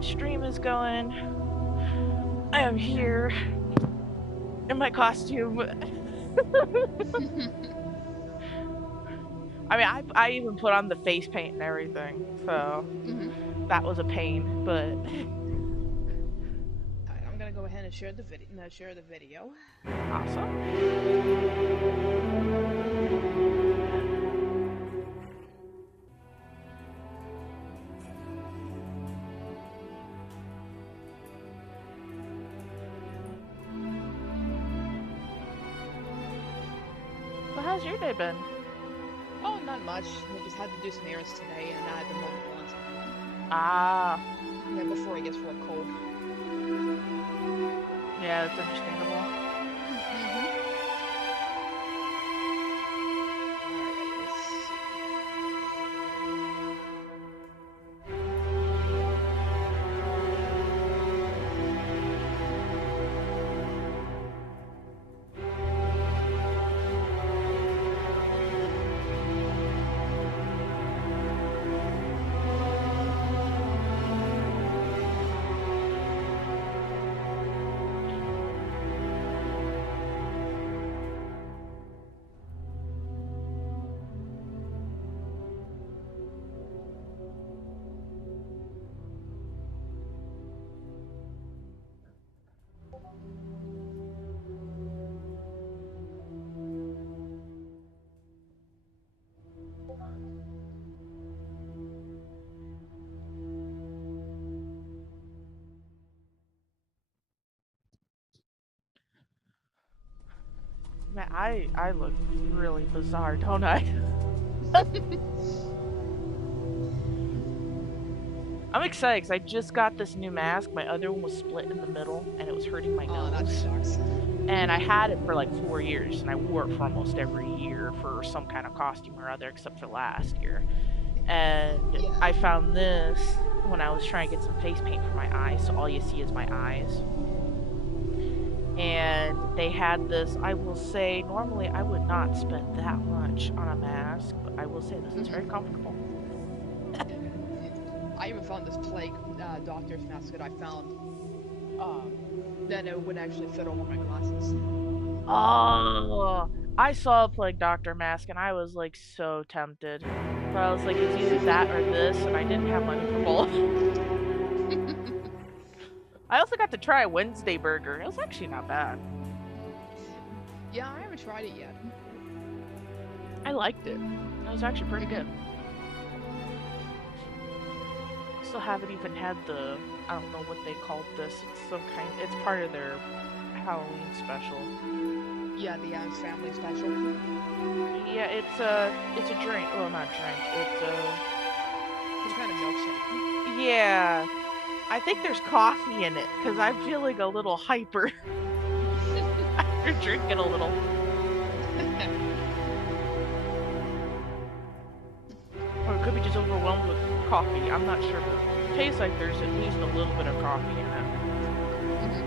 Stream is going. I am here in my costume. I mean, I even put on the face paint and everything, so that was a pain, but Alright, I'm gonna go ahead and share the video. Share the video. awesome. Well, how's your day been? Oh, not much. I just had to do some errands today, and I had to mow the lawns. Ah, Yeah, before it gets real cold. yeah, that's understandable. Alright, let's see. Man, I look really bizarre, don't I? I'm excited because I just got this new mask. My other one was split in the middle, and it was hurting my Oh, that nose. sucks. And I had it for like 4 years, and I wore it for almost every year for some kind of costume or other, except for last year. And Yeah. I found this when I was trying to get some face paint for my eyes, so all you see is my eyes. And they had this, I will say, normally I would not spend that much on a mask, but I will say this is very comfortable. I even found this plague doctor's mask that I found. Um, that it would actually fit over my glasses. Oh, I saw a Plague Doctor mask and I was like so tempted. But I was like, it's either that or this, and I didn't have money for both. I also got to try a Wednesday burger. It was actually not bad. Yeah, I haven't tried it yet. I liked it. It was actually pretty good. Still haven't even had the, I don't know what they called this. It's some kind, it's part of their Halloween special. Yeah, the Adams Family special. Yeah, it's a drink. Well, not drink. It's kind of milkshake. Yeah. I think there's coffee in it because I'm feeling a little hyper after drinking a little. Or it could be just overwhelmed with coffee. I'm not sure, but it tastes like there's at least a little bit of coffee in it.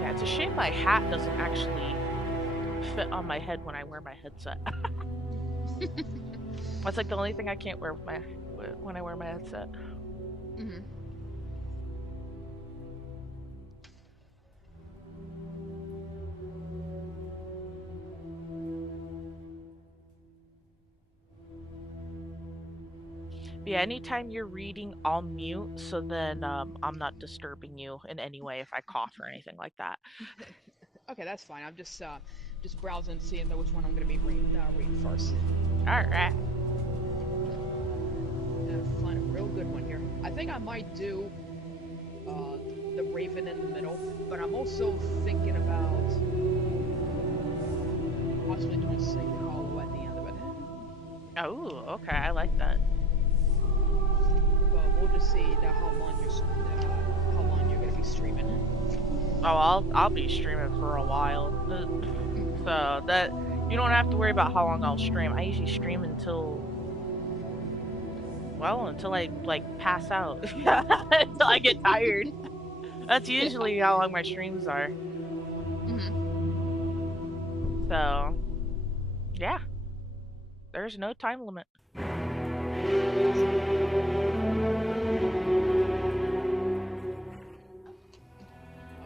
Yeah, it's a shame my hat doesn't actually fit on my head when I wear my headset. That's like the only thing I can't wear with my when I wear my headset. Yeah, anytime you're reading, I'll mute so then I'm not disturbing you in any way if I cough or anything like that. Okay, that's fine. I'm just browsing, seeing which one I'm gonna be reading first. All right. Find a real good one here. I think I might do uh, the Raven in the middle, but I'm also thinking about possibly doing Sleepy Hollow at the end of it. Oh, okay. I like that. But we'll just see how long you're gonna be streaming. Oh, I'll be streaming for a while. So that you don't have to worry about how long I'll stream. I usually stream until I like pass out. Until I get tired. That's usually how long my streams are. So, yeah. There's no time limit.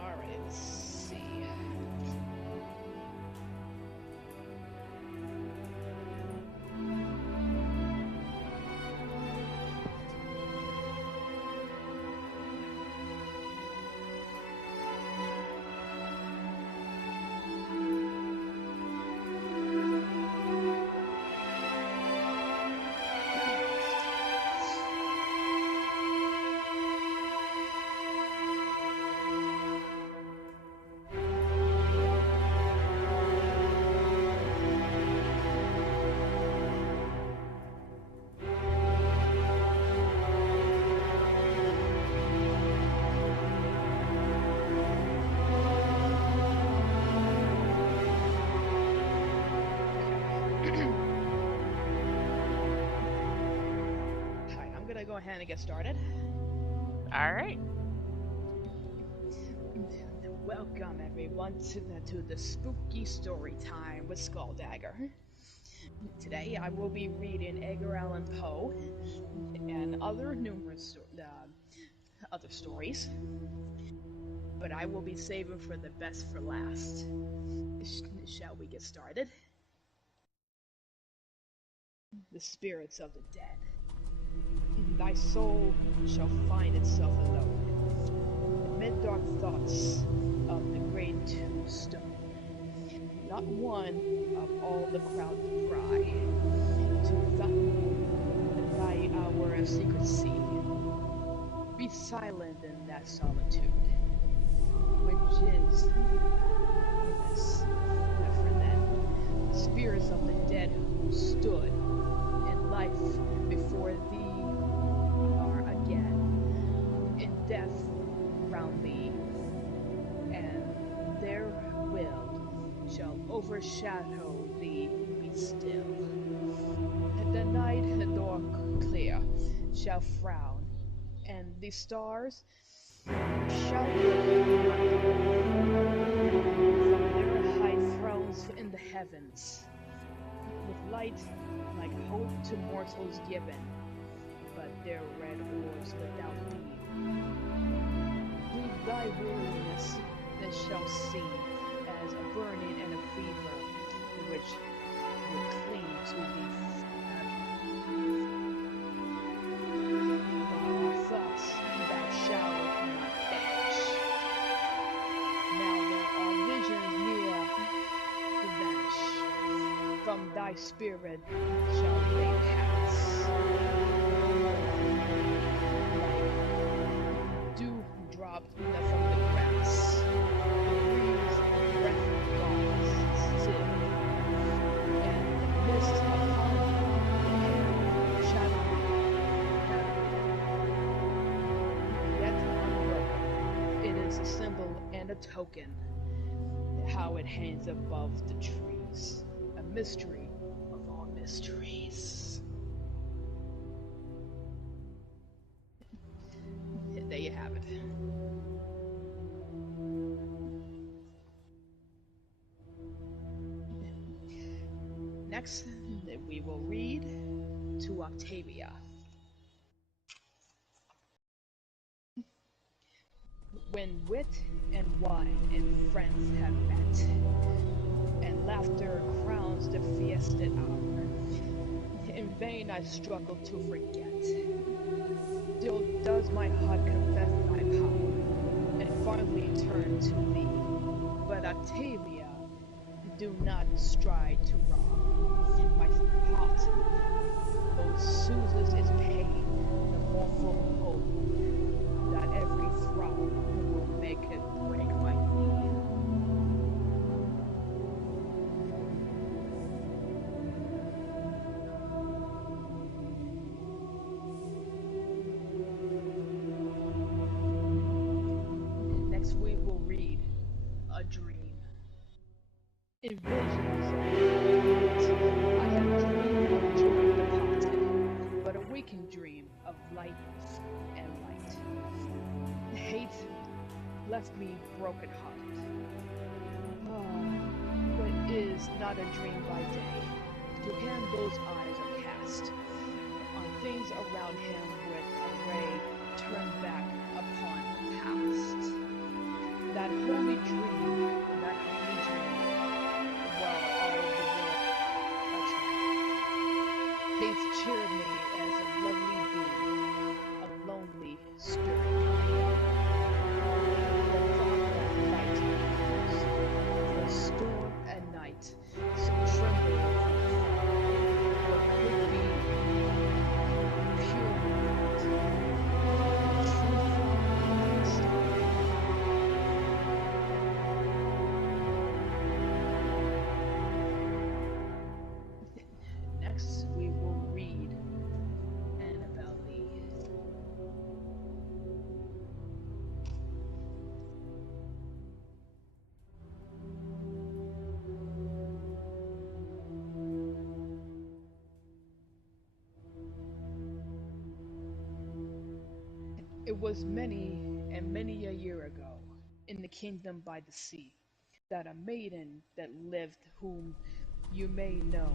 Alright, let's see. Alright, I'm gonna go ahead and get started. All right. Welcome everyone to the spooky story time with Skulldagger. Today I will be reading Edgar Allan Poe and other numerous other stories, but I will be saving for the best for last. Shall we get started? The spirits of the dead. Thy soul shall find itself alone, amid dark thoughts of the great tombstone. Not one of all the crowd cry to thy hour of secrecy. Be silent in that solitude, which is witness. For then, the spirits of the dead who stood in life before thee are again in death round thee, and their will shall overshadow thee. Be still. The night, dark clear, shall frown, and the stars shall look from their high thrones in the heavens, with light like hope to mortals given, but their red orbs without beam. Through thy weariness they shall seem as a burning and a fever, which would cling to thee forever. Thoughts thou shalt not banish. Now there are visions near to vanish. From thy spirit shall they pass. Like dew drop from the grass. The breeze breath gone still. And the mist upon the air shadowy. Yet unbroken, it is a symbol and a token, how it hangs above the trees, a mystery of all mysteries. There you have it. Next, we will read To Octavia. When wit and wine and friends have met, and laughter crowns the fiested hour, in vain I struggle to forget. Still does my heart confess thy power, and fondly turn to thee. But Octavia, do not strive to wrong my heart, though soothes its pain, the mournful hope that every throb will make it break my knee. Next we will read A Dream. In visions I have dreamed of joy departed, but a waking dream of light and light. Hate left me broken-hearted. Ah, but is not a dream by day. To him those eyes things around him with a ray turned back upon the past. That holy dream, while all the world are trying. Faith cheered me as a lovely bee, a lonely, stirring kind. The thought that light echoes, the storm at night, so tremble what could be pure light, truth star. Next, we will read Annabelle Lee. It was many and many a year ago, in the kingdom by the sea, that a maiden that lived whom you may know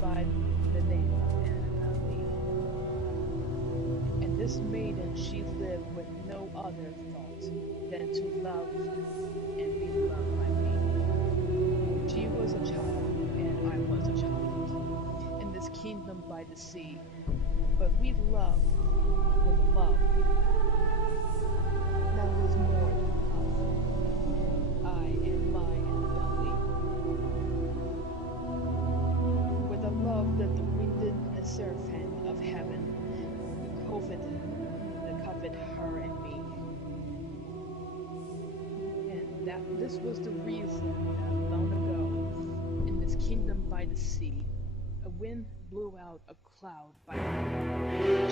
by the name of Annabel Lee. And this maiden she lived with no other thought than to love and be loved by me. She was a child, and I was a child, in this kingdom by the sea, but we loved with a love that was more than love. I and my Annabel Lee, with a love that the winged seraphim of heaven covet her and me. And that this was the reason that long ago, in this kingdom by the sea, a wind blew out a cloud by night,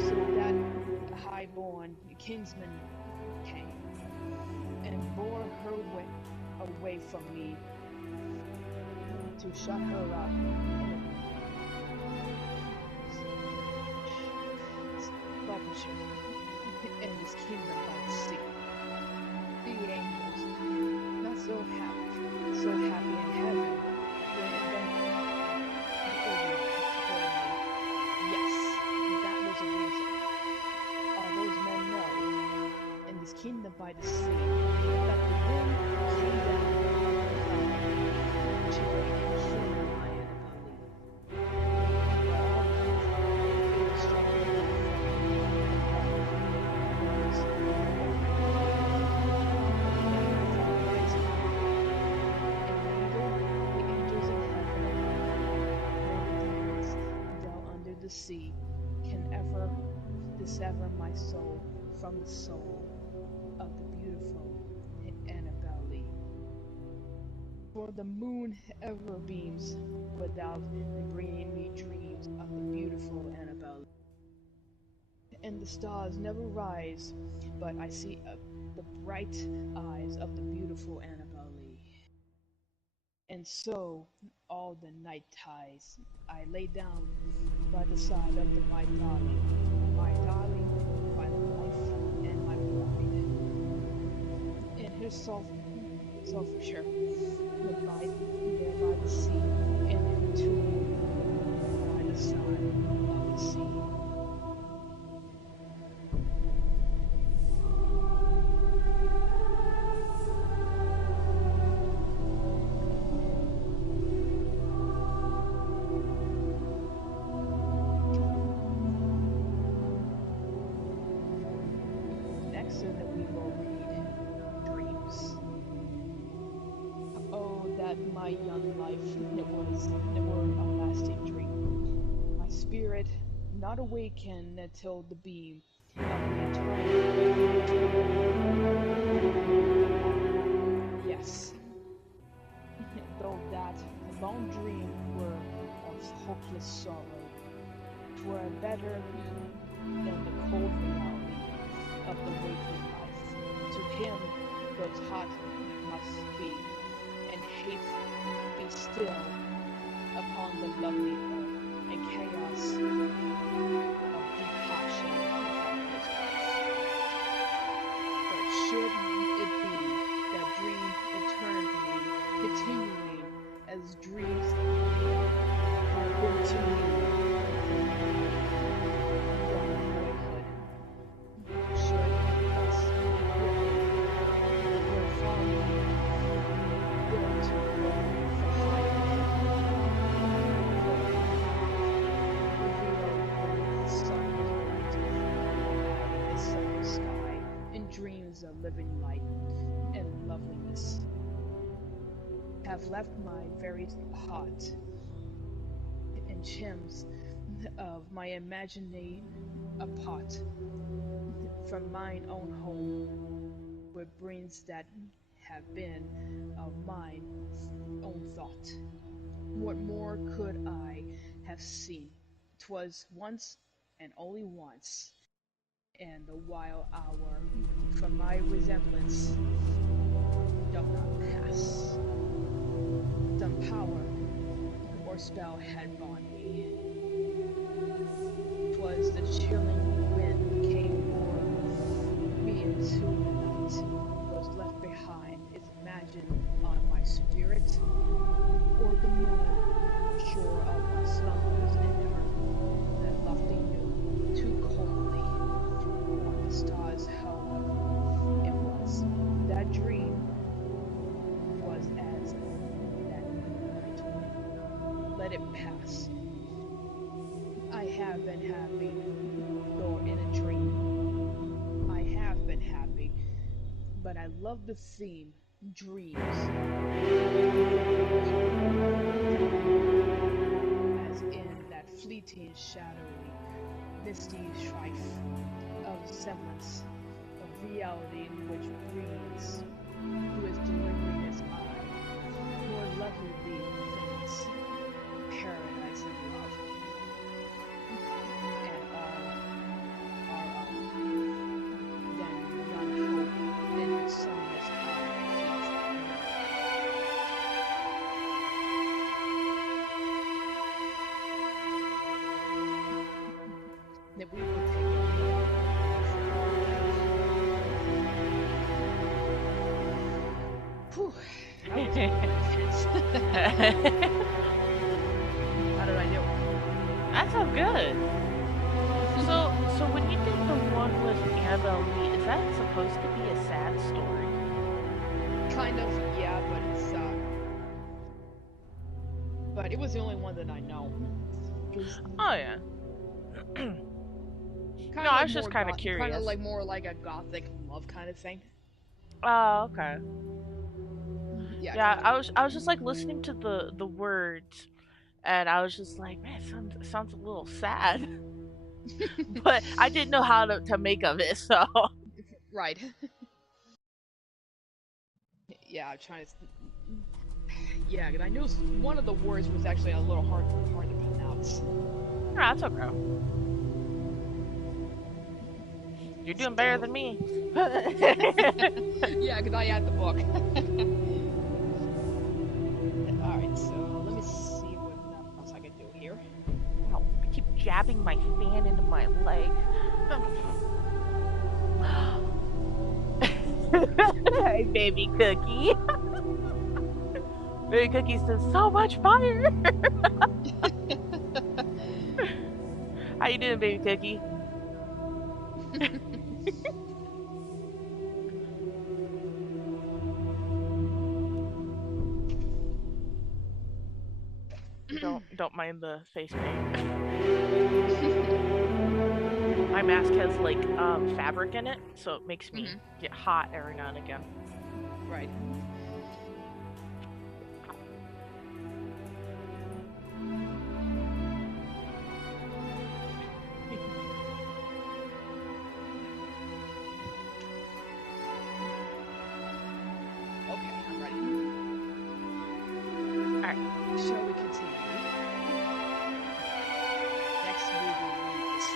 so that a high-born kinsman came and bore her away from me to shut her up in this kingdom by the sea. The angels, not so happy in heaven, were in the earth for me. Yes, that was a reason. All those men know, in this kingdom by the sea, that the wind came down to and killed my Annabelle Lee. But it was stronger the sea can ever dissever my soul from the soul of the beautiful Annabelle Lee. For the moon ever beams without bringing me dreams of the beautiful Annabelle Lee. And the stars never rise, but I see the bright eyes of the beautiful Annabelle Lee. And so, all the night tides, I lay down by the side of my darling, my life and my bride. In her soft chair, by there by the sea, and her tomb by the side of the sea. Next, that we will read dreams. Oh, that my young life it were a lasting dream. My spirit not awakened until the beam of the eternal. Yes, though that long dream were of hopeless sorrow, 'twere better than the cold reality of the waking life. To him, those hot must be, and hate be still upon the lovely earth, and chaos of decoction from his birth. But should it be that dream eternally continuing as dreams to me young boyhood should thus be gripping. We're fondly built to hope for higher revealed when the sun was bright, in the summer sky, in dreams of living light and loveliness, have left my very heart in gems of my imagining apart from mine own home, with brains that have been of mine own thought. What more could I have seen? 'Twas once and only once, and the wild hour from my resemblance doth not pass. Some power or spell had bound me. 'Twas the chilling wind came o'er me into the night, was left behind, is imagined on my spirit, or the moon, shore of my slumbers in her, that lofty noon, too coldly, on the stars however it was. That dream was as that night wind. Let it pass. I have been happy, though in a dream. I have been happy, but I love the theme, dreams, as in that fleeting, shadowy, misty strife of semblance, of reality in which breathes, who is delivering his eye, more lovely things, paradise of love, and all are of, then none hope in his sunless power that we will take it. Whew, that was intense. How did I do? That's so good. So when you did the one with Annabelle Lee, is that supposed to be a sad story? Kind of, yeah, but it was the only one that I know. Oh yeah. Kind No, of I like was just more kind of kind of curious. like more like a gothic love kind of thing. Oh, okay. Yeah, Yeah, kind of. I was just like listening to the words, and I was just like, man, it sounds a little sad, but I didn't know how to make of it. So Right. Yeah, I'm trying to. Yeah, 'cause I knew one of the words was actually a little hard to pronounce. yeah, that's okay. You're doing better Still. than me. Yeah, because I had the book. Alright, so let me see what else I can do here. Ow, I keep jabbing my fan into my leg. Hey, baby cookie. Baby cookie says so much fire. How you doing, baby cookie? Don't mind the face paint. My mask has like fabric in it, so it makes me Hmm. get hot every now and again. Right. Okay, I'm ready. All right. Shall we continue? Next we will read this.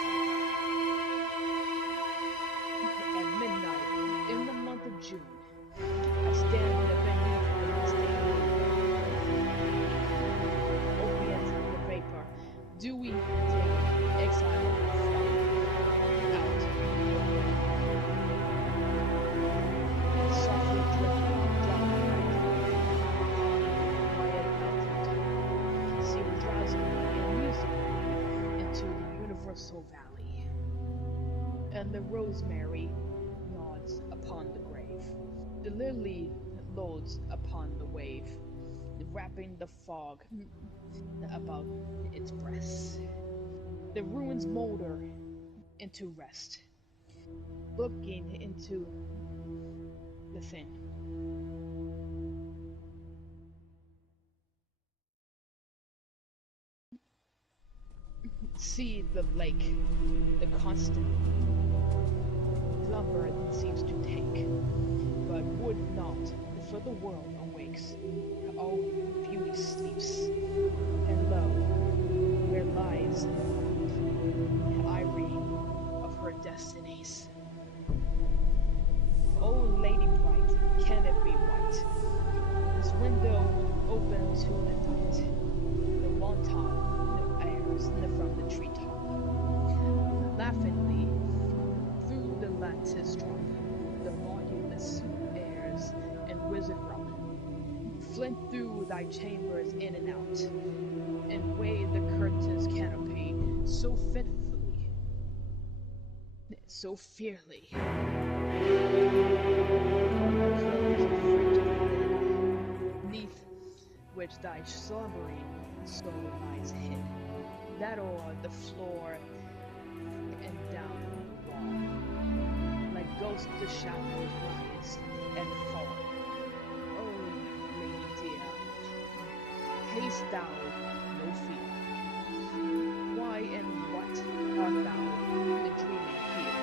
At midnight, in the month of June, I stand in the venue for the misty moon. Opiates in the vapor, dewy day, exile from out the wind. And softly drifting, drop night upon the quiet mountain top, seem drowsily and musically Crystal Valley, and the rosemary nods upon the grave. The lily loads upon the wave, wrapping the fog about its breast. The ruins molder into rest, looking into the thin. See the lake, the constant slumber it seems to take, but would not, for the world awakes. All beauty sleeps, and lo, where lies Irene of her destinies. Oh, lady bright, can it be right? This window open to the night, the wanton airs from the treetop. Laughingly, through the lattice drop, the modulus airs and wizard run. Flint through thy chambers in and out, and wave the curtain's canopy so fitfully, so fiercely. Neath which thy slumbering soul lies hid, that o'er the floor and down the wall, like ghosts the shadows rise and fall. Oh, lady dear, haste thou no fear. Why and what art thou dreaming here?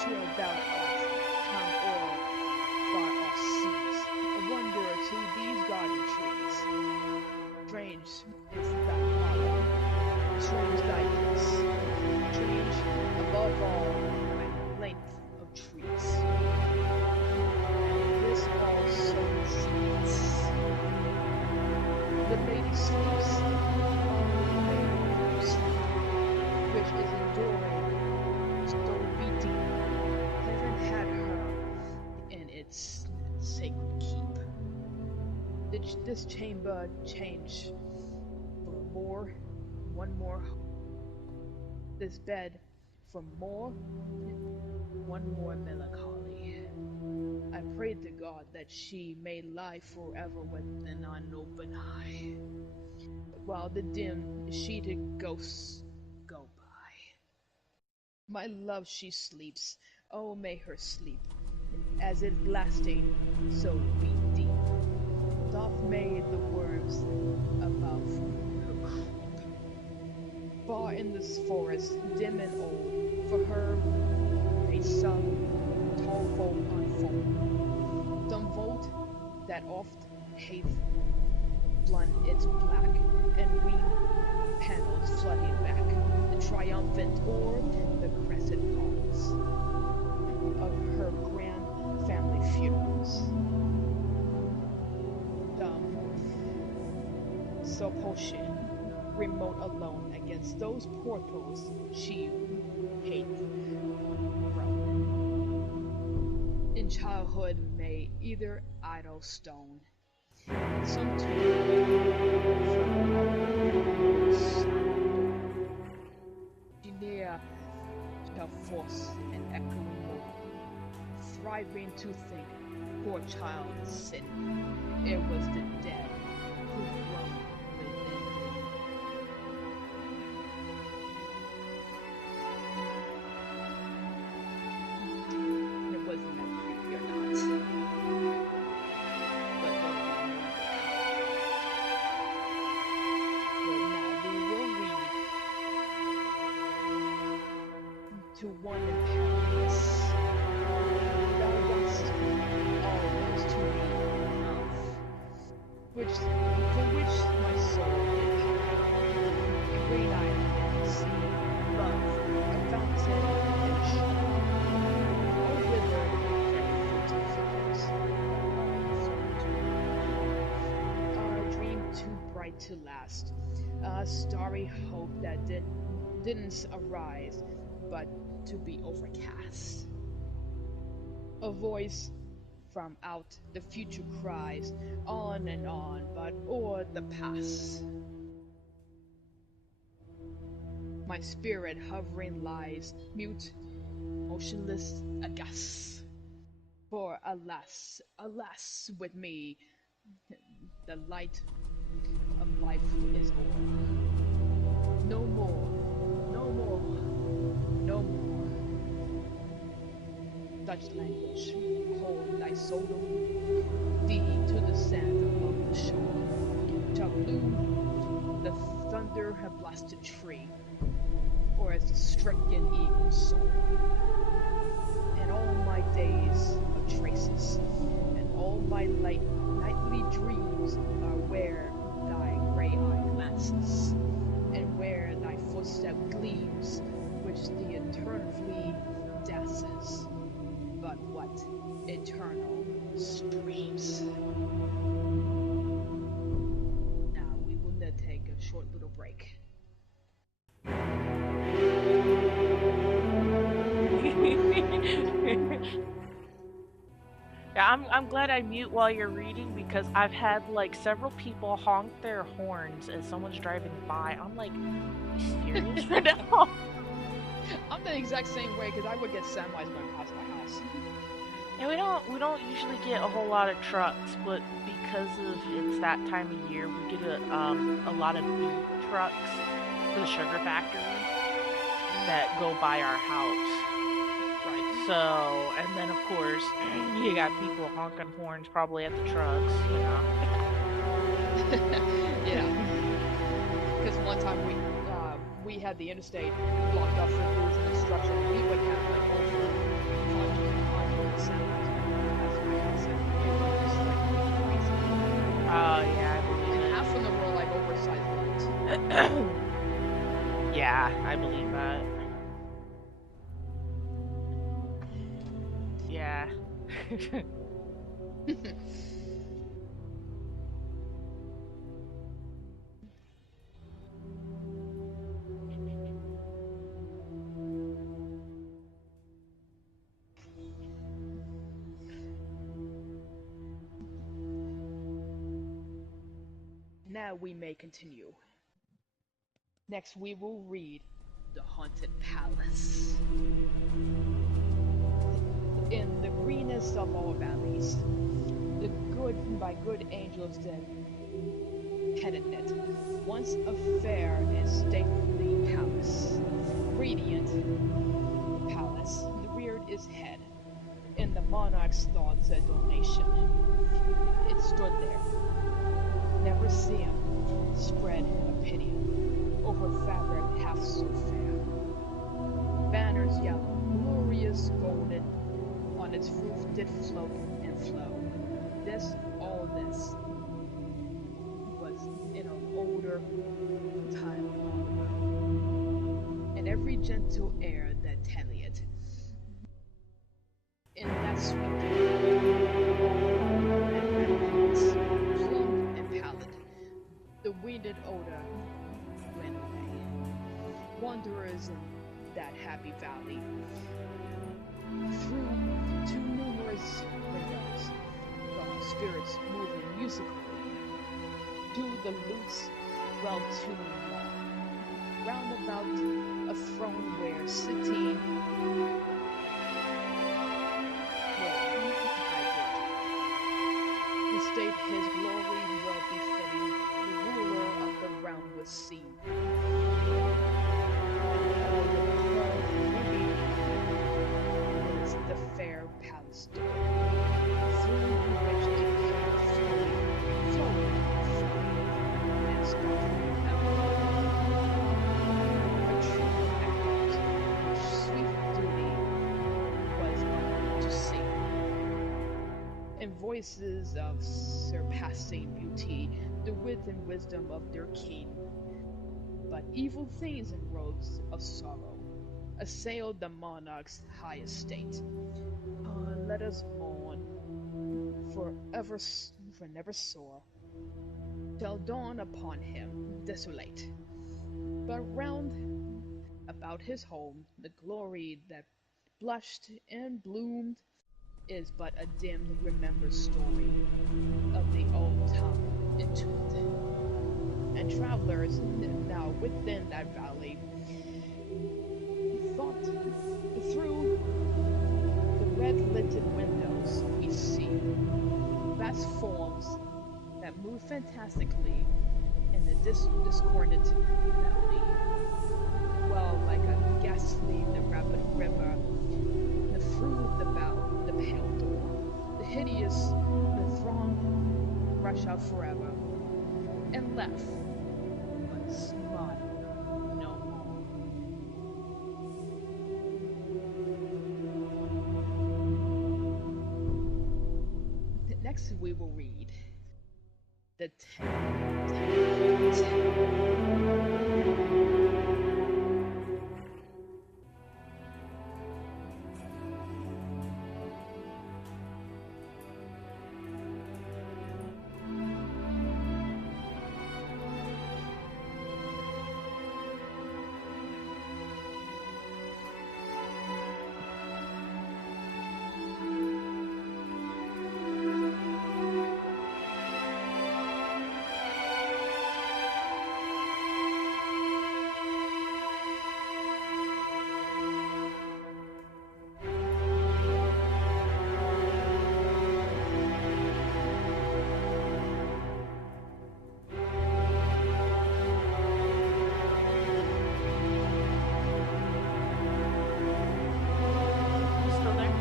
Sure thou art come o'er far off seas, a wonder to these garden trees. Strange is thy hollow, strange thy place, strange above all thy length of trees. This all so sees. The lady sleeps, which is enduring, so be deep. Heaven had her in its sacred keep. This chamber change for more, one more. This bed for more, one more melancholy. I pray to God that she may lie forever with an unopened eye, while the dim sheeted ghosts go by. My love, she sleeps. Oh, may her sleep, as it lasting, so be deep. Doth may the worms above her creep. Far in this forest, dim and old, for her may some tall folk unfold. Some vault that oft hath blunt its black and wing panels flooding back, the triumphant or the crescent palms of her grand family funerals. Dumb, Sulpician, remote alone against those portals she hath grown. In childhood may either idle stone, some she near shall force an echoing moan, thriving to think, poor child sin, it was the dead who groaned within. It wasn't that creepy or not, but then now we will read to one in paradise. Thou wast always to me love, which for which my soul did pine. A great island and sea, love, a fountain and a shrine. All withered, very fleeting flowers, but all thorn to a dream too bright to last, a starry hope that didn't arise, but to be overcast. A voice from out the future cries, on and on, but o'er the past. My spirit hovering lies, mute, motionless, aghast. For alas, alas, with me, the light of life is o'er. No more, no more, no more. Dutch language, hold thy soul thee to the sand along the shore. Shall bloom the thunder have blasted tree, or as the stricken eagle soar. And all my days of traces, and all my nightly dreams are where thy grey eye glances, and where thy footstep gleams, which the eternally dashes. But what eternal streams? Now we will take a short little break. Yeah, I'm glad I mute while you're reading because I've had like several people honk their horns as someone's driving by. I'm like, are you serious right now? I'm the exact same way because I would get semis when I pass my house. And we don't usually get a whole lot of trucks, but because of it's that time of year, we get a lot of beet trucks for the sugar factory that go by our house. Right. So, and then of course, you got people honking horns probably at the trucks, you know. Yeah. Because one time we had the interstate blocked off for crews and construction. We would have like over hundreds and hundreds of semis pass my house, and it was just like crazy. Oh yeah, I believe And it. half of them were like oversized ones. Yeah, I believe that. Yeah. Now we may continue. Next, we will read The Haunted Palace. In the greenest of all valleys, the good by good angels that tenant it, once a fair and stately palace. Radiant, the palace reared its head, in the monarch's thoughts a donation. It stood there, never seen, spread a pity over fabric half so fair. Banners yellow, glorious golden, on its roof did float and flow. This, all this, was in an older time long ago. And every gentle air that telleth, in that sweet plump and pallid, the winged odor went away. Wanderers in that happy valley, through two numerous windows, the spirits moving musically, to the lutes well tuned long, round about a throne where sitting in state his glory well befitting, the ruler of the realm was seen. All the pearl ruby was the fair palace door, through which it came flowing, flowing, and sparkling a true echoes, which sweet duty was but to sing. In voices of surpassing beauty, the wit and wisdom of their king. But evil things in robes of sorrow assailed the monarch's high estate. Let us mourn, for never sore shall dawn upon him desolate. But round about his home, the glory that blushed and bloomed is but a dim remembered story of the old time entombed. And travelers now within that valley restaurant. Through the red-lighted windows, we see vast forms that move fantastically in the discordant melody. Well, like a gasoline, the rapid river, the through the pale door, the hideous, the throng rush out forever, and laugh, but smile no more. Next, we will read the You still there?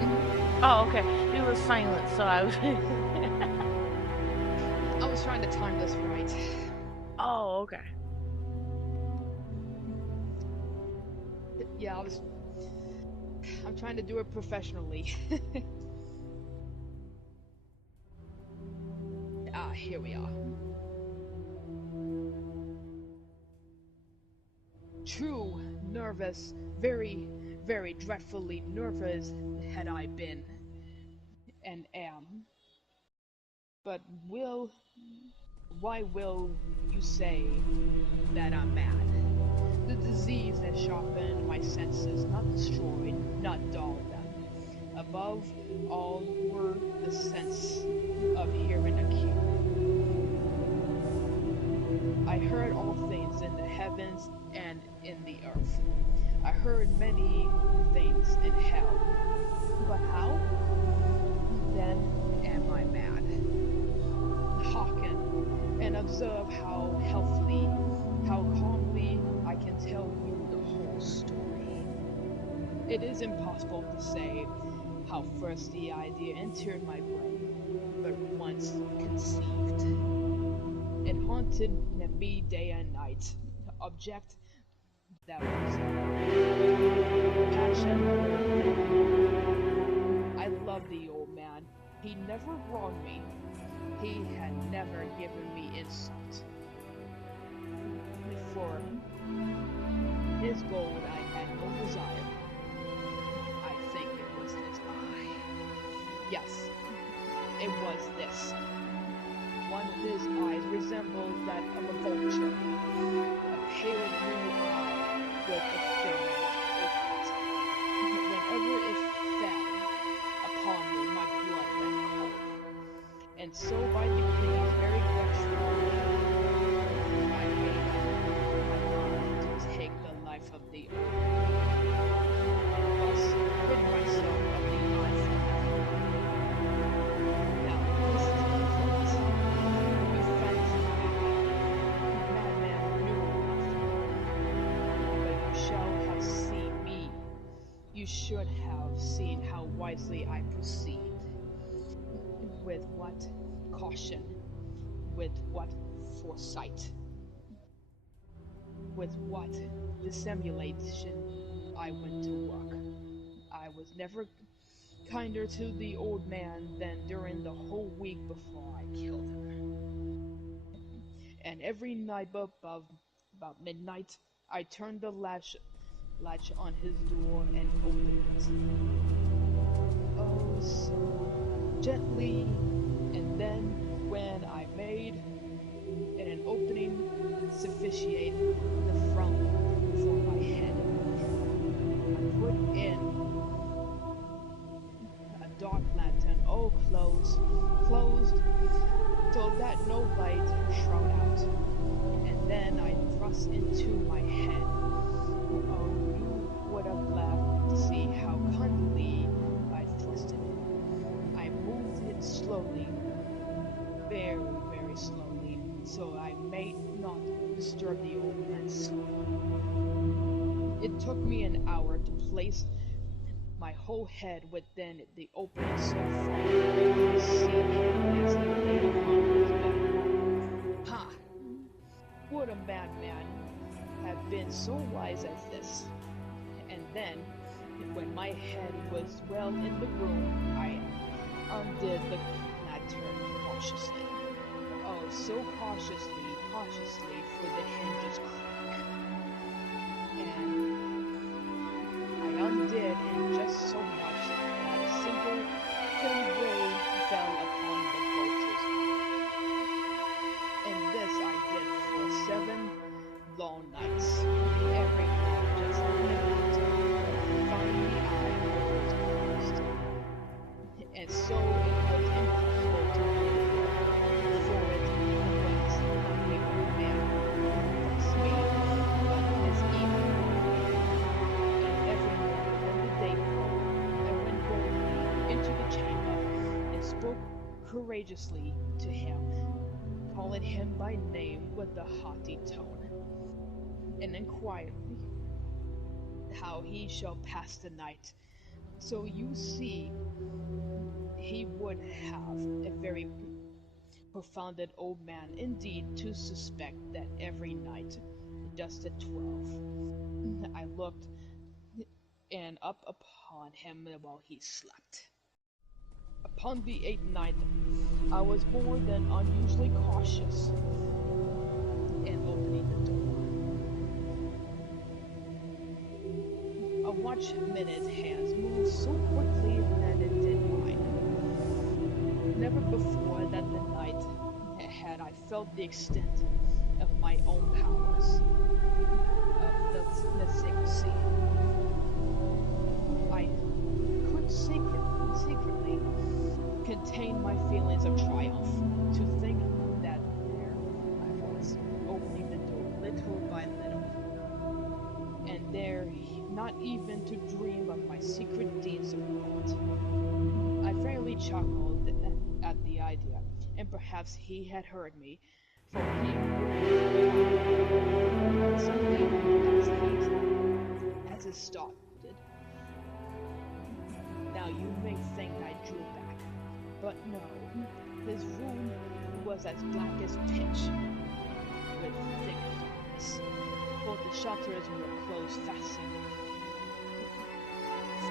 Mhm. Oh, okay. It was silent, so I was. I was trying to time this right. Oh, okay. Yeah, I'm trying to do it professionally. Here we are. True, nervous, very, very dreadfully nervous had I been, and am. But why will you say that I'm mad? The disease that sharpened my senses, not destroyed, not dulled them. Above all were the sense of hearing acute. I heard all things in the heavens and in the earth. I heard many things in hell. But how? Then am I mad? Hearken and observe how healthily, how calmly I can tell you the whole story. It is impossible to say how first the idea entered my brain, but once conceived, it haunted me day and night. Object that was passion. I love the old man. He never wronged me. He had never given me insult. For his gold I had no desire. I think it was his eye. Yes, it was this. One of his eyes resembled that of a vulture, a pale blue eye with a film over it. Whenever it fell upon me, my blood ran cold. And so by degrees, very gradually, I made up my mind to take the life of the old man, and thus rid myself of the eye forever. Now, this is the point. You fancy madman knew nothing, but you shall have seen me. You should have seen how wisely I proceed. With what caution, with what foresight, with what dissimulation I went to work. I was never kinder to the old man than during the whole week before I killed him. And every night about midnight, I turned the latch on his door and opened it. Oh, so gently, and then when I made in an opening sufficient the front for my head, I put in a dark lantern, oh closed, so that no light shroud out, and then I thrust into my head, oh you disturb the old man's sleep. It took me an hour to place my whole head within the opening so far that I could see him as he lay upon his bed. Ha! Would a madman have been so wise as this? And then, when my head was well in the room, I undid the lantern cautiously. Oh, so cautiously, for the hinges crack. And I undid in just so much that a single thin ray fell upon the vulture's eye. And this I did for 7 long nights, every night just midnight, when finally the eye was closed. And so it was impossible to believe, for it was not the old man thus made, but his evil mind. And every morning when the day broke, I went boldly into the chamber and spoke courageously to him, calling him by name with a haughty tone, and inquired how he shall pass the night. So you see, he would have a very profounded old man indeed to suspect that every night, just at 12, I looked and up upon him while he slept. Upon the 8th night, I was more than unusually cautious in opening the door. A watch minute's hands moved so quickly that it did mine. Never before that the night had I felt the extent of my own powers, of the secrecy. I could secretly contain my feelings of triumph to think that there I was, opening the door little by little, and there not even to dream of my secret deeds of guilt. I fairly chuckled at the idea, and perhaps he had heard me, for he moved suddenly as it started. Now you may think I drew back, but no, his room was as black as pitch, with thick darkness. Both the shutters were closed fastened,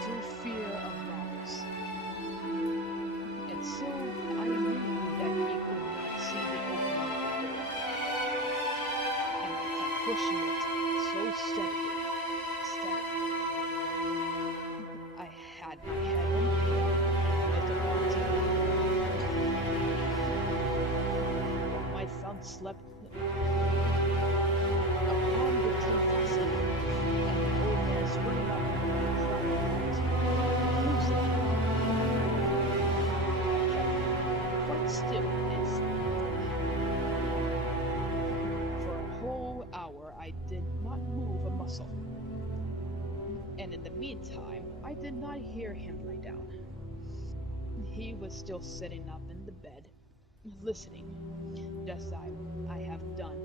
through fear of robbers. And so I knew that he could not see the opening of the door, and I kept pushing it so steadily. I had my head in, and was about to while my thumb slept upon the tin fastening, and the old man sprang up and cried out, "Who's there?" Quite still for a whole hour I did not move a muscle, and in the meantime I did not hear him lie down. He was still sitting up in the bed, listening, just as I have done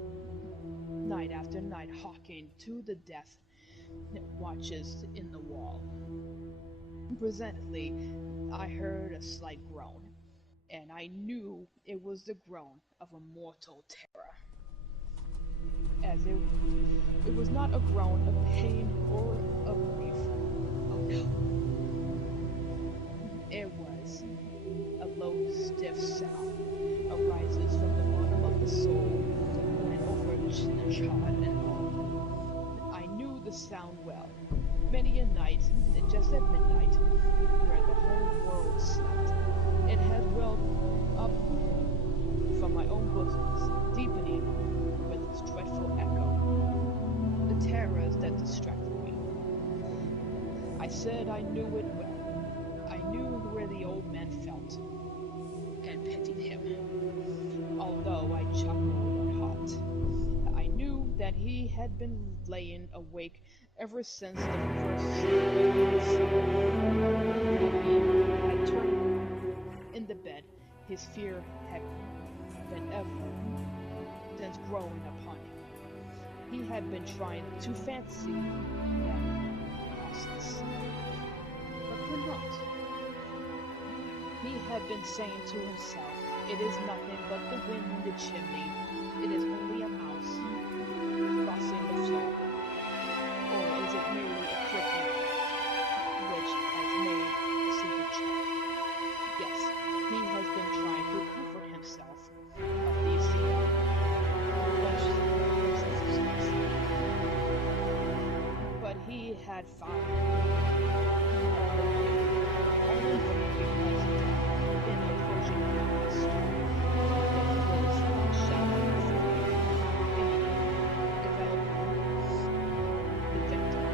night after night, hawking to the death watches in the wall. Presently I heard a slight groan, and I knew it was the groan of a mortal terror, as it was not a groan of pain or of grief. Oh no, it was a low, stiff sound arises from the bottom of the soul when overcharged and all. I knew the sound well. Many a night, just at midnight, where the whole world slept, it had welled up from my own bosom, deepening with its dreadful echo the terrors that distracted me. I said I knew it well. I knew where the old man felt, and pitied him. Although I chuckled and hoped, I knew that he had been laying awake ever since the first seconds when he had turned in the bed. His fear had been ever since growing upon him. He had been trying to fancy them process, but could not. He had been saying to himself, "It is nothing but the wind in the chimney. It is only a mouse crossing the floor. Or is it merely a cricket which has made a simple chirp?" Yes, he has been trying to comfort himself of these excuses. But he had found only because in approaching past it was shadow the victim,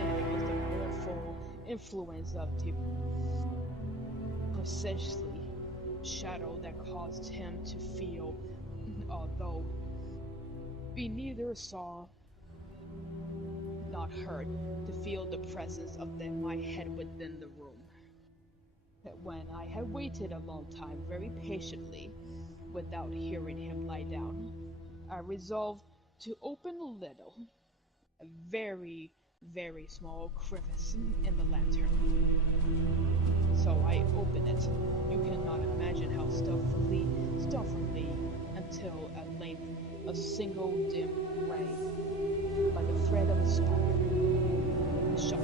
and it was the mournful influence of the precisely shadow that caused him to feel, although we neither saw not heard, to feel the presence of my head within the room. When I had waited a long time very patiently, without hearing him lie down, I resolved to open a very, very small crevice in the lantern. So I opened it. You cannot imagine how stealthily, until at length a single dim ray, like a thread of a spark, shot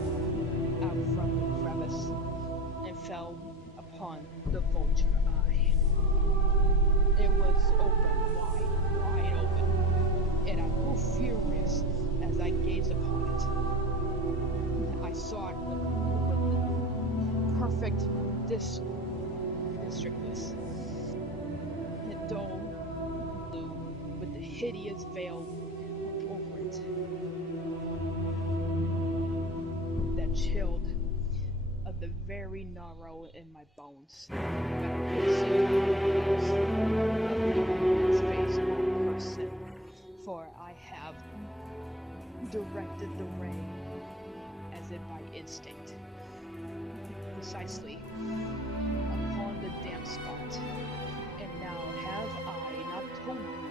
out from the crevice and fell upon the vulture eye. It was open, wide open, and I grew furious as I gazed upon it. I saw it with perfect districtness, dull blue, with the hideous veil over it that chilled the very marrow in my bones. But I could see his face in person, for I have directed the ray as if by instinct, precisely upon the damp spot. And now have I not told you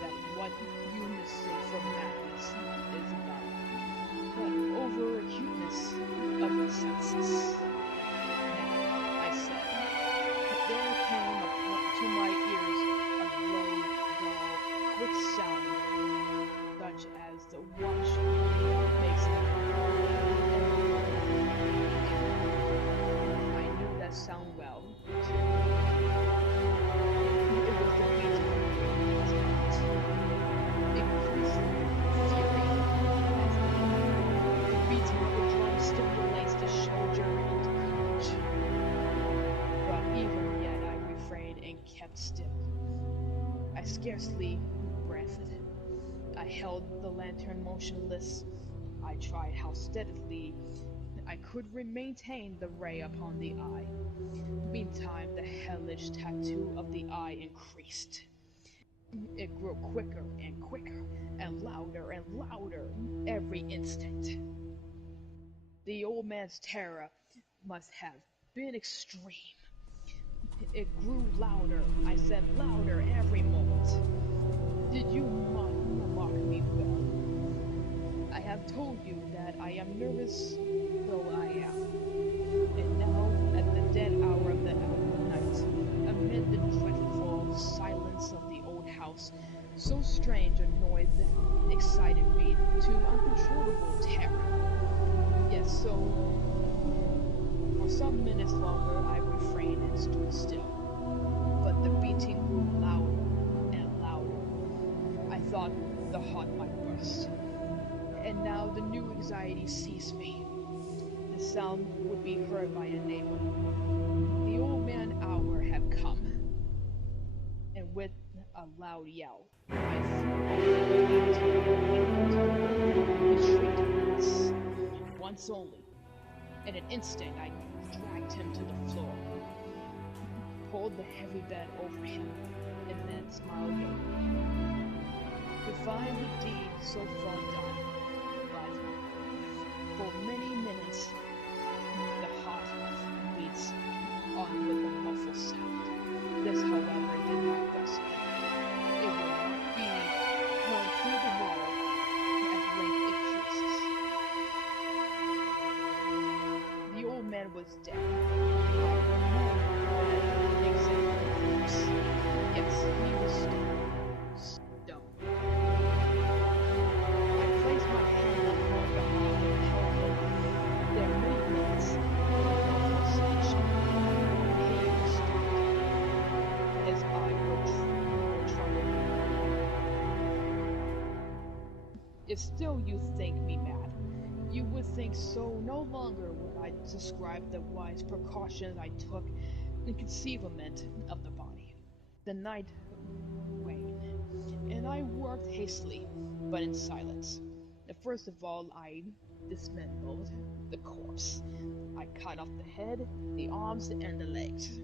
that what you mistake for madness is not, but over acuteness of the senses? Now, I said, there came to my ears a low, dull, quick sound, such as the watch makes in I knew that sound well, too. It was the beating of his heart, increasing fury as the beating of the drum stimulates the soldier into courage. But even yet I refrained and kept still. I scarcely breathed. I held the lantern motionless. I tried how steadily I could maintain the ray upon the eye. Meantime, the hellish tattoo of the eye increased. It grew quicker and quicker, and louder every instant. The old man's terror must have been extreme. It grew louder, I said louder every moment. Did you mark me well? I have told you that I am nervous, though I am. And now, at the dead hour of the night, amid the dreadful silence of the old house, so strange a noise excited me to uncontrollable terror. Yet so, for some minutes longer I refrained and stood still. But the beating grew louder and louder. I thought the heart might burst. And now the new anxiety seized me. The sound would be heard by a neighbor. The old man hour had come. And with a loud yell, I threw over the lantern. He shrieked once only. In an instant I dragged him to the floor, pulled the heavy bed over him, and then smiled gaily. To find the deed so far done, but for many minutes the heart beats on with a muffled sound. This, however, did not vex me. It would not be heard through the If still you think me mad, you would think so no longer would I describe the wise precautions I took in concealment of the body. The night waned, and I worked hastily, but in silence. First of all, I dismembered the corpse. I cut off the head, the arms, and the legs.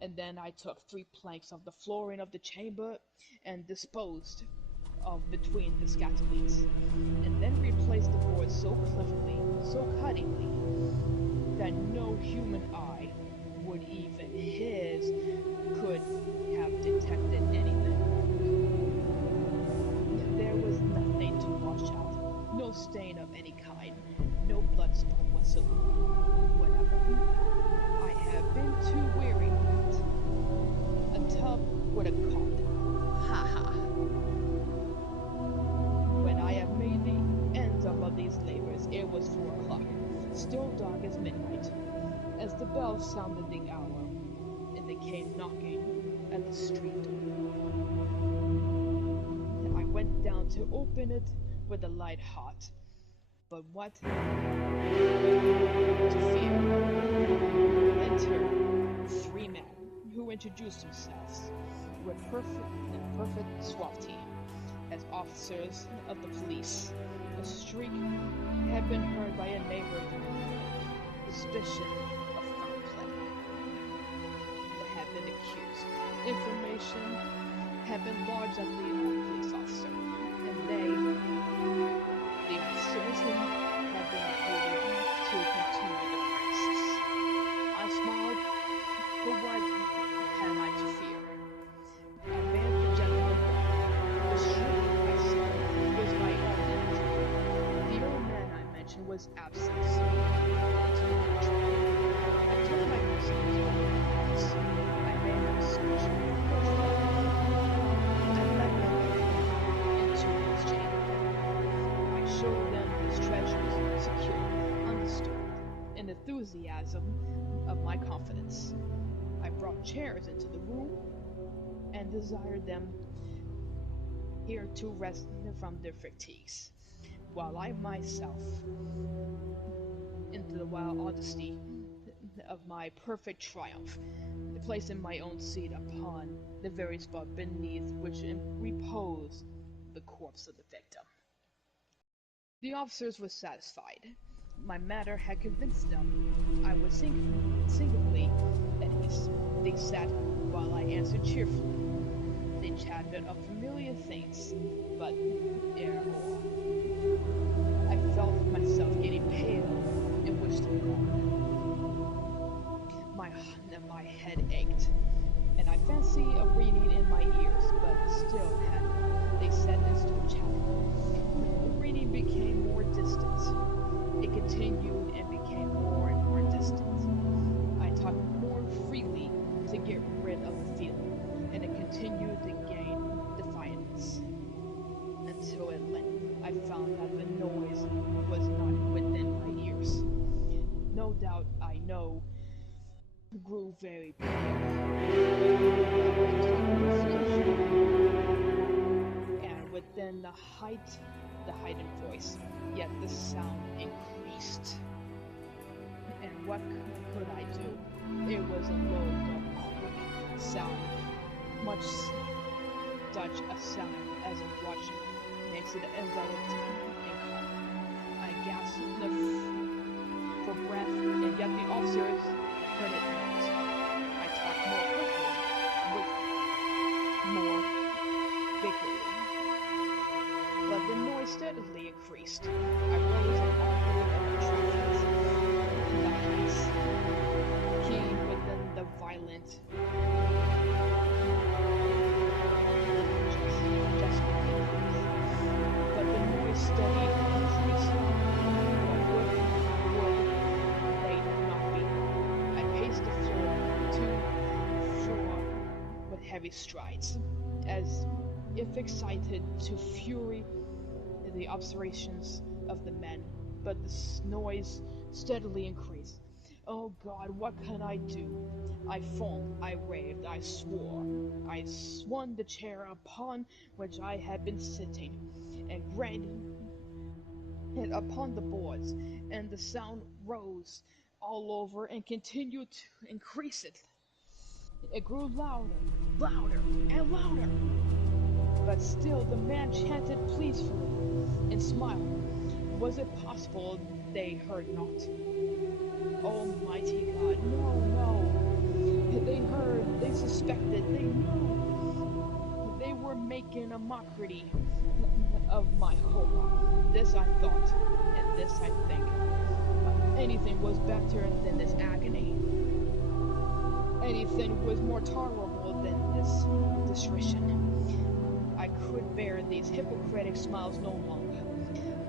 And then I took 3 planks of the flooring of the chamber and disposed of between the scantings, and then replaced the boards so cleverly, so cuttingly, that no human eye, would even his, could have detected anything. There was nothing to wash out, no stain of any kind, no blood spot whatsoever. I have been too weary of it. A tub would have caught them. Ha ha! When I had made the end of all these labors, it was 4 o'clock, still dark as midnight, as the bell sounded the hour, and they came knocking at the street door. I went down to open it with the light hot, but what to fear? Entered 3 men, who introduced themselves with perfect suavity as officers of the police. A shriek had been heard by a neighbor during suspicion of foul play that had been accused. Information had been lodged at the police officer, and the officers, had been ordered to continue the premises. I smiled, but what had I to fear? I bade the gentleman welcome. The shriek, I said, was my own injury. The old man I mentioned was absent into the country. I took my prisoners over the house. I made them search for trouble. I led them into his chamber. I showed them his treasures, secure, undisturbed, in the enthusiasm of my confidence. I brought chairs into the room and desired them here to rest from their fatigues, while I myself, into the wild honesty of my perfect triumph, placing my own seat upon the very spot beneath which reposed the corpse of the victim. The officers were satisfied. My matter had convinced them I was singularly at ease. They sat while I answered cheerfully. They chatted of familiar things, but ere I felt myself getting pale and wished them gone. My head ached, and I fancy a ringing in my ears, but still had they set and stood chatting. The ringing became more distant. It continued and became more and more distant. I talked more freely to get rid of the feeling, and it continued to gain defiance, until at length I found that the noise was not within my ears. No doubt I know grew very pale. And within the heightened voice, yet the sound increased. And what could I do? It was a low, quick sound, much such a sound as a watch makes it enveloped in calm. I gasped for breath, and yet the officers heard it not. I talked more quickly, more vigorously, but the noise steadily increased. I rose and argued of the traffic in the heights, keen within the violent but the noise steady increased. What would they not be? I paced the floor to floor with heavy strides, as if excited to fury in the observations of the men, but the noise steadily increased. Oh God, what can I do? I foamed, I raved, I swore. I swung the chair upon which I had been sitting, and red hit upon the boards, and the sound rose all over and continued to increase it. It grew louder, louder, and louder. But still the man chanted peacefully and smiled. Was it possible they heard not? Almighty God, no, no. They heard, they suspected, they knew. They were making a mockery of my hope. This I thought, and this I think. Anything was better than this agony. Anything was more tolerable than this derision. I could bear these hypocritic smiles no longer.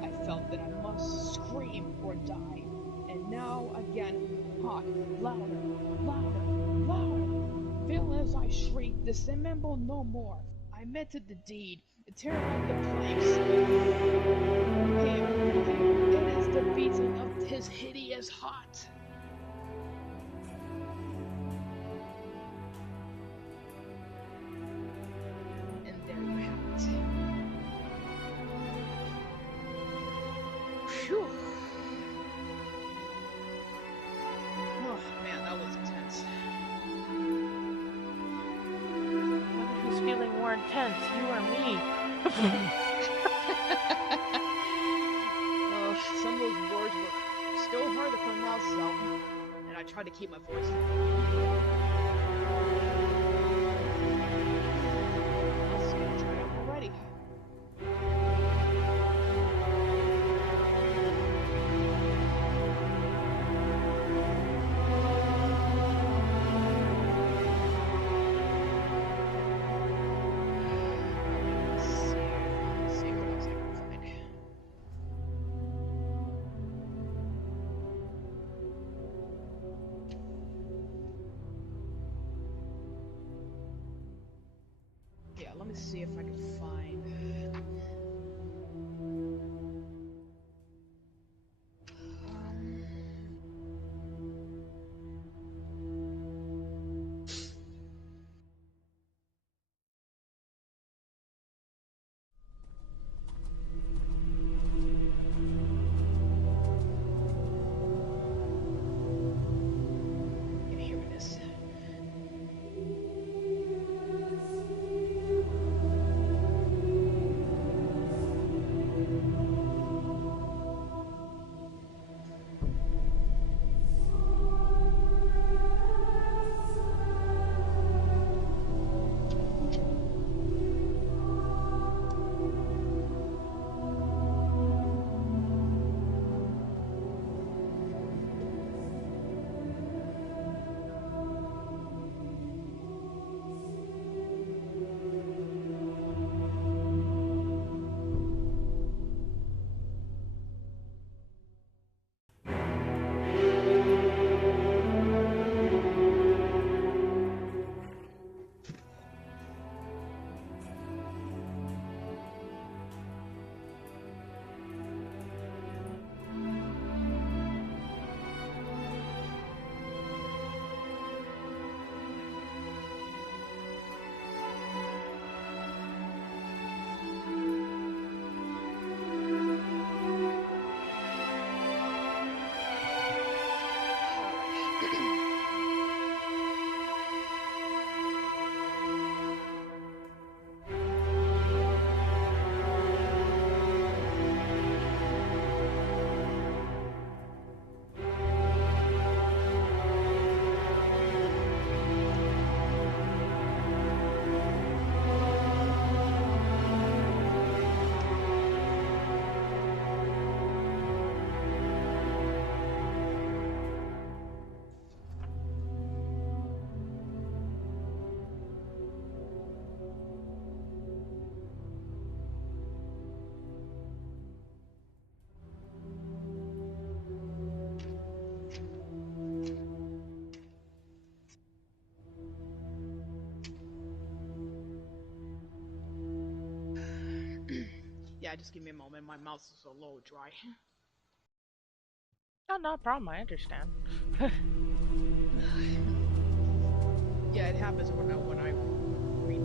I felt that I must scream or die. And now again, hark, louder, louder, louder. Feel as I shriek, dissemble no more. I meted the deed, tear out the planks. Here, it is the beating of his hideous heart. And there you have it. Phew. Oh man, that was intense. I wonder who's feeling more intense, you or me? Some of those words were still hard to pronounce, though, and I tried to keep my voice down. Let's get tried out already. Let's see what else I can find. Yeah, let me see if I can find. Yeah, here it is. Yeah, just give me a moment. My mouth is a little dry. Oh, no problem, I understand. Yeah, it happens when I read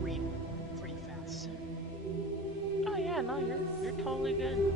read pretty fast. yeah, no, you're totally good.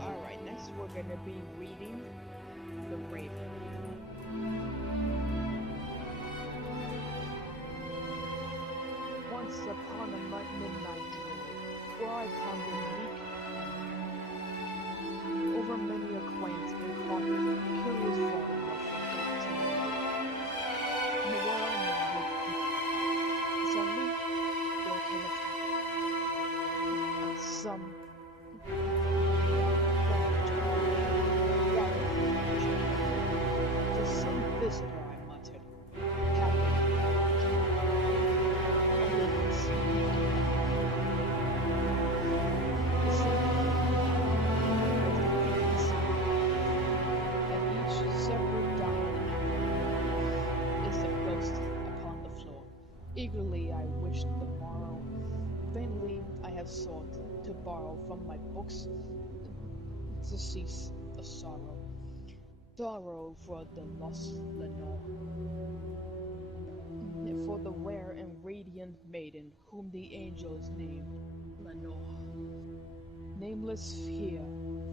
Alright, next we're gonna be reading The Raven. Once upon a midnight dream, where I pondered weak and over many a quaint and curious volume of forgotten lore. And where I married, suddenly there came a tap. Some to some visitor, I muttered, happy only this. And each separate dying hour is a ghost upon the floor. Eagerly I wished the morrow. Vainly I have sought to borrow from my books to cease the sorrow. Sorrow for the lost Lenore, for the rare and radiant maiden whom the angels named Lenore, nameless here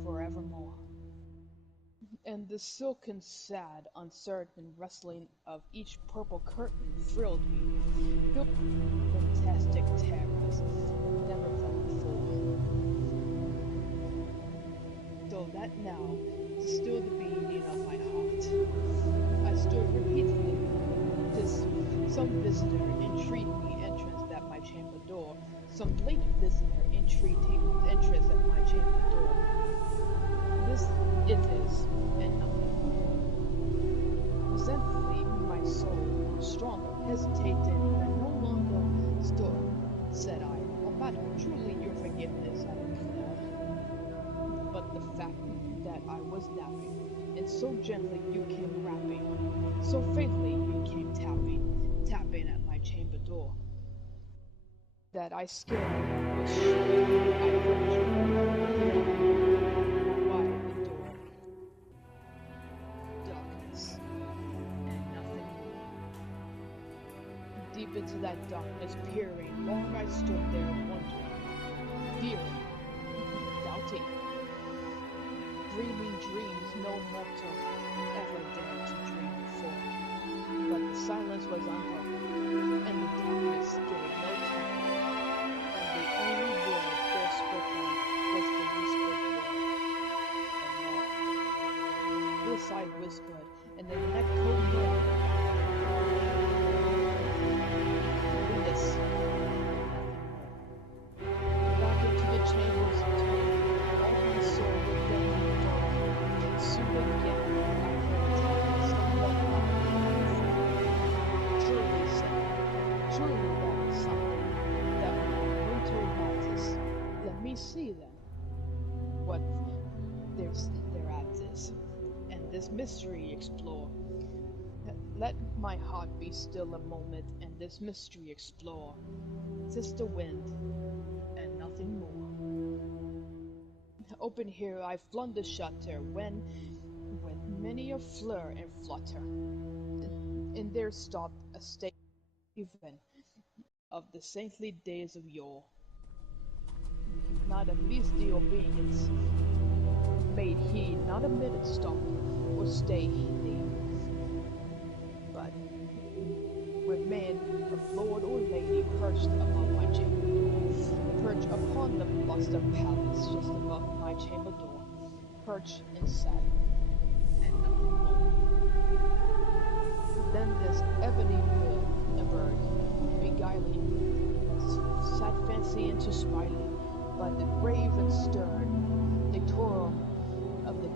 forevermore. And the silken, sad, uncertain rustling of each purple curtain thrilled me, filled with fantastic terrors never felt before. So that now, to still the beating of my heart, I stood repeatedly. 'Tis some visitor entreat me entrance at my chamber door, some late visitor entreating entrance at my chamber door. This it is, and nothing more. Resentfully my soul grew stronger, hesitating, and no longer stood, said I. Oh, madam, truly your forgiveness I implore. But the fact that I was napping, and so gently you came rapping, so faintly you came tapping at my chamber door, that I scared was sure I heard you hear wide the door. Darkness, and nothing more. Deep into that darkness peering, long I stood there wondering, fearing, doubting, dreaming dreams no mortal ever dared to dream before. But the silence was unbroken, and the darkness gave no tone, and the only word there spoken was the whispered word, "Lenore." This I whispered, and an echo murmured only this, and nothing more. Back into the chambers turned, all my soul within me burned. Soon again I heard somewhat louder. Surely, said I, surely that is something that my winter lattice. Let me see then what thereat is, and this mystery explore. Let my heart be still a moment, and this mystery explore. 'Tis the wind, and nothing more. Open here I flung the shutter, when, with many a fleur and flutter, in there stopped a stately even of the saintly days of yore. Not a least obedience made he, not a minute stop or stay he need, but remained of lord or lady perched above my chamber door, perched upon the bust of Pallas just above my chamber door, perched and sat, and nothing more. Then this ebony bird, beguiling sad fancy into smiling, but the brave and stern, the toil of the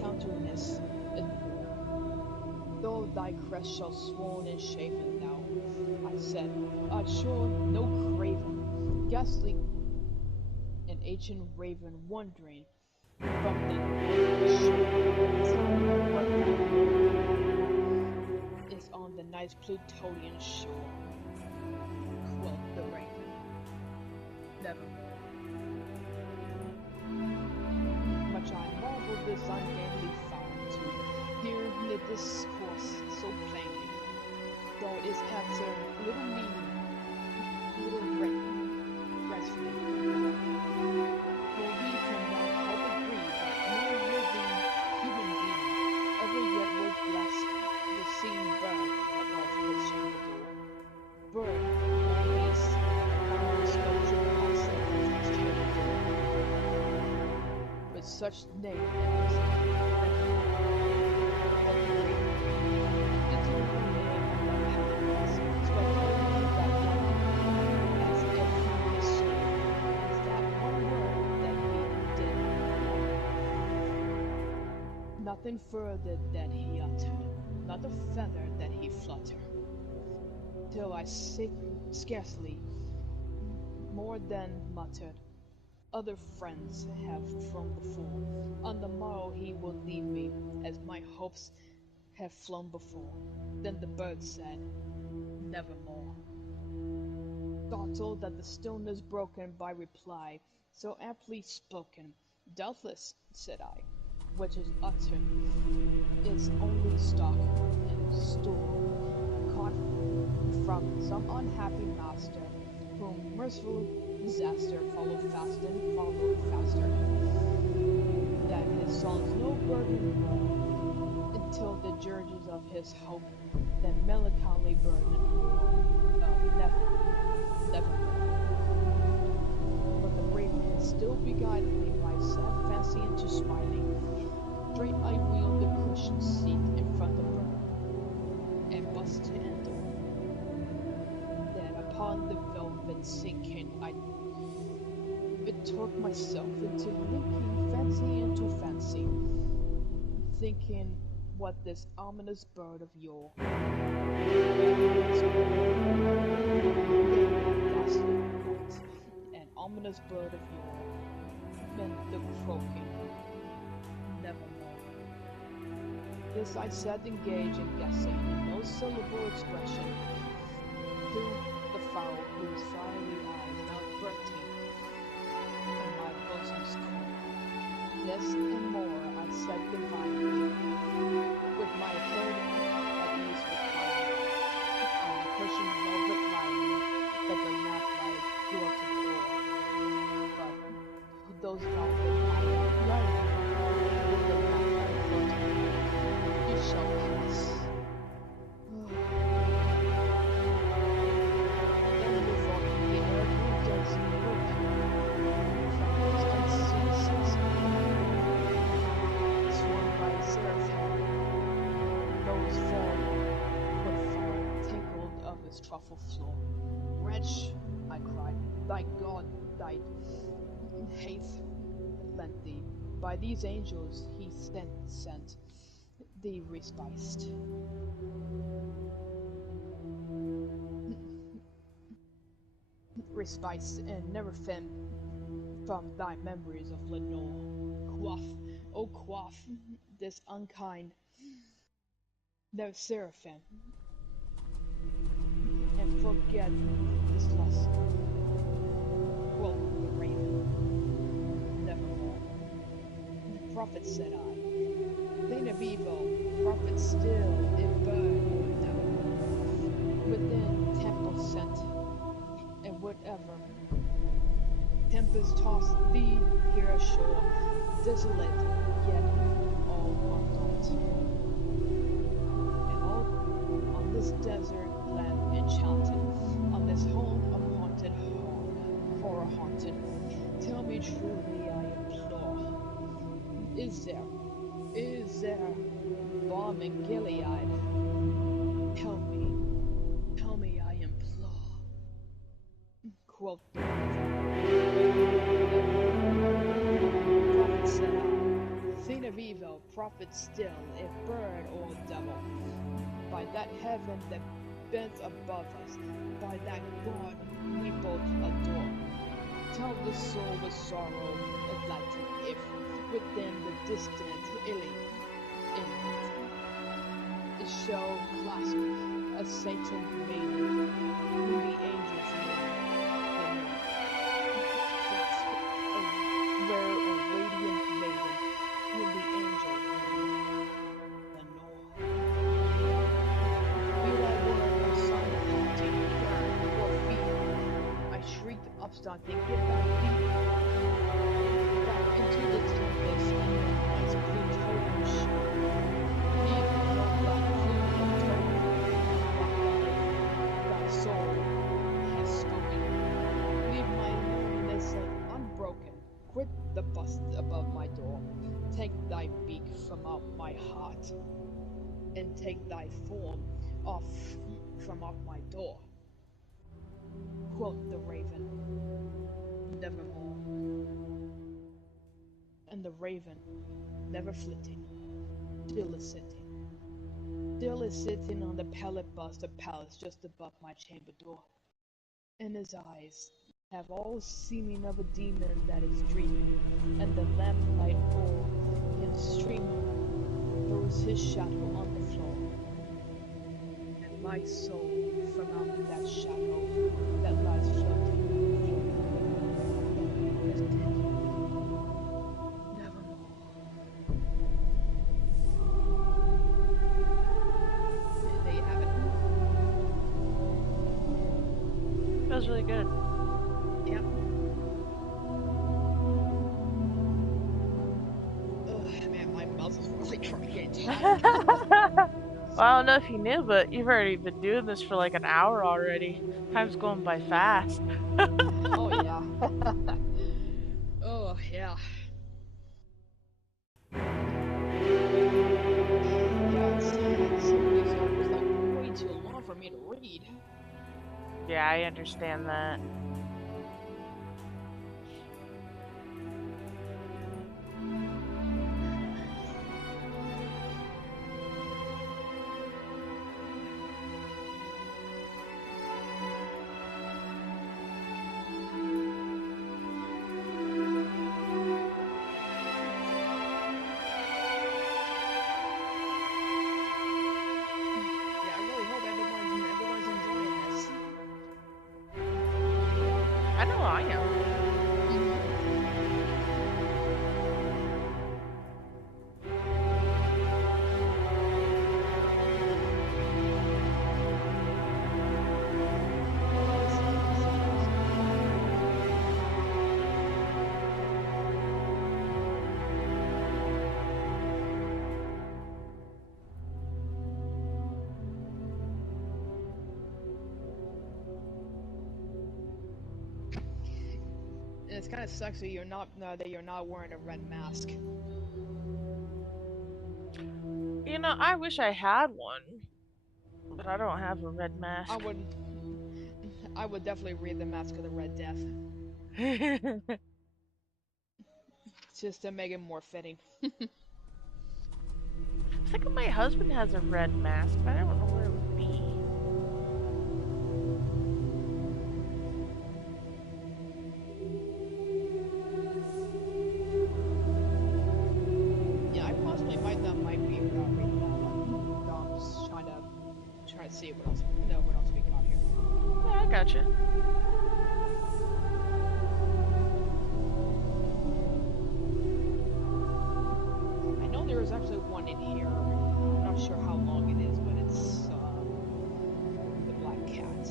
countenance is born. Though thy crest shall swoon and shaven thou, I said, art sure no craven, ghastly an ancient raven wandering from the nightly shore. Tell me what thou is on the nice Plutonian shore. Quoth the raven, nevermore. Much I marvel this ungainly fowl to hear the discourse so plainly, though it answer little meaning, little restfully. For we cannot help agree that no living human being ever yet was blessed with seeing bird above his chamber door. Bird, or beast, upon the sculptured outside of his chamber door, with such name and nothing further that he uttered, not a feather that he fluttered, till I scarcely more than muttered, other friends have flown before, on the morrow he will leave me, as my hopes have flown before. Then the bird said, nevermore. Startled at the stillness broken by reply, so aptly spoken, doubtless, said I, which is uttered is only stock and store, caught from some unhappy master, whom merciful disaster followed faster, that his songs no burden bore, until the dirges of his hope that melancholy burden bore, nevermore. But the brave man still beguiled me by sad fancy into smiling. Straight I wheeled the cushioned seat in front of her, and busted in the door. Then upon the velvet sinking I betook myself into linking fancy into fancy, thinking what this ominous bird of yore, an ominous bird of yore, meant the croaking, nevermore. This I said engaged in guessing, in no syllable expression, to the fowl whose fiery eyes now bursting in my bosom's core. This and more I said divinely, with my head at ease reclining, on the cushioned velvet lining that the lamplight glutted o'er. But those velvet lining with the lamplight glutted, you shall pass. Then before me the air grew dense and broken from those unseen senses, sworn by seraphim, those fall would fall, tangled of his truffle floor. Wretch, I cried, thy God, thy hath lent thee. By these angels he sent thee respiced. Respiced and never fend from thy memories of Lenore. Quaff this unkind, the seraphim, and forget this lesson. Quoth the raven, nevermore. Prophet, said I, thing of evil, prophet still, if bird or devil, within temple sent, and whatever tempest tossed thee here ashore, desolate, yet all undaunt. And all on this desert land enchanted, on this home of haunted horror haunted, tell me truly, I implore, is there balm in Gilead? Tell me, I implore. Quoth the raven, of evil, prophet still, if bird or devil. By that heaven that bends above us, by that God we both adore. Tell the soul with sorrow, enlightened if, within the distant inlet, it shall clasp a Satan maiden, whom the angels name clasp a radiant maiden, whom the angels name Be thy word a sign of haunting, burn, or fear. I shrieked upstarting, give thy feet back into the tempest and the night's plutonian shore. Leave no black plume of token, what thy soul has spoken. Leave my loneliness unbroken. Quit the bust above my door. Take thy beak from out my heart, and take thy form from off my door. Quoth the raven, nevermore. And the raven, never flitting, still is sitting on the pellet bust of palace just above my chamber door. And his eyes have all seeming of a demon that is dreaming, and the lamplight o'er him streaming throws his shadow on the floor. And my soul from out that shadow that lies floating, is dead. Nevermore. There you have it. That was really good. Yep. Ugh, man, my mouth is really trying to get tired. Well, I don't know if you knew, but you've already been doing this for like an hour already. Time's going by fast. Oh yeah. Oh yeah. Yeah, some of these are like way too long for me to read. Yeah, I understand that. Yeah, I really hope everyone's enjoying this. I know I am. And it's kind of sucks that you're not wearing a red mask. You know, I wish I had one, but I don't have a red I mask. would, I would definitely read the Mask of the Red Death I just to make it more fitting. think my husband has a red mask, but I don't know where it would be. Yeah, I possibly might be reading that one. I'm just trying to see what else we got here. Yeah, I gotcha. I know there is actually one in here. I'm not sure how long it is, but it's the Black Cat.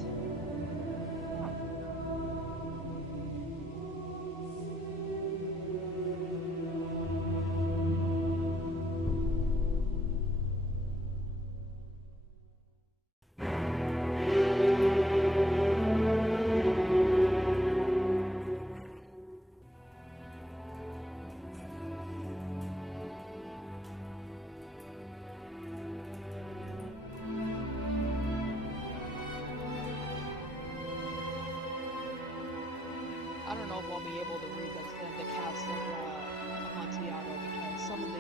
I don't know if I'll be able to read the cast of Amontillado because some of the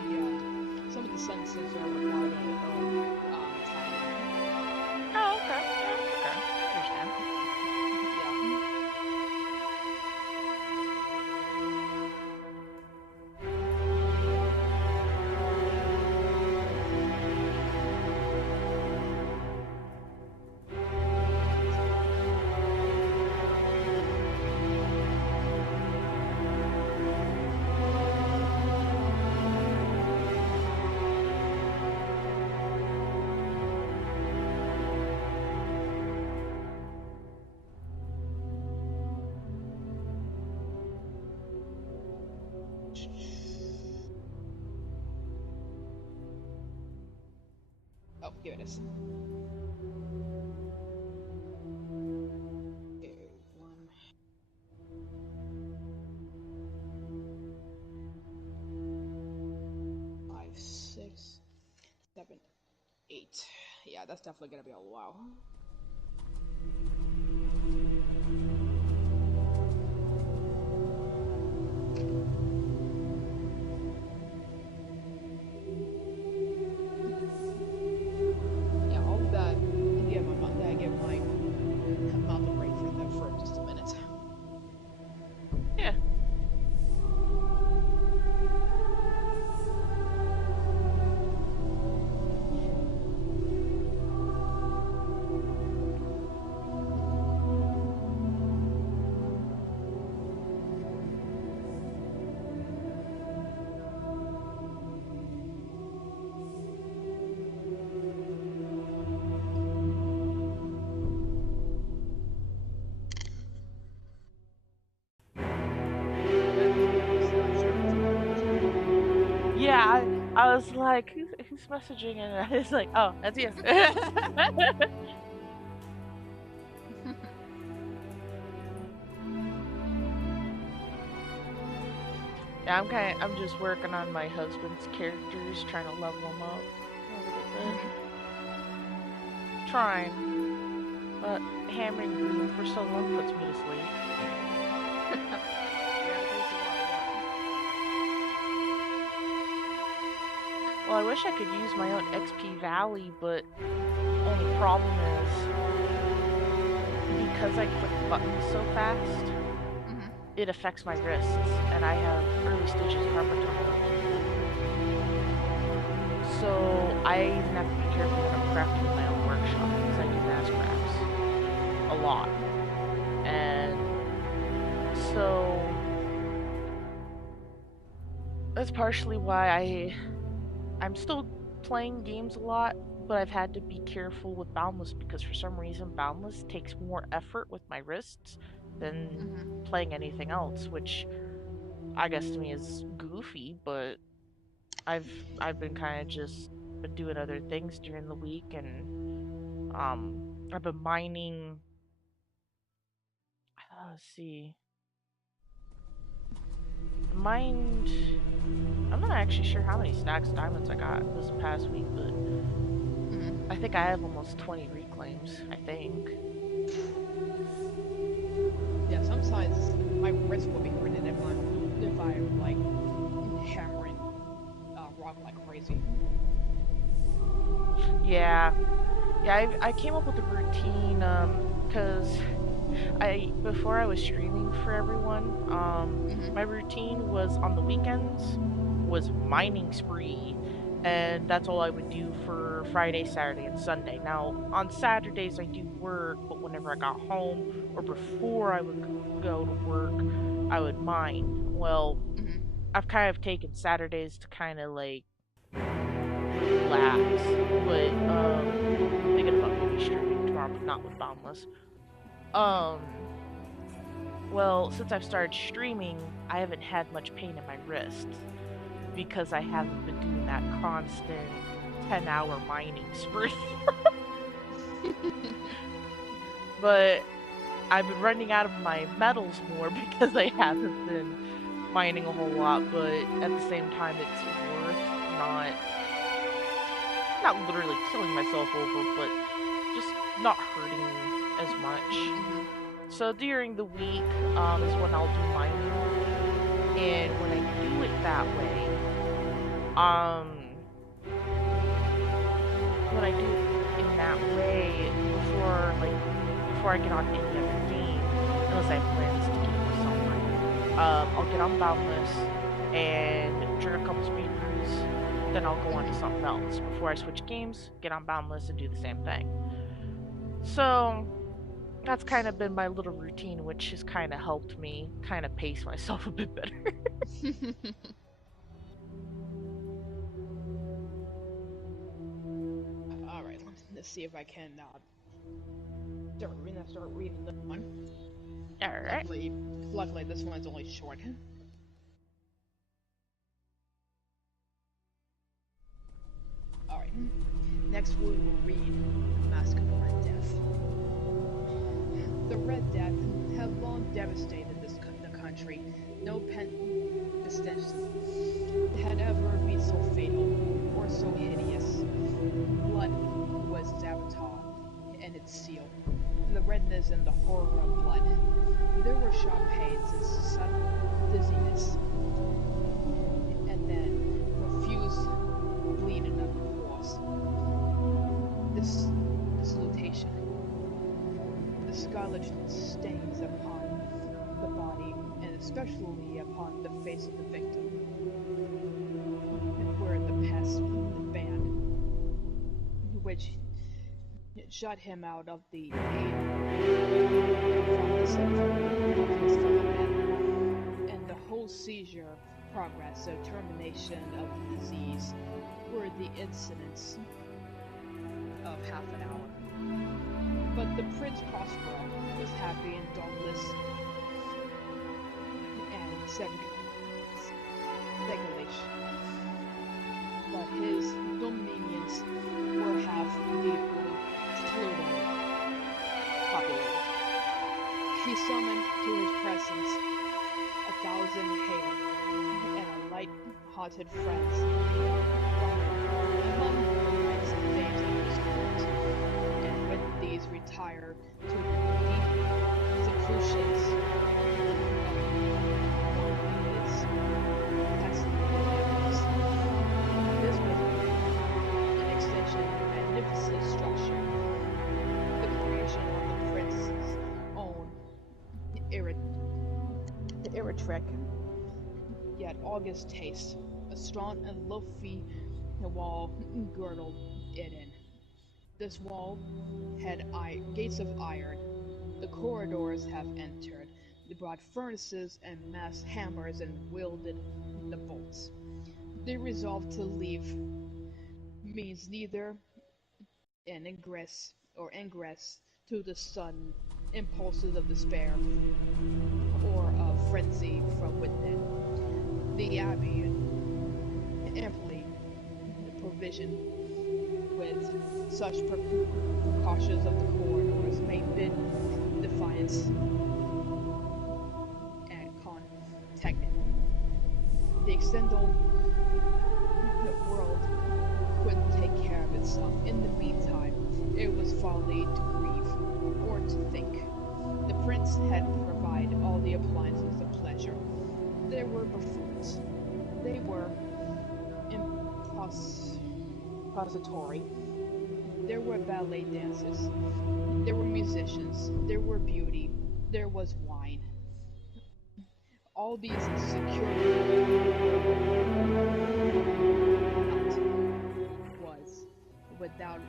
some of the sentences are required in Italian. Oh, okay. Yeah, that's okay. I understand. Yeah. Oh, here it is. Two, one, 5, 6, 7, 8. Yeah, that's definitely gonna be a while. Yeah, all of that. Yeah, I get my mouth a break for that for just a minute. Yeah. Yeah, I was like, who's messaging? And I was like, oh, that's you. Yeah, I'm just working on my husband's characters, trying to level them up a little bit. Trying, but hammering green for so long puts me to sleep. Yeah, there's a lot of Well, I wish I could use my own XP Valley, but only problem is because I click buttons so fast, that. it affects my wrists, and I have early stages carpal tunnel. So I even have to be careful when I'm crafting in my own workshop because I do mass crafts a lot. And so that's partially why I'm still playing games a lot, but I've had to be careful with Boundless because for some reason Boundless takes more effort with my wrists than playing anything else, which I guess to me is goofy, but I've I've been kind of just been doing other things during the week and I've been mining. Let's see. I mined. I'm not actually sure how many stacks of diamonds I got this past week, but I think I have almost 20 reclaims. I think. Yeah, sometimes my wrist will be hurting if I'm like hammering rock like crazy. Yeah, yeah. I came up with a routine because I before I was streaming for everyone, my routine was on the weekends was mining spree, and that's all I would do for Friday, Saturday, and Sunday. Now on Saturdays I do work, but whenever I got home or before I would go to work, I would mine. Well, I've kind of taken Saturdays to kind of like relax, but I'm thinking about maybe streaming tomorrow, but not with Boundless. Um, well, since I've started streaming, I haven't had much pain in my wrists because I haven't been doing that constant 10-hour mining spree. But I've been running out of my metals more because I haven't been mining a whole lot, but at the same time it's worth not literally killing myself over, but just not hurting as much. So during the week is when I'll do mining, and when I do it that way, um, what I do in that way before I get on any other game, unless I have plans to get it with someone. I'll get on Boundless and drink a couple speed brews, then I'll go on to something else. Before I switch games, get on Boundless and do the same thing. So that's kind of been my little routine, which has kind of helped me kind of pace myself a bit better. Alright, let's see if I can start reading this one. All right. Luckily, this one's only short. Alright, next we will read Mask of the Red Death. The Red Death have long devastated the country. No pestilence had ever been so fatal or so hideous. Blood was its avatar and its seal. The redness and the horror of blood. There were sharp pains and sudden dizziness, and then profuse bleeding of the pores. This salutation, the scarlet stains upon the body, and especially upon the face of the victim, were the past the band which shut him out of the aid from his fellow men, and the whole seizure, progress, or termination of the disease were the incidents of half an hour. But the Prince Prospero was happy and dauntless, and speculation. But his dominions were half the populated. He summoned to his presence 1,000 hale and a light-hearted friends among the knights and dames of his court, and when these retired to the deep seclusions of his fascinating memories. This was an extension of a magnificent structure, the creation of the prince's own Eritrea, yet august taste, a strong and lofty wall girdled it in. This wall had gates of iron. The corridors have entered. They brought furnaces and massed hammers and wielded the bolts. They resolved to leave means neither an ingress to the sudden impulses of despair or of frenzy from within. The abbey, amply provisioned with such precautions of the corridors, may bid defiance and contact. The external world couldn't take care of itself. In the meantime, it was folly to grieve or to think. The prince had provided all the appliances of pleasure. There were buffoons. They were impository. There were ballet dancers. There were musicians. There were beauty. There was wine. All these securely without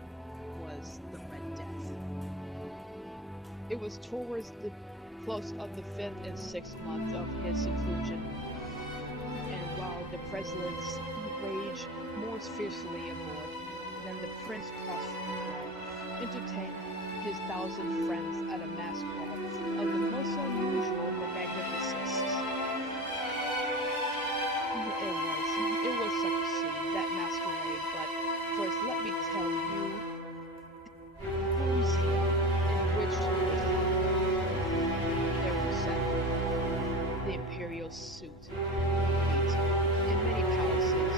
was the Red Death. It was towards the close of the 5th and 6th month of his seclusion, and while the presidents raged more fiercely aboard than the Prince Prospero entertained his 1,000 friends at a mass ball of the most unusual magnificence. It was such a scene, that masquerade, but first let me tell you who's here and which was there was set the imperial suit, in many palaces.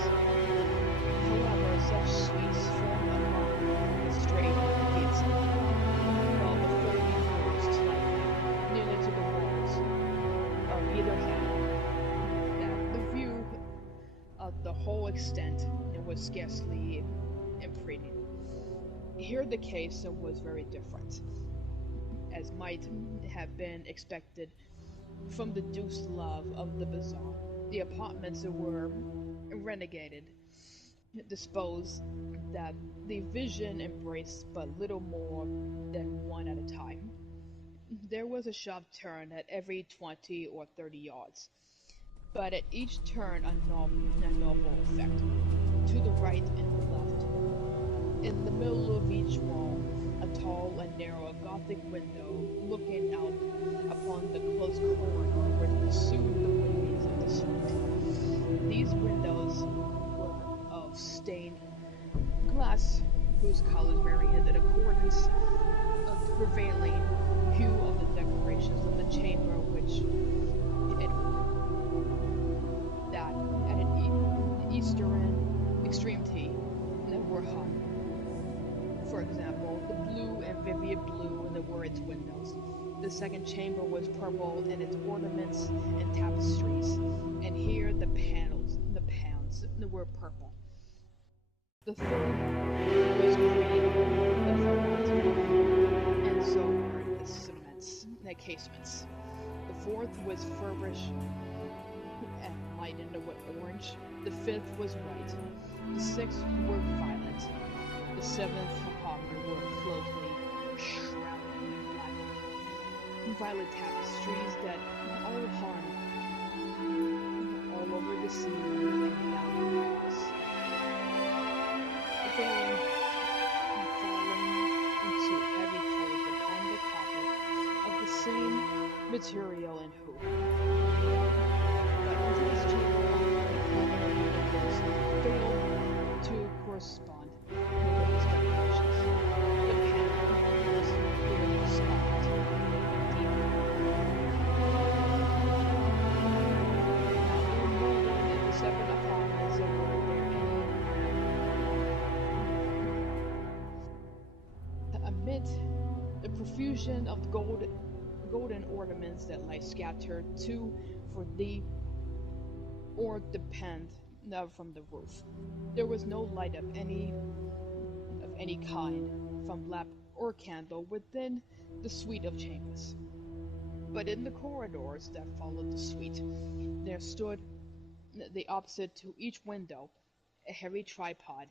However, such suites formed among the straight gates, while the folding doors like nearly to the walls of either hand. The view of the whole extent was scarcely imprinted. Here the case was very different, as might have been expected from the deuced love of the bazaar. The apartments were renegated, disposed that the vision embraced but little more than one at a time. There was a sharp turn at every 20 or 30 yards, but at each turn a novel effect, to the right and the left. In the middle of each wall, a tall and narrow Gothic window looking out upon the close corridor which pursued the remains of the suite. These windows were of stained glass, whose colors varied in accordance of the prevailing hue of the decorations of the chamber which it that at an eastern extremity were hung. For example, the blue and vivid blue were its windows. The second chamber was purple in its ornaments and tapestries, and here the panels were purple. The third was green, the fourth, and so were the casements. The fourth was furbished and lightened with orange. The fifth was white. The sixth were violet. The seventh apartment were closely shrouded in black. Violet tapestries that all hung all over the ceiling and down the walls, falling into heavy folds upon the carpet of the same material and hoop. But into this chamber, the color failed to correspond with its decorations. The panel was clearly scarlet, deep. No one in the seven apartments were there. Amid the profusion of golden ornaments that lay scattered to, for thee, or depend from the roof, there was no light of any kind, from lamp or candle, within the suite of chambers. But in the corridors that followed the suite, there stood, the opposite to each window, a heavy tripod,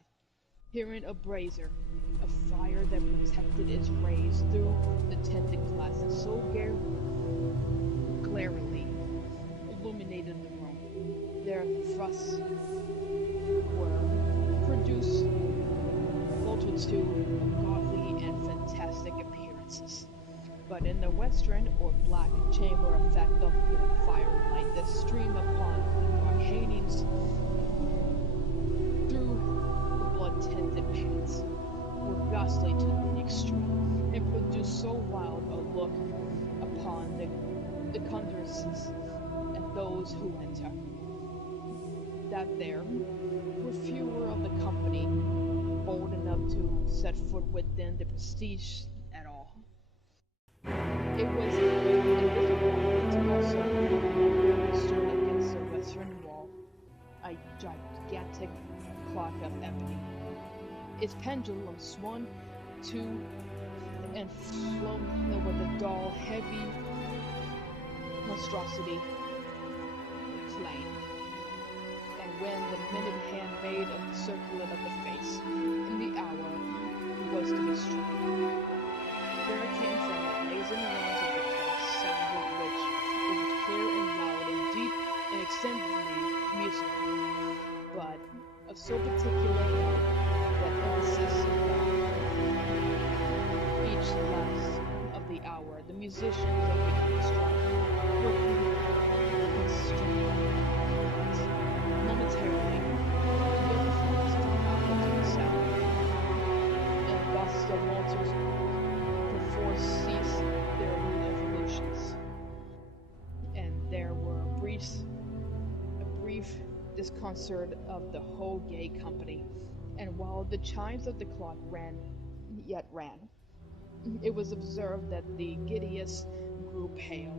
herein a brazier, a fire that protected its rays through the tinted glass and so glaringly illuminated the room. Their thrusts were produced multitude of godly and fantastic appearances. But in the western or black chamber effect of the firelight that streamed upon the dark hangings through the blood-tinted pans were ghastly to the extreme, and produced so wild a look upon the conjurers and those who enter, that there were fewer of the company bold enough to set foot within the prestige at all. It was in this apartment also that there stood against the western wall a gigantic clock of ebony. Its pendulum swung to and flung with a dull, heavy monstrosity plain. And when the minute hand made of the circlet of the face, and the hour was to be struck, there came from the blazing runs of the clock sound which it was clear and loud and deep and extendedly musical, but of so particular note that emphasis each last of the hour, the musicians of the orchestra were constrained momentarily in their performance to travel to the sound, and thus the waltzers perforce ceased their evolutions, and there were a brief disconcert of the whole gay company, and while the chimes of the clock yet ran, it was observed that the giddiest grew pale,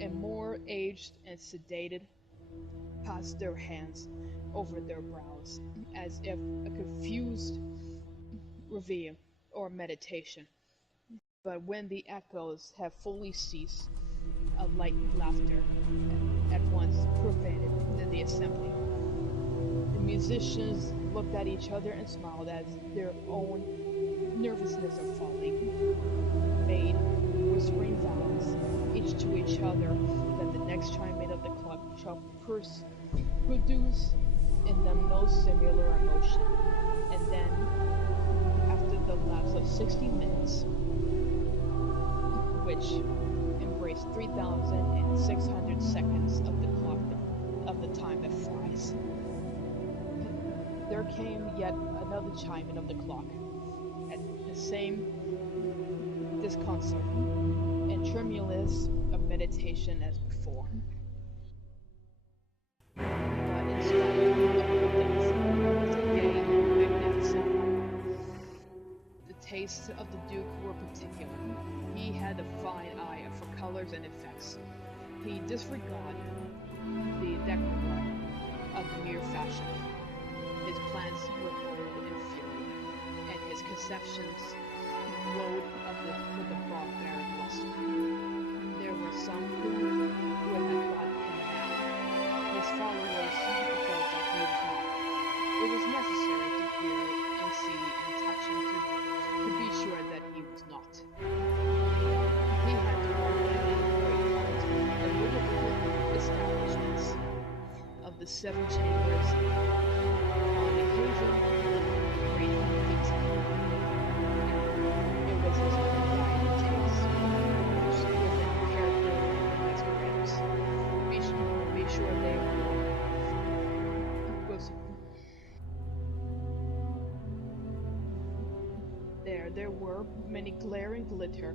and more aged and sedated passed their hands over their brows, as if a confused reverie or meditation. But when the echoes have fully ceased, a light laughter at once pervaded the assembly. The musicians looked at each other and smiled as their own nervousness of falling made whispering vows, each to each other, that the next chiming of the clock shall produce in them no similar emotion. And then, after the lapse of 60 minutes, which embraced 3,600 seconds of the clock of the time that flies, there came yet another chiming of the clock, at the same disconcerting and tremulous of meditation as before. But in spite of all things, it was a gay and magnificent night. The tastes of the Duke were particular. He had a fine eye for colors and effects. He disregarded the decor of mere fashion. His plans were bold and fury, and his conceptions glowed with a barbaric luster. There were some who would have thought him mad. His followers felt that he was not. It was necessary to hear and see and touch him to be sure that he was not. He had to walk in great part the movable establishments of the seven chambers on occasion great feats. It was his own guiding taste, which with the character of the masqueraders. Be sure they was there were many glaring glitter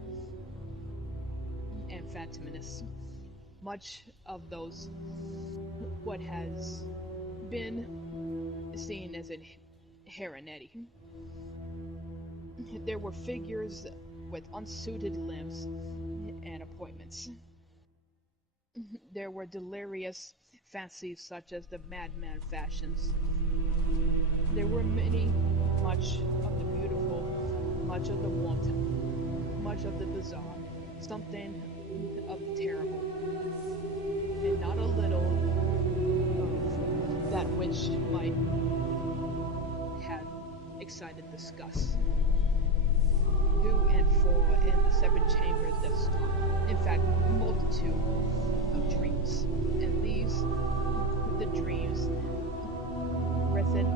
and phantominous. Much of those what has been seen as in Heronetti. There were figures with unsuited limbs and appointments. There were delirious fancies such as the madman fashions. There were many, much of the beautiful, much of the wanton, much of the bizarre, something of the terrible, and not a little of that which might have excited disgust. To and fro in the seven chambers that stood, in fact, a multitude of dreams, and these, the dreams, writhen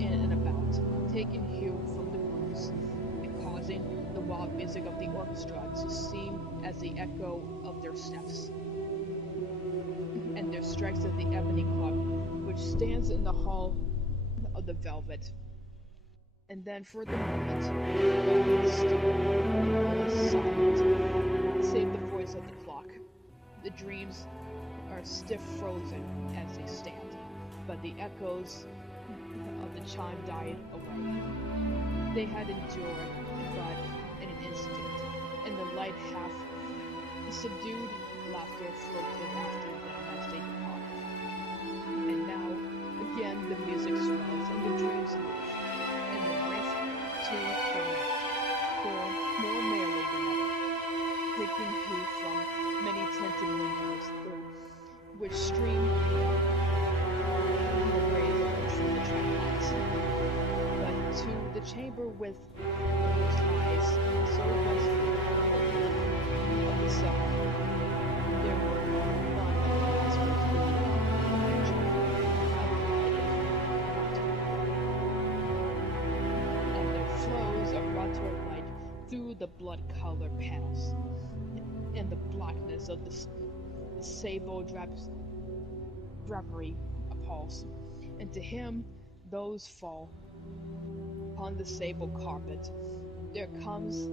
in and about, taking hue from the rooms, and causing the wild music of the orchestra to seem as the echo of their steps, and their strikes of the ebony clock, which stands in the hall of the velvet. And then for the moment, all is still, and all is silent, save the voice of the clock. The dreams are stiff frozen as they stand, but the echoes of the chime died away. They had endured but in an instant, and the light half subdued laughter floated after them as they departed. And now, again the music swells and the dreams move, and the wraith too pour more merrily than ever, taking hue from many tinted windows through which stream the rays through the tripods. But to the chamber with those eyes so restful of the sun, there were none of the aspects of adventure, and there flows a rotor light through the blood-colored panels, and the blackness of the sable drapery appalls, and to him those fall upon the sable carpet. There comes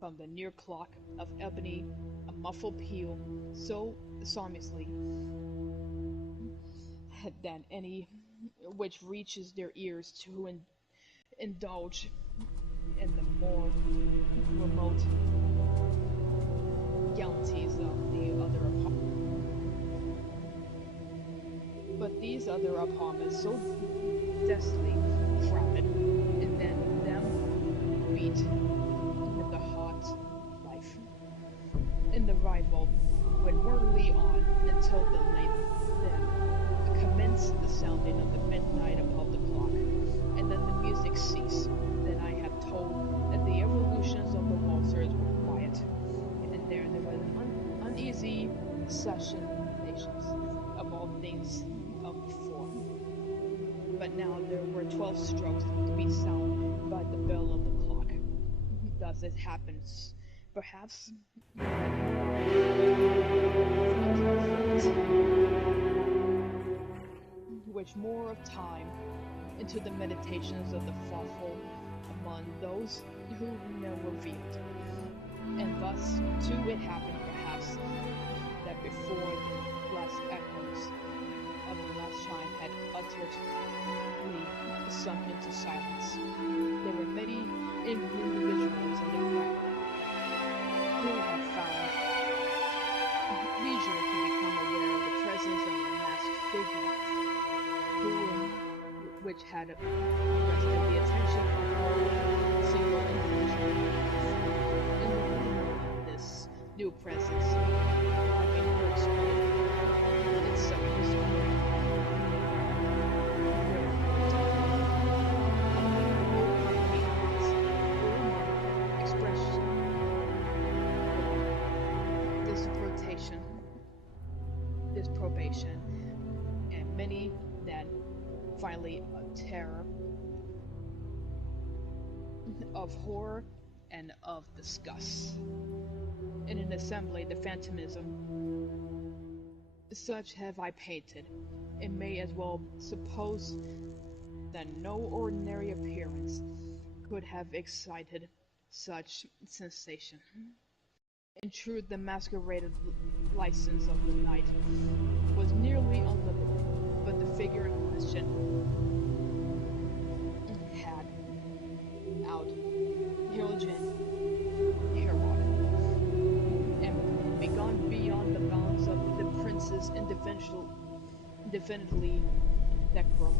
from the near clock of ebony a muffled peal, so sonorously than any which reaches their ears to indulge in the more remote gallantries of the other apartments. But these other apartments so densely crowded, and then them beat in the hot life. In the rival went mortally on until the late then commenced the sounding of the midnight above the clock, and then the music ceased. Then I have told that the evolutions of the waltzers were quiet, and there was an uneasy nations of all things of before. But now there were 12 strokes to be sounded by the bell of the clock. Thus it happens, perhaps, which more of time into the meditations of the thoughtful among those who know revealed. And thus, too, it happened, perhaps, that before the last echoes of the last chime had utterly sunk into silence, there were many individuals in the crowd who had found leisure to become aware of the presence of a masked figure, which had arrested the attention of no single individual. In the rumor of this new presence, having heard spoken in some history, expression, this probation, and many then finally a terror of horror and of disgust. In an assembly, the phantomism, such have I painted, it may as well suppose that no ordinary appearance could have excited such sensation. In truth, the masqueraded license of the night was nearly unlimited, but the figure in question had out Herod, and begun beyond the bounds of the prince's indefinitely decorum.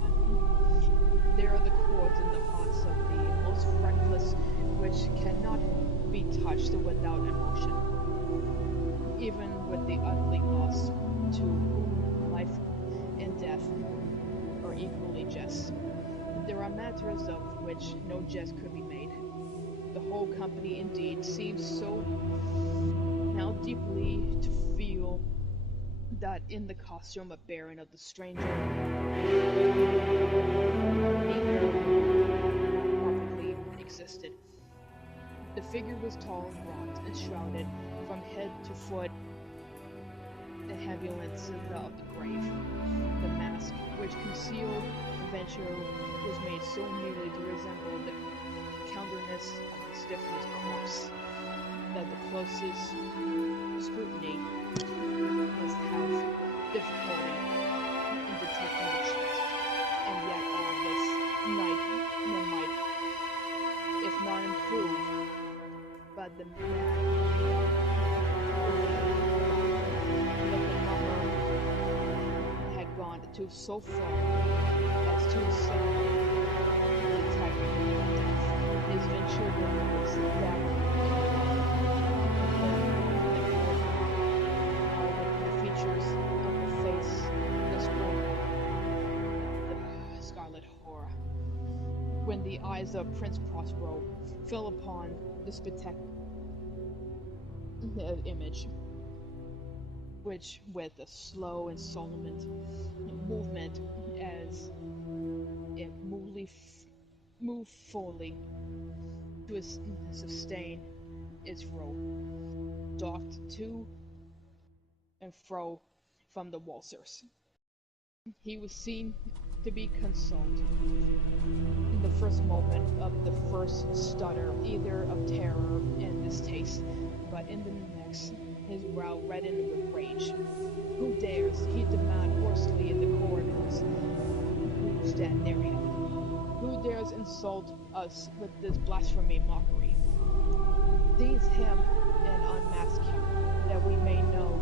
There are the chords in the hearts of the most reckless which cannot be touched without emotion, even with the utterly lost, to whom life and death are equally just. There are matters of which no jest could be made. The whole company, indeed, seems so now deeply to feel that in the costume of bearing of the stranger, neither properly existed. The figure was tall and broad, and shrouded from head to foot the heaviness of the grave. The mask which concealed the venture was made so nearly to resemble the countenance of the stiffest corpse that the closest scrutiny must have difficulty in detecting the cheat. And yet all this night might, if not improve, but the had gone to so far as to detect his venture was that the features of the face displayed the scarlet horror. When the eyes of Prince Prospero fell upon the spectacular image, which with a slow and solemn movement as it moved fully to sustain its role, docked to and fro from the waltzers. He was seen to be consoled in the first moment of the first stutter, either of terror and distaste, but in the next, his brow reddened with rage. Who dares, he demanded hoarsely in the corridors, who stand near him? Who dares insult us with this blasphemy mockery? Seize him and unmask him, that we may know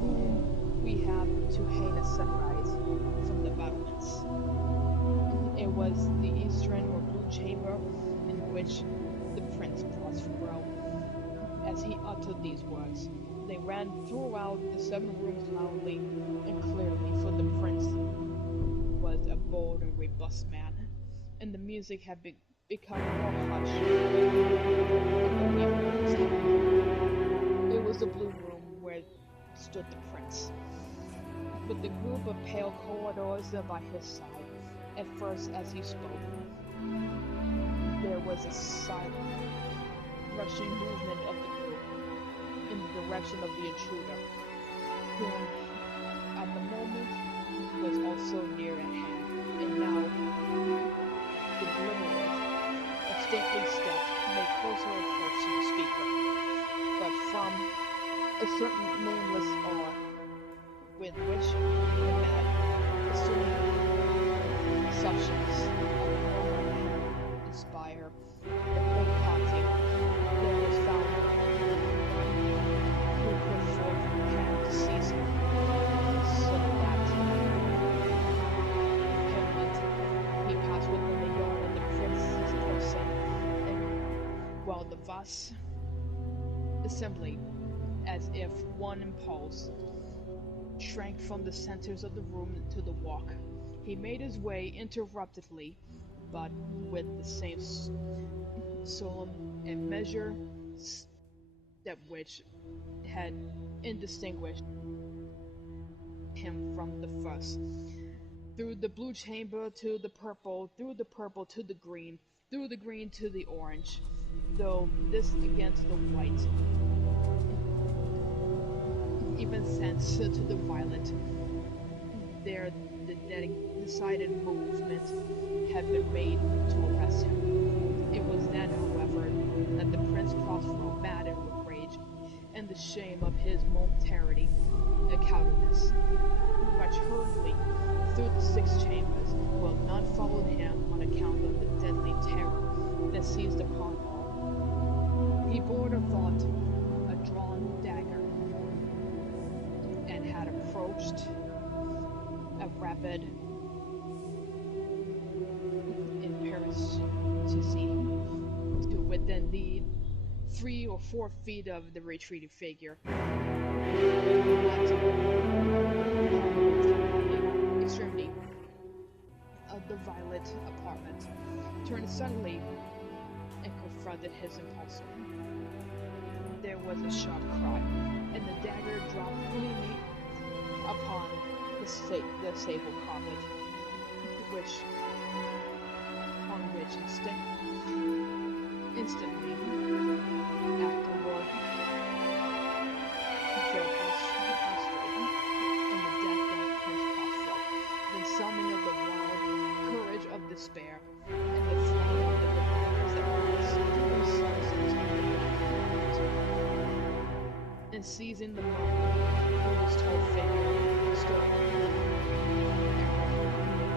whom we have to heinous sunrise from the battlements. It was the eastern or blue chamber in which the prince prostrate as he uttered these words. They ran throughout the 7 rooms loudly and clearly, for the prince was a bold and robust man, and the music had become more hushed, and the weaving was heavy. It was the blue room where stood the prince, with the group of pale corridors by his side. At first, as he spoke, there was a silent, rushing movement of the group in the direction of the intruder, whom at the moment was also near at hand, and now the deliberate, a stately step made closer approach to the speaker, but from a certain nameless awe with which the man assumed assumptions of normal inspire the whole party. There was found who put forth her hand to seize him, so that impediment he passed within the yard of the prince's person, and while the vast assembly, as if one impulse, shrank from the centers of the room to the walk, he made his way interruptedly, but with the same solemn and measured step which had indistinguished him from the first. Through the blue chamber to the purple, through the purple to the green, through the green to the orange, though this again to the white, even thence to the violet. There the decided movement had been made to arrest him. It was then, however, that the prince crossed maddened with rage, and the shame of his momentary cowardice, rushed hurriedly through the 6 chambers, while none followed him on account of the deadly terror that seized upon all. He bore the thought a drawn dagger, and had approached a rapid impetuosity to within the 3 or 4 feet of the retreating figure. At the extremity of the violet apartment, turned suddenly and confronted his impulsor. There was a sharp cry, and the dagger dropped gleaming upon the sable carpet, on which instantly afterward fell prostrate in the death of Prince Prospero. Then summoning of the wild courage of despair, and the throng of the revilers that threw themselves into the battlefield, and seizing the moment, whose tall figure stood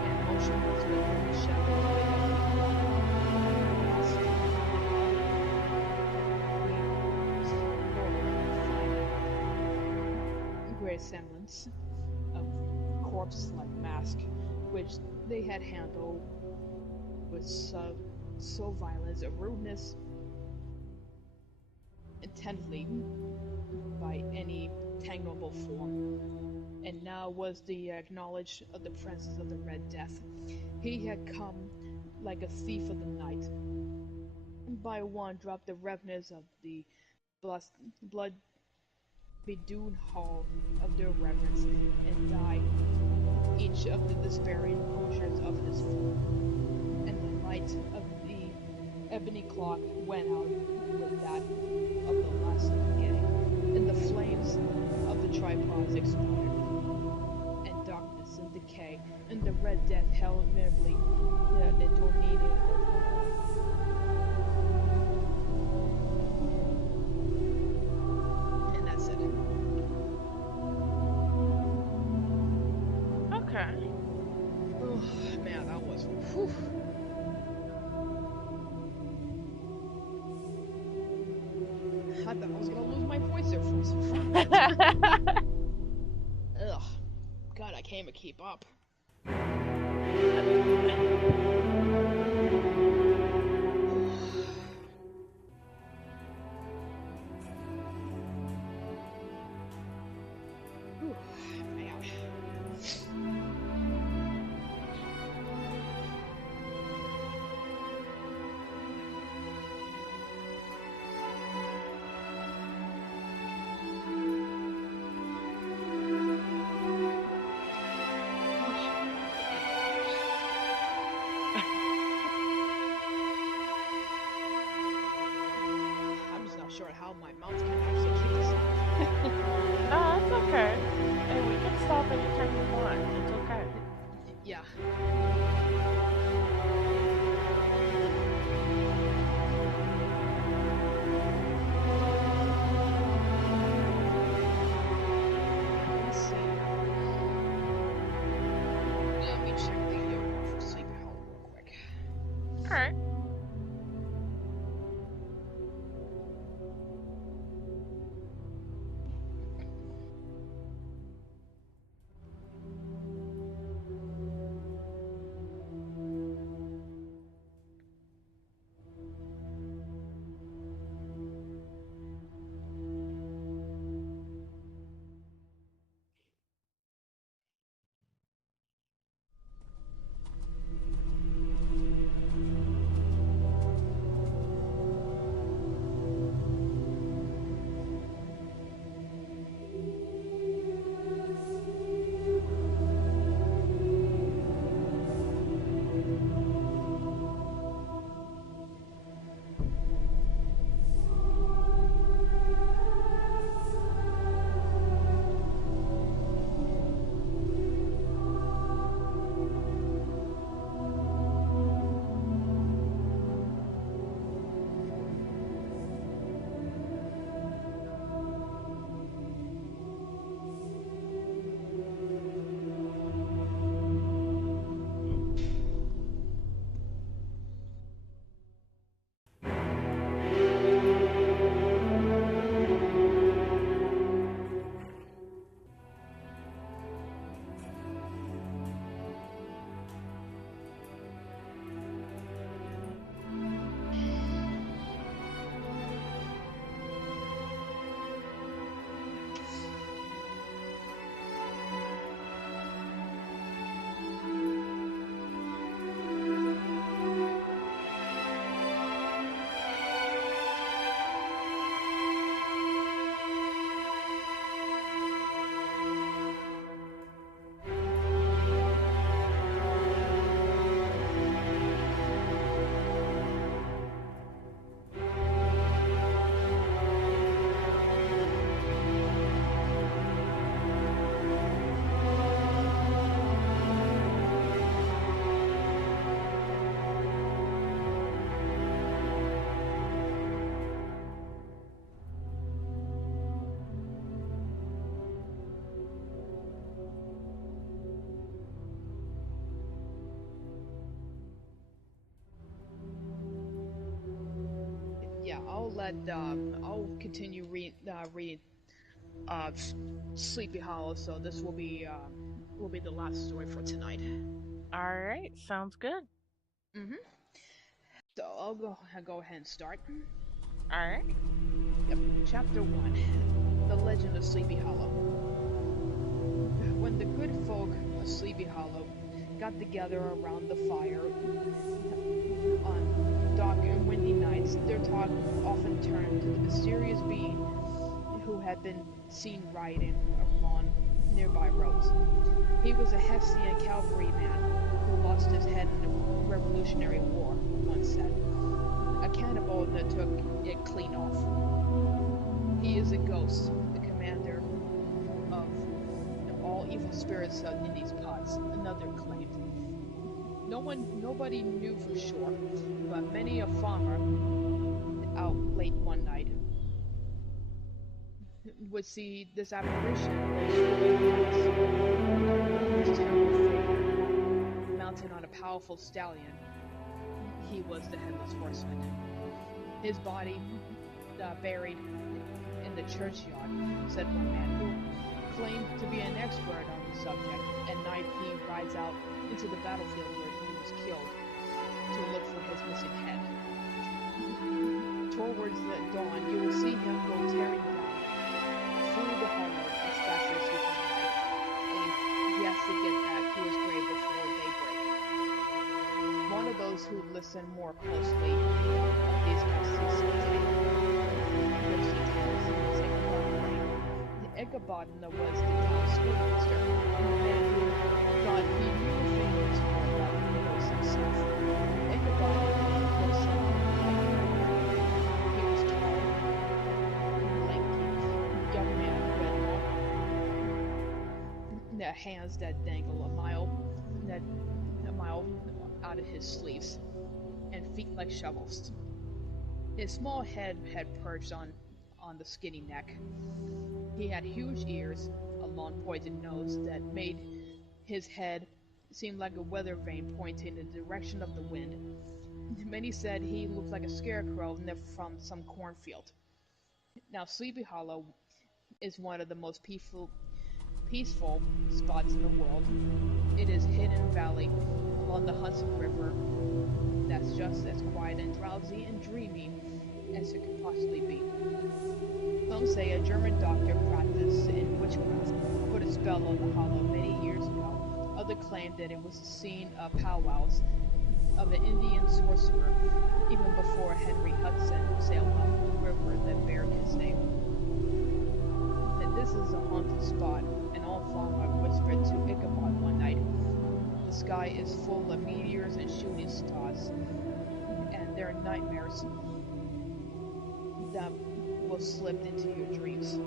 and motionless within the shadow of the great semblance of corpse-like mask, which they had handled with so violent a rudeness, intently by any tangible form, and now was the acknowledged of the Princess of the Red Death. He had come like a thief of the night, and by one dropped the revenues of the blood bedewed hall of their reverence, and died each of the despairing poachers of his form, and the light of the ebony clock went out with that of the last spaghetti, and the flames of the tripods expired, and darkness and decay, and the Red Death held merely the dominion over all. And that's it. Okay. Oh man, that was. Whew. I thought I was gonna lose my voice there for a second. Ugh. God, I can't even keep up. I'll continue reading uh, Sleepy Hollow. So this will be the last story for tonight. All right, sounds good. hmm So I'll go ahead and start. All right. Yep. Chapter 1. The Legend of Sleepy Hollow. When the good folk of Sleepy Hollow got together around the fire on dark and windy nights, their talk often turned to the mysterious being who had been seen riding along nearby roads. He was a Hessian cavalryman who lost his head in the Revolutionary War, one said. A cannibal that took it clean off. He is a ghost, the commander of all evil spirits in these pots, another claimed. Nobody knew for sure, but many a farmer out late one night would see this apparition this terrible figure mounted on a powerful stallion. He was the headless horseman. His body buried in the churchyard, said one man who claimed to be an expert on the subject. At night he rides out into the battlefield where he was killed to look for his missing head. Towards the dawn, you will see him go tearing down through the hollow as fast as he can ride, and he has to get back to his grave before daybreak. One of those who listen more closely of these ghostly tales is Ichabod was the town schoolmaster, a man who thought he knew things more about the ghosts himself. Ichabod was something like he was tall, lanky, young man with hands that dangle a mile out of his sleeves, and feet like shovels. His small head had perched on the skinny neck. He had huge ears, a long pointed nose that made his head seem like a weather vane pointing in the direction of the wind. Many said he looked like a scarecrow from some cornfield. Now, Sleepy Hollow is one of the most peaceful spots in the world. It is a hidden valley along the Hudson River that's just as quiet and drowsy and dreamy as it could possibly be. Some say a German doctor practiced in witchcraft put a spell on the hollow many years ago. Others claim that it was the scene of powwows of an Indian sorcerer even before Henry Hudson sailed up the river that bears his name. And this is a haunted spot, an old farmer whispered to Ichabod one night. The sky is full of meteors and shooting stars, and there are nightmares that will slip into your dreams.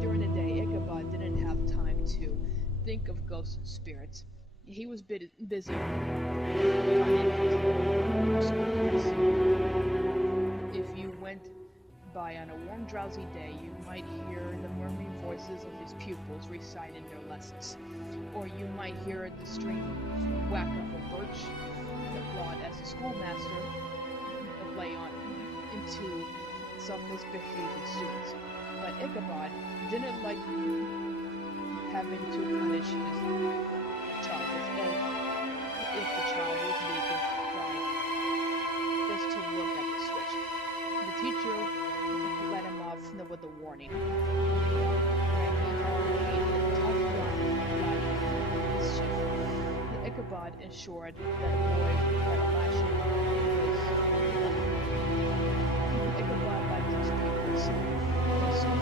During the day, Ichabod didn't have time to think of ghosts and spirits. He was busy running his schools. If you went by on a warm, drowsy day, you might hear the murmuring voices of his pupils reciting their lessons, or you might hear the string whack of a birch rod as the schoolmaster lay on into some misbehaving students. But Ichabod didn't like having to punish his child if the child was weak and cried just to look at the switch. The teacher let him off with a warning. When he had made a tough run like mischief, Ichabod ensured that a boy had a lashing was Ichabod liked his pupils. Soon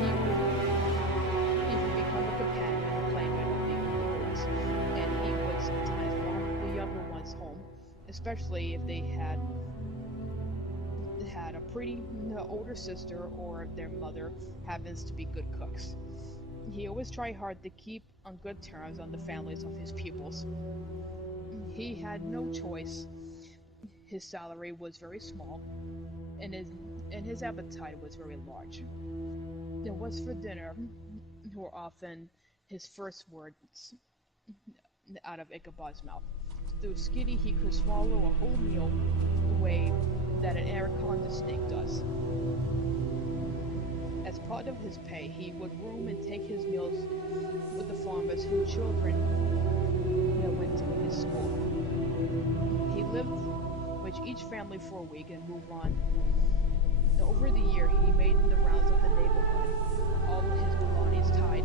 he would even become a companion and playmate of the older boys, and he would sometimes walk the younger ones home, especially if they had a pretty older sister or if their mother happens to be good cooks. He always tried hard to keep on good terms on the families of his pupils. He had no choice. His salary was very small, and his appetite was very large. And what's for dinner were often his first words out of Ichabod's mouth. Though skinny, he could swallow a whole meal way that an anaconda snake does. As part of his pay, he would room and take his meals with the farmers whose children went to his school. He lived with each family for a week and moved on. Over the year, he made the rounds of the neighborhood, all of his belongings tied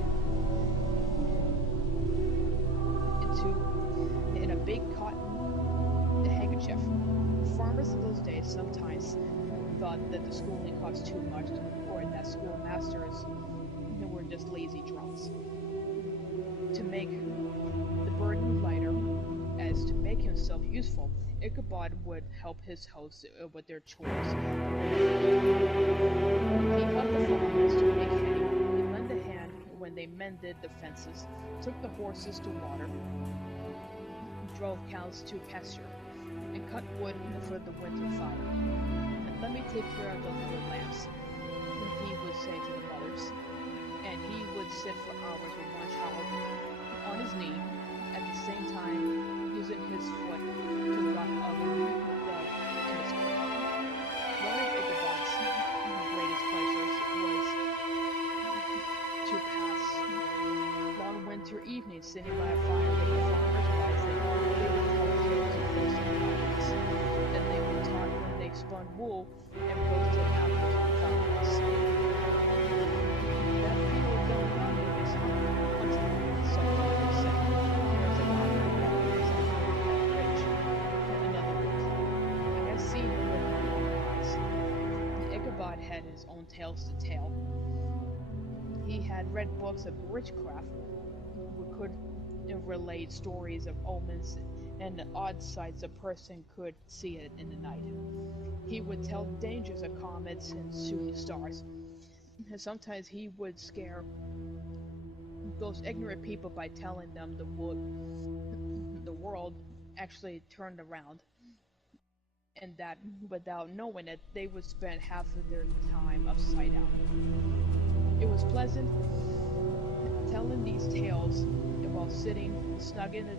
in a big cotton handkerchief. Farmers in those days sometimes thought that the schooling cost too much, or that schoolmasters were just lazy drunks. To make the burden lighter, as to make himself useful, Ichabod would help his hosts with their chores. He helped the farmers to make hay, he lent a hand when they mended the fences, took the horses to water, drove cows to pasture, and cut wood for the winter fire. And let me take care of the little lambs, he would say to the mothers. And he would sit for hours with one child on his knee, at the same time using his foot to rock other dog in his cradle. One of Ichabod's greatest pleasures was to pass long winter evenings sitting by a fire with the farmers' wives. They would tell tales of ghosts and goblins that they would talk when they spun wool and roasted apples and cupcakes. That field don't run in his hunting, so they say. There's a lot of mountains on that ridge. Another wood. I have seen him with my own eyes. Ichabod had his own tales to tell. He had read books of witchcraft, who could relate stories of omens and odd sights a person could see it in the night. He would tell dangers of comets and shooting stars. And sometimes he would scare those ignorant people by telling them the world actually turned around, and that without knowing it, they would spend half of their time upside down. It was pleasant telling these tales while sitting snug in the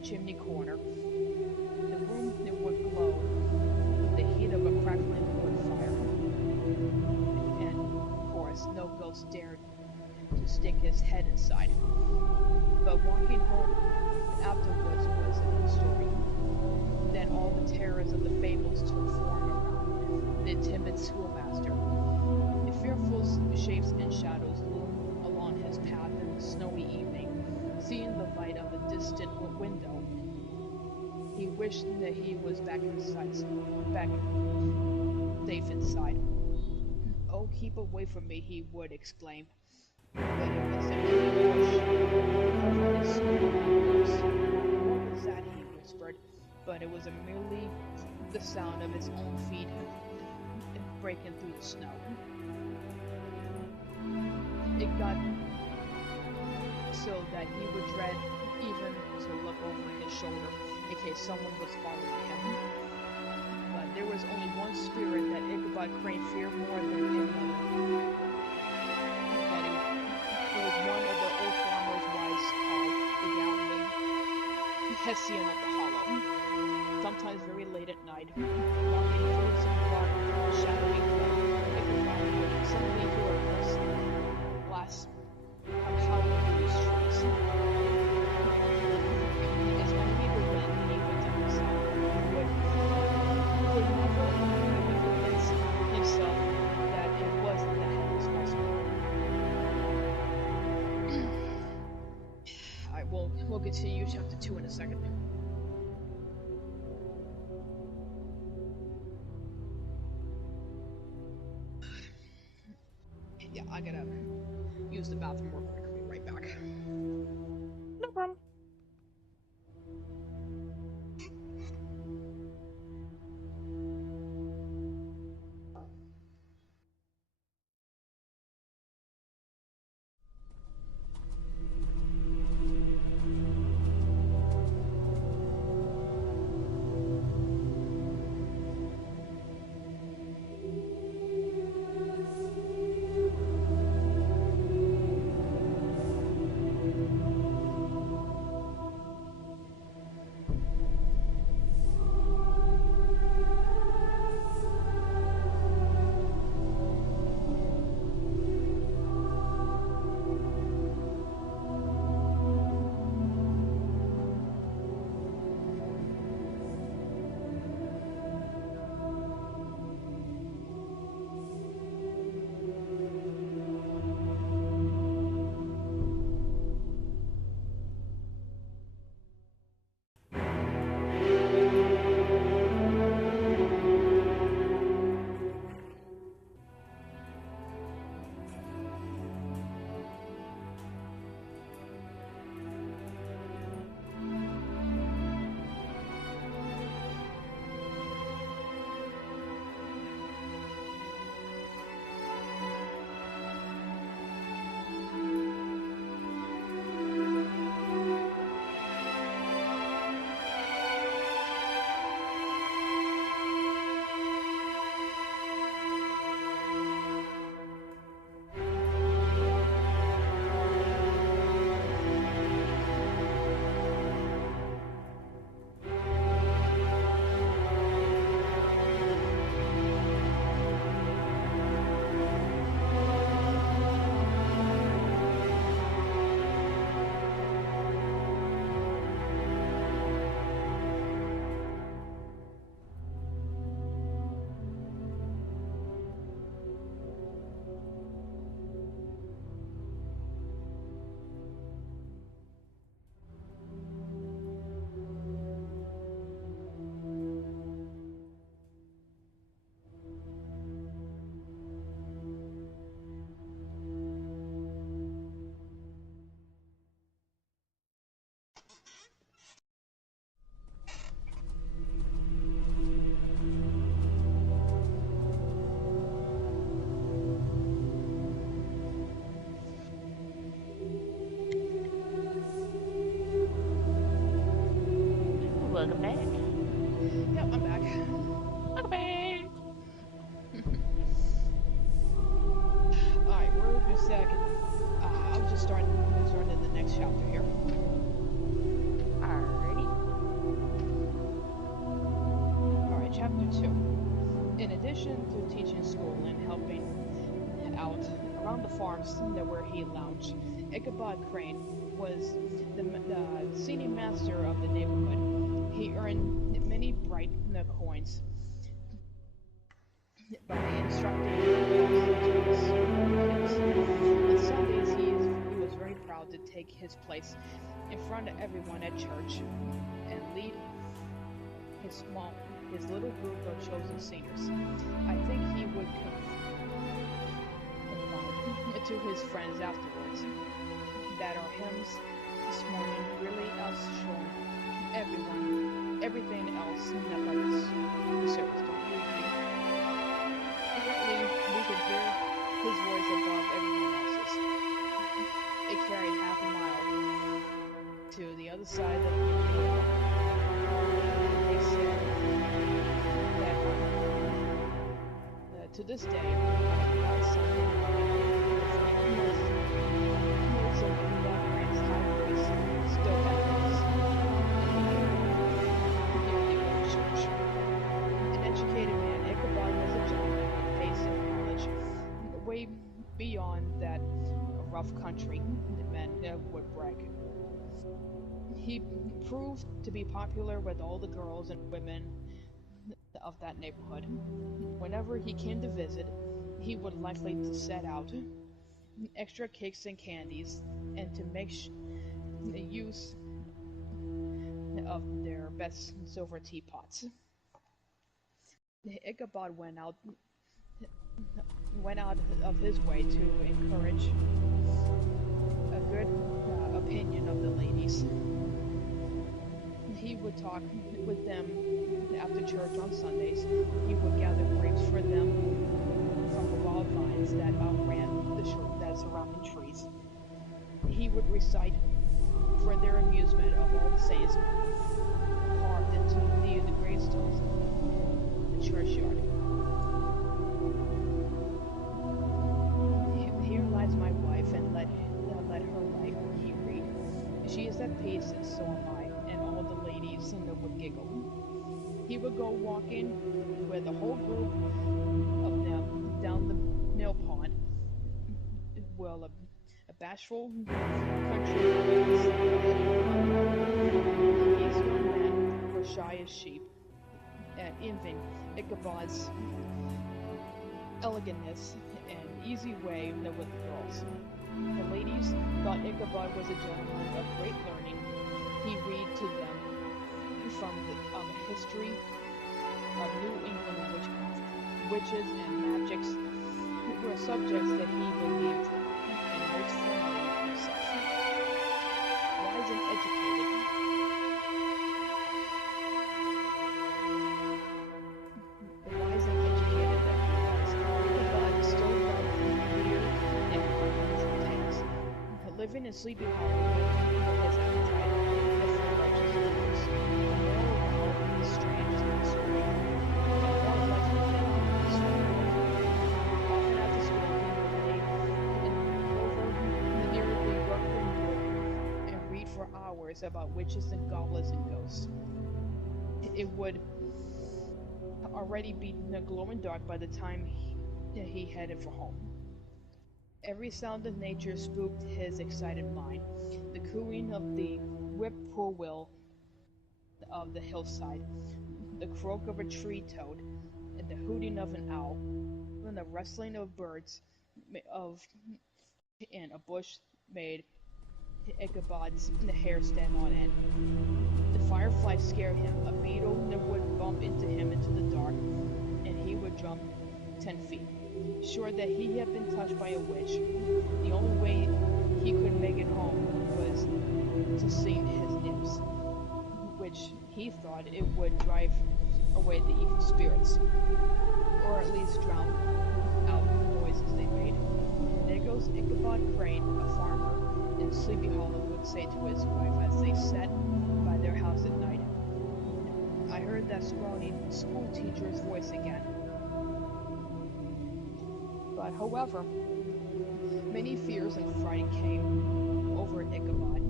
chimney corner. The room would glow with the heat of a crackling wood fire. And, of course, no ghost dared to stick his head inside. But walking home afterwards was another story. Then all the terrors of the fables took form around the timid schoolmaster. The fearful shapes and shadows loomed along his path in the snowy evening. Seeing the light of a distant window, he wished that he was back safe inside. "Oh, keep away from me," he would exclaim. But it was a empty bush covered in snow and wolves. "What was that?" he whispered, but it was merely the sound of his own feet breaking through the snow. It got so that he would dread even to look over his shoulder in case someone was following him. But there was only one spirit that Ichabod craved fear more than any other. And it was one of the old farmers' wives called the Galloway Hessian of the Hollow. Sometimes very late at night, walking through some dark, shadowy glen, Ichabod would suddenly hear a blast of howling through his trees. As only the wind, he would tell himself, could never convince himself that it wasn't the headless horseman. Alright, we'll continue chapter 2 in a second. Yeah, I gotta use the bathroom real quick. I'll be right back. No problem. chapter here. Alrighty. Alright, chapter 2. In addition to teaching school and helping out around the farms where he lounged, Ichabod Crane was the senior master of the neighborhood. He earned many bright coins by instructing kids. On Sundays, he was very proud to take his place in front of everyone at church and lead his little group of chosen seniors. I think he would confide to his friends afterwards that our hymns this morning really outshone everything else about the service. Don't you agree? Apparently, we could hear his voice above everyone else's. It carried half a mile to the other side of the river. They said that to this day, on Sunday morning, most of that Grant's high priest still happens near the old church. An educated man, Ichabod was a gentleman with taste and knowledge way beyond that rough country men would brag. He proved to be popular with all the girls and women of that neighborhood. Whenever he came to visit, he would likely to set out extra cakes and candies and to make use of their best silver teapots. Ichabod went out of his way to encourage a good opinion of the ladies. He would talk with them after church on Sundays. He would gather grapes for them from the wild vines that outran the surrounding trees. He would recite for their amusement of all the saints carved into the gravestones in the churchyard. Here lies my wife, and let her lie, he read. She is at peace, and so am I, and all the ladies would giggle. He would go walking with a whole group of them down the mill pond, while a bashful country these young men were shy as sheep at envying Ichabod's elegantness and easy way with the girls. The ladies thought Ichabod was a gentleman of great learning. He read to them from the history of New England witchcraft. Witches and magics were subjects that he believed in most firmly himself. Wise and educated, that he was, Ichabod still loved weird and unusual tales. Living in Sleepy Hollow with his appetite for legends and books, the more wild and strange the story, the more likely that he was swallowed. Often after school, he would lay near the workroom door and read for hours about witches and goblins and ghosts. It would already be glowing dark by the time he headed for home. Every sound of nature spooked his excited mind. The cooing of the whippoorwill of the hillside, the croak of a tree toad, and the hooting of an owl, and the rustling of birds in a bush made Ichabod's hair stand on end. The firefly scared him. A beetle would bump into him into the dark, and he would jump 10 feet. Sure that he had been touched by a witch, the only way he could make it home was to sing his nymphs, which he thought it would drive away the evil spirits, or at least drown out the noises they made. There goes Ichabod Crane, a farmer in Sleepy Hollow, would say to his wife as they sat by their house at night. I heard that scrawny school teacher's voice again. But however, many fears and fright came over Ichabod.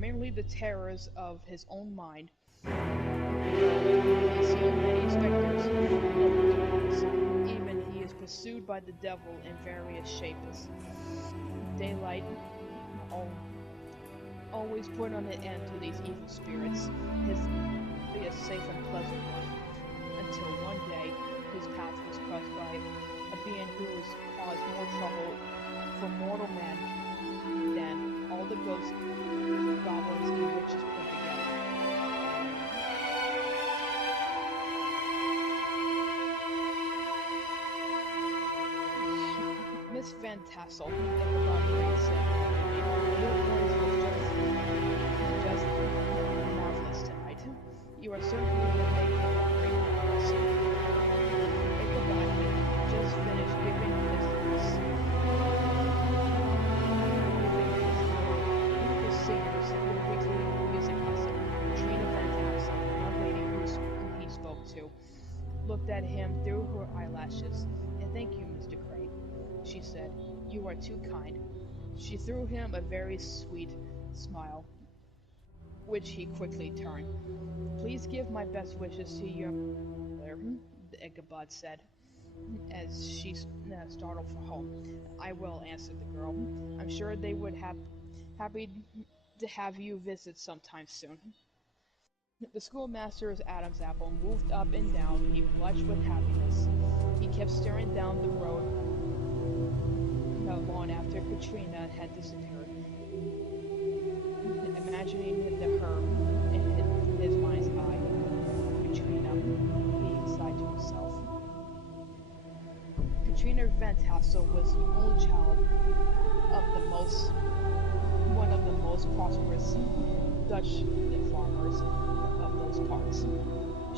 merely the terrors of his own mind. He has seen many specters over the years. Even he is pursued by the devil in various shapes. Daylight always put an end to these evil spirits. His be a safe and pleasant one. Until one day, his path was crossed by a being who has caused more trouble for mortal men than all the ghosts, goblins, and witches put together. Miss Van Tassel, Ichabod Crane said, your voice was just marvelous tonight. You are certainly making great progress. Ichabod had just finished giving his singers the weekly music lesson. Trina Van Tassel, the young lady who he spoke to, looked at him through her eyelashes. And thank you, Mr. Crane, she said. You are too kind. She threw him a very sweet smile, which he quickly turned. Please give my best wishes to your mother, Ichabod said, as she startled for home. I will, answered the girl. I'm sure they would happy to have you visit sometime soon. The schoolmaster's Adam's apple moved up and down. He blushed with happiness. He kept staring down the road long after Katrina had disappeared, imagining her in his mind's eye. Katrina, he sighed to himself. Katrina Van Tassel was the only child of one of the most prosperous Dutch farmers of those parts.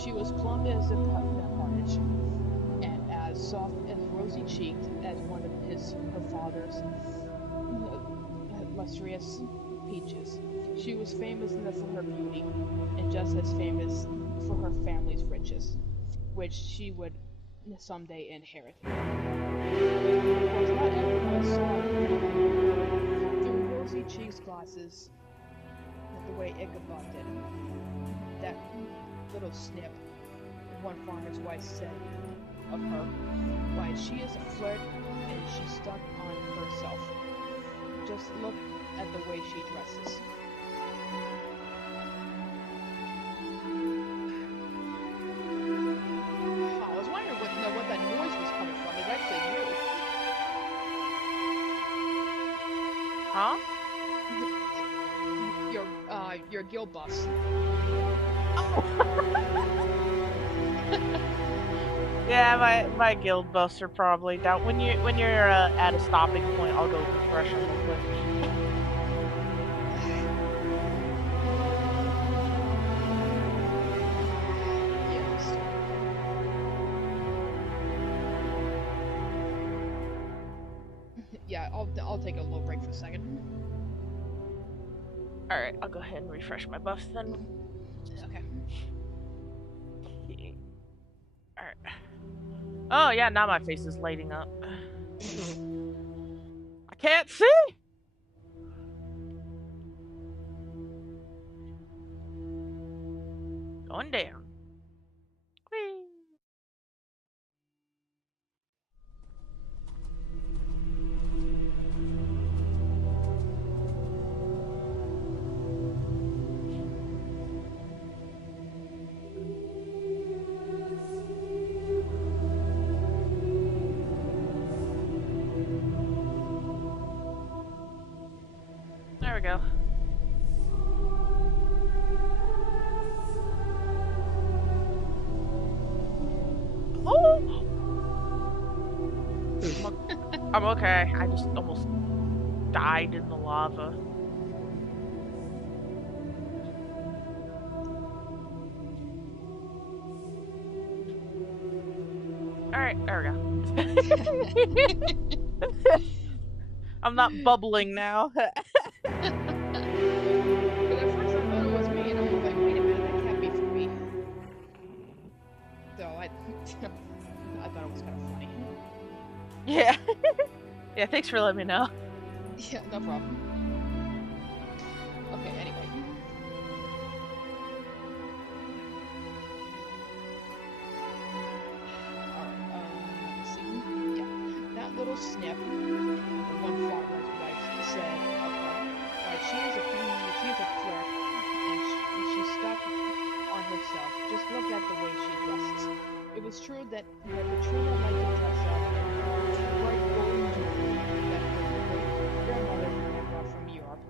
She was plump as a partridge, and as soft and rosy-cheeked as one of her father's lustrous peaches. She was famous enough for her beauty, and just as famous for her family's riches, which she would someday inherit. Of course, not everyone saw through rosy cheeks glasses the way Ichabod did. That little snip, one farmer's wife said of her, why, she is a flirt and she's stuck on herself. Just look at the way she dresses. I was wondering what that noise was coming from. It's actually you. Huh? Your guild boss. Yeah, my guild buffs are probably down. When you're at a stopping point, I'll go refresh them real quick. Yes. Yeah, I'll take a little break for a second. All right, I'll go ahead and refresh my buffs then. Okay. All right. Oh yeah, now my face is lighting up. I can't see. Going down. Whee. There we go. Oh! I'm okay. I just almost died in the lava. Alright, there we go. I'm not bubbling now. But at first I thought it was me, and I was like, wait a minute, that can't be for me. So I thought it was kind of funny. Yeah. Yeah, thanks for letting me know. Yeah, no problem. Okay, anyway. Alright, let me see. Yeah, that little snip, one farmer's wife said of her, like she is a flirt, and she's stuck on herself. Just look at the way she dresses. It was true that Katrina liked to dress up in bright golden jewelry that her great grandmother had brought from Europe.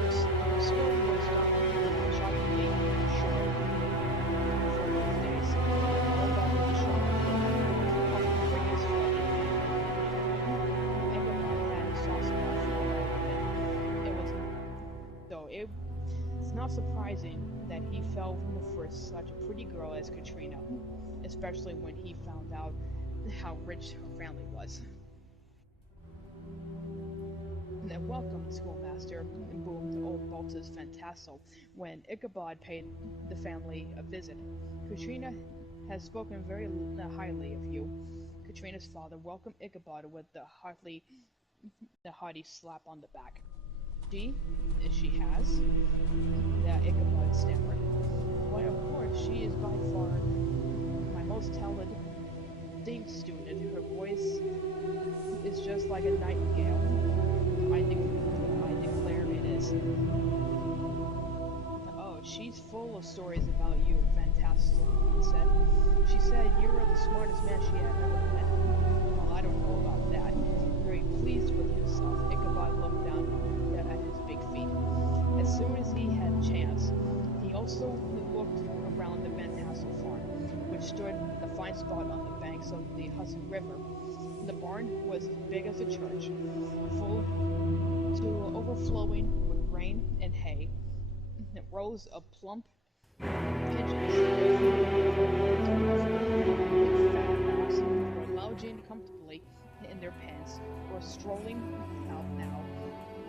Her skirt was shockingly short for those days. All that was the short of the prettiest Ichabod had a soft spot for all of it. It's not surprising that he fell for such a pretty girl as Katrina, especially when he found out how rich her family was. And welcome, schoolmaster, boomed old Baltus Fantassel when Ichabod paid the family a visit. Katrina has spoken very highly of you. Katrina's father welcomed Ichabod with the hearty slap on the back. She? She has? Ichabod stammered. Why, of course, she is by far my most talented student. Her voice is just like a nightingale. I declare it is. Oh, she's full of stories about you, fantastic, he said. She said you were the smartest man she had ever met. Well, I don't know about that. Very pleased with himself, Ichabod looked down at his big feet. As soon as he had a chance, he also looked around the Van Tassel farm, which stood a fine spot on the banks of the Hudson River. The barn was as big as a church, full to overflowing with grain and hay. Rows of plump pigeons with fat backs were lounging comfortably in their pens or strolling out now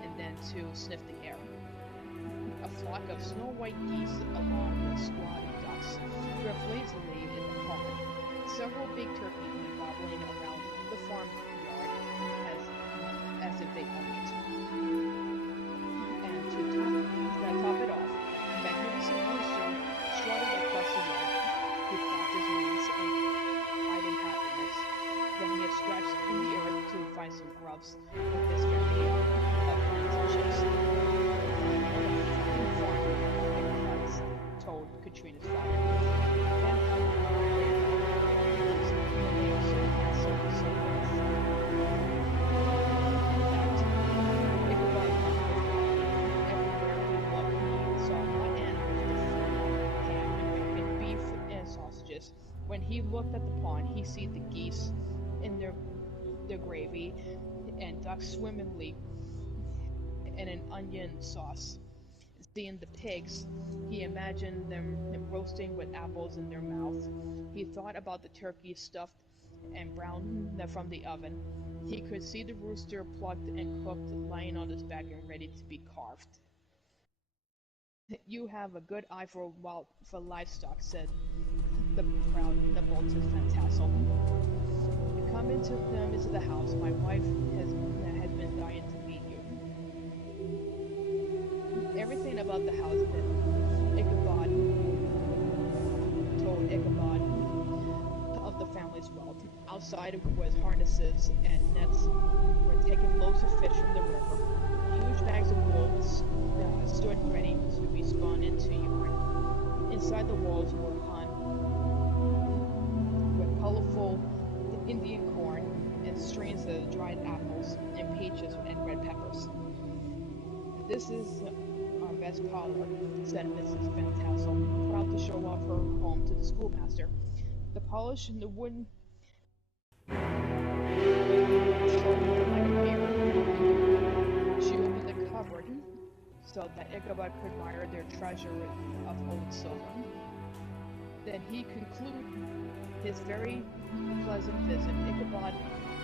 and then to sniff the air. A flock of snow-white geese along with squatty ducks drove lazily in the pond. Several big turkeys went gobbling around the farmyard as if they owned it. And to top it off, a magnificent rooster strutted across the yard. He flapped his wings in hiding happiness. Then he had scratched in the earth to find some grubs with his family of hens and chicks. Told Katrina's father. Can't help they are so handsome and so worth. In fact, Ichabod everywhere he looked, he saw hot animals with ham and bacon, beef and sausages. When he looked at the pond, he see the geese in their gravy and ducks swimmingly in an onion sauce. Seeing the pigs, he imagined them roasting with apples in their mouth. He thought about the turkey stuffed and browned from the oven. He could see the rooster plucked and cooked, lying on his back and ready to be carved. You have a good eye for livestock, said the proud Naboltus Fantassel. Come into the house. My wife has been dying to meet you. Everything about the house that Ichabod told Ichabod of the family's wealth. Outside was harnesses and nets were taking loads of fish from the river. Huge bags of wool stood ready to be spun into yarn. Inside the walls were hung with colorful Indian corn and strings of dried apples and peaches and red peppers. This is our best parlor, said Mrs. Van Tassel, proud to show off her home to the schoolmaster. The polish in the wooden shone like a mirror. She opened the cupboard so that Ichabod could admire their treasure of old silver. Then he concluded his very pleasant visit. Ichabod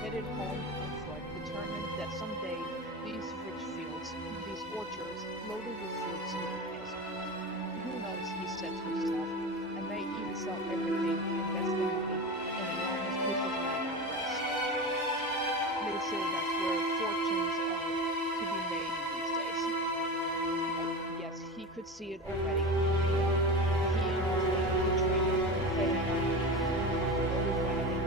headed home on foot, determined that someday these rich fields, these orchards, loaded with fruits and veggies. Who knows, he said to himself, I may even sell everything, invest the money, and enormous piece of land out west. They say that's where fortunes are to be made in these days. could see it already. He and his wife Katrina headed on a loaded wagon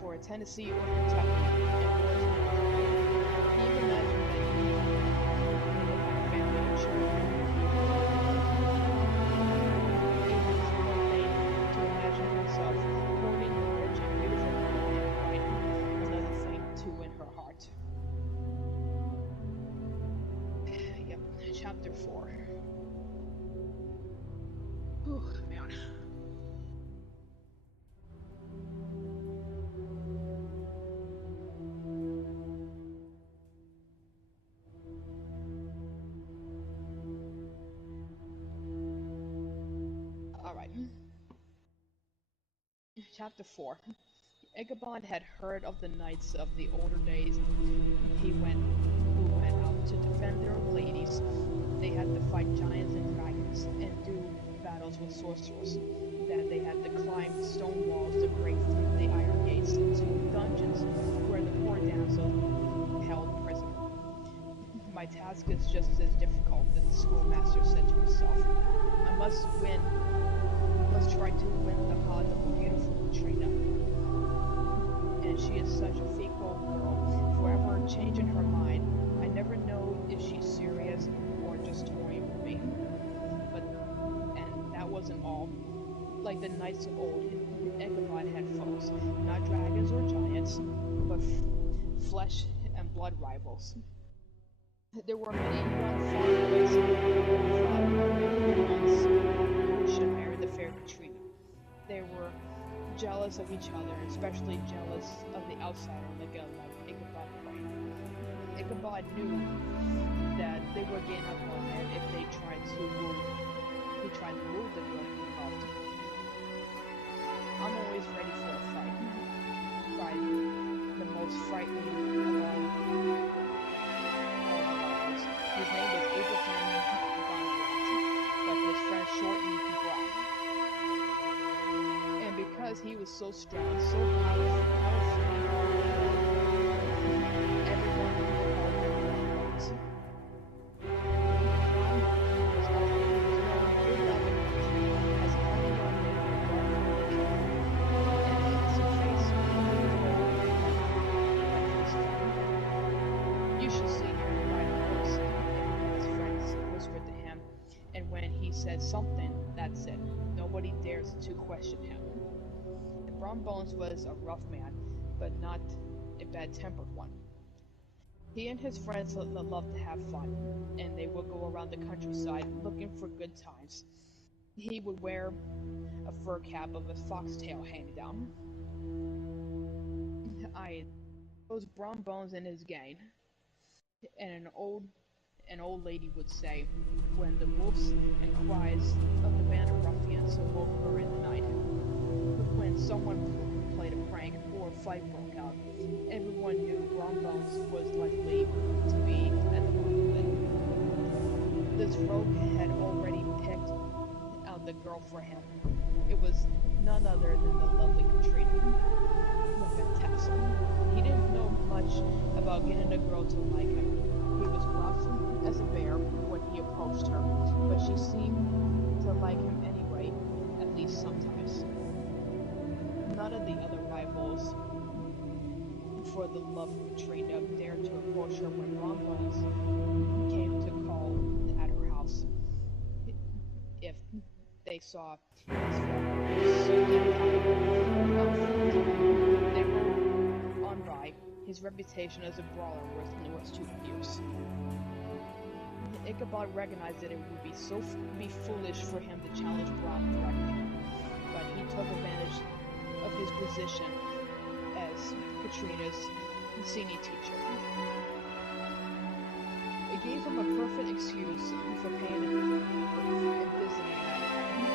for Tennessee or Kentucky and wars north. He even imagined that he would have family and children. It was one thing to imagine himself courting a rich and beautiful girl named White, another thing to win her heart. Yep, chapter 4. Whew, man. Alright. Chapter 4. Ichabod had heard of the knights of the older days who went out to defend their ladies. They had to fight giants and dragons and do battles with sorcerers. That they had to climb stone walls to break through the iron gates into dungeons where the poor damsel held prisoner. My task is just as difficult, the schoolmaster said to himself. I must try to win the heart of the beautiful Katrina. And she is such a fickle girl, forever changing her mind. I never know if she's serious or just toying with me. And that wasn't all. Like the knights of old, Ichabod had foes, not dragons or giants, but flesh and blood rivals. There were many young farmers who should marry the fair Katrina. They were jealous of each other, especially jealous of the outsider like Ichabod White. Ichabod knew that they would gain up on him if they tried to move the girl he loved. I'm always ready for a fight, cried the most frightening of all the rivals. His name was Abraham Boundless, but his friend shortened to Brown. And because he was so strong, so powerful, everyone called him Bones. Brown was known throughout the country as a funny young man with dark curly hair and a handsome face with old like his father. You should see him ride a horse, and his friends whispered to him, and when he said something, that's it. Nobody dares to question him. Brom Bones was a rough man, but not a bad-tempered one. He and his friends loved to have fun, and they would go around the countryside looking for good times. He would wear a fur cap of a foxtail hand-down. Those Brom Bones and his gang, and an old lady would say, when the wolves and cries of the band of ruffians awoke her in the night. When someone played a prank or a fight broke out, everyone knew Brom Bones was likely to be at the bottom of it. This rogue had already picked out the girl for him. It was none other than the lovely Katrina, the fantastic. He didn't know much about getting a girl to like him. He was rough as a bear when he approached her, but she seemed to like him anyway, at least sometimes. None of the other rivals for the love of Katrina dared to approach her when Brom Bones came to call at her house. If they saw his they rode on by. His reputation as a brawler was too fierce. Ichabod recognized that it would be foolish for him to challenge Brom directly, but he took advantage of his position as Katrina's senior teacher. It gave him a perfect excuse for paying and visiting at home.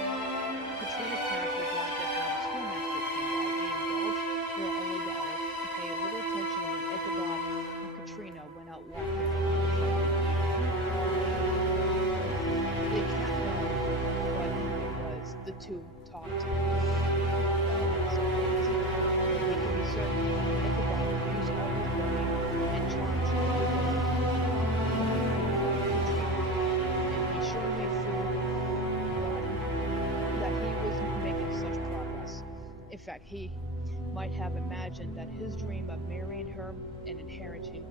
Katrina's parents were glad to have a schoolmaster came by and indulged their only daughter to pay a little attention when Ichabod and Katrina went out walking. They can't know what it was the two talked certain Ichabod would use all his learning and charms to Katrina, and he surely fact, he might have imagined that his dream of marrying her and inheriting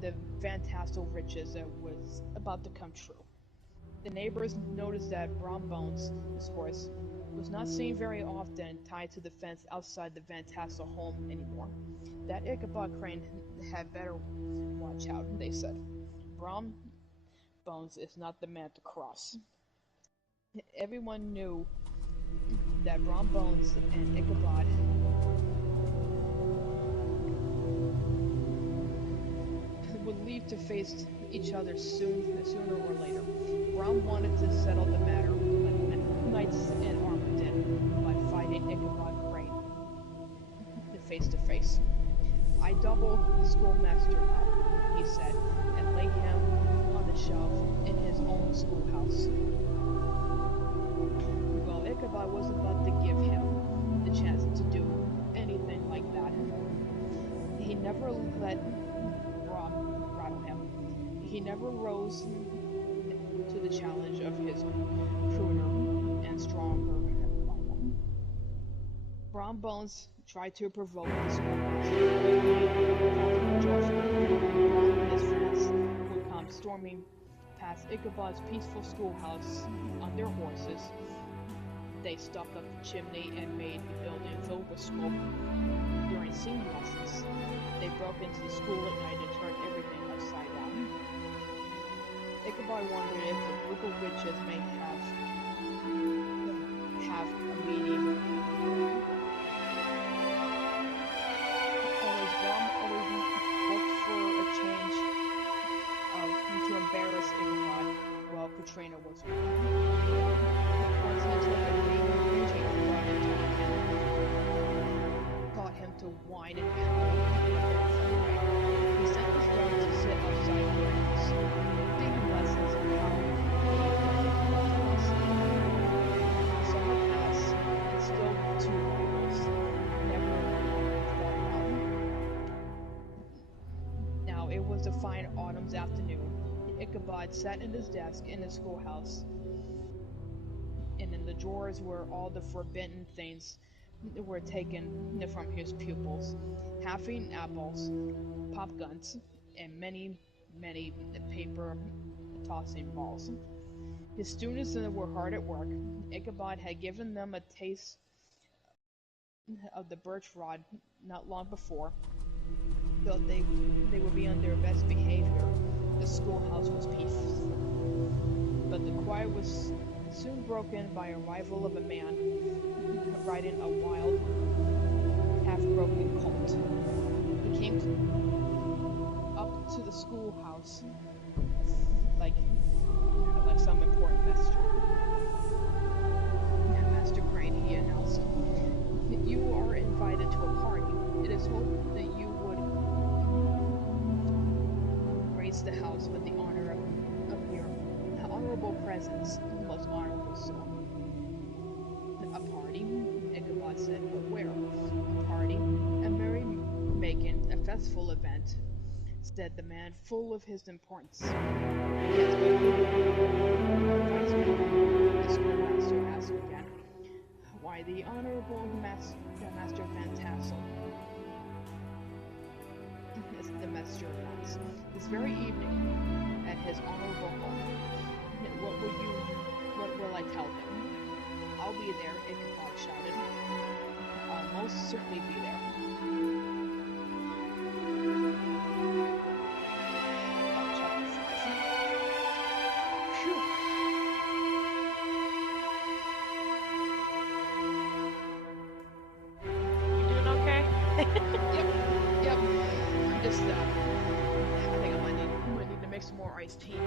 the fantastical riches was about to come true. The neighbors noticed that Brom Bones, his horse, was not seen very often tied to the fence outside the Van Tassel home anymore. That Ichabod Crane had better watch out, they said. Brom Bones is not the man to cross. Everyone knew that Brom Bones and Ichabod would leave to face each other sooner or later. Brom wanted to settle the matter like knights in armor did by fighting Ichabod Crane face to face. I double the schoolmaster up, he said, and laid him on the shelf in his own schoolhouse. Well, Ichabod wasn't about to give him the chance to do anything like that. He never let Brom rattle him. He never rose to the challenge of his cruder and stronger rival. Brom Bones tried to provoke the schoolmaster, but Brom and his friends would come storming past Ichabod's peaceful schoolhouse on their horses. They stopped up the chimney and made the building fill with smoke during singing lessons. They broke into the school at night and turned everything upside down. Ichabod wondered if a group of witches may have a meeting. Always looked for a change to embarrass Ichabod while Katrina was around. Once he took a green Ichabod and taught him to whine and howl. He sent his dog to sit outside during his singing lessons and how summer passed, and still the two rivals never fell out. Now it was a fine autumn's afternoon. Ichabod sat in his desk in the schoolhouse, and in the drawers were all the forbidden things were taken from his pupils: half-eaten apples, pop guns, and many paper tossing balls. His students were hard at work. Ichabod had given them a taste of the birch rod not long before, though they would be on their best behavior. The schoolhouse was peaceful, but the quiet was soon broken by the arrival of a man riding a wild, half-broken colt. He came up to the schoolhouse like some important messenger. Master Crane, he announced, you are invited to a party. It is hoped that you would grace the house with the honor of your honorable presence, most honorable sir. A party? Ichabod said, but where? A party? A merry-making, a festival event, said the man, full of his importance. Yes, but who invites me? The schoolmaster asked again. Why, the honorable Master Van Tassel. The messenger announced. This very evening, at his honorable home. What will I tell him? I'll be there, Ichabod shouted. I'll most certainly be there. Chapter 5. Phew. You doing okay? Yep. I'm just, I think I might need to make some more iced tea.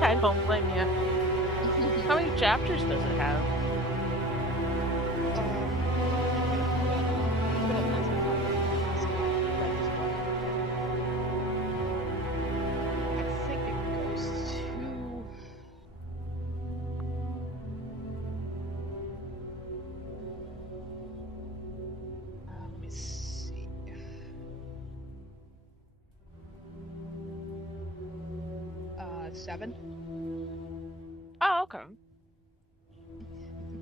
I don't blame you. How many chapters does it have? I think it goes to... let me see. 7. Oh, okay.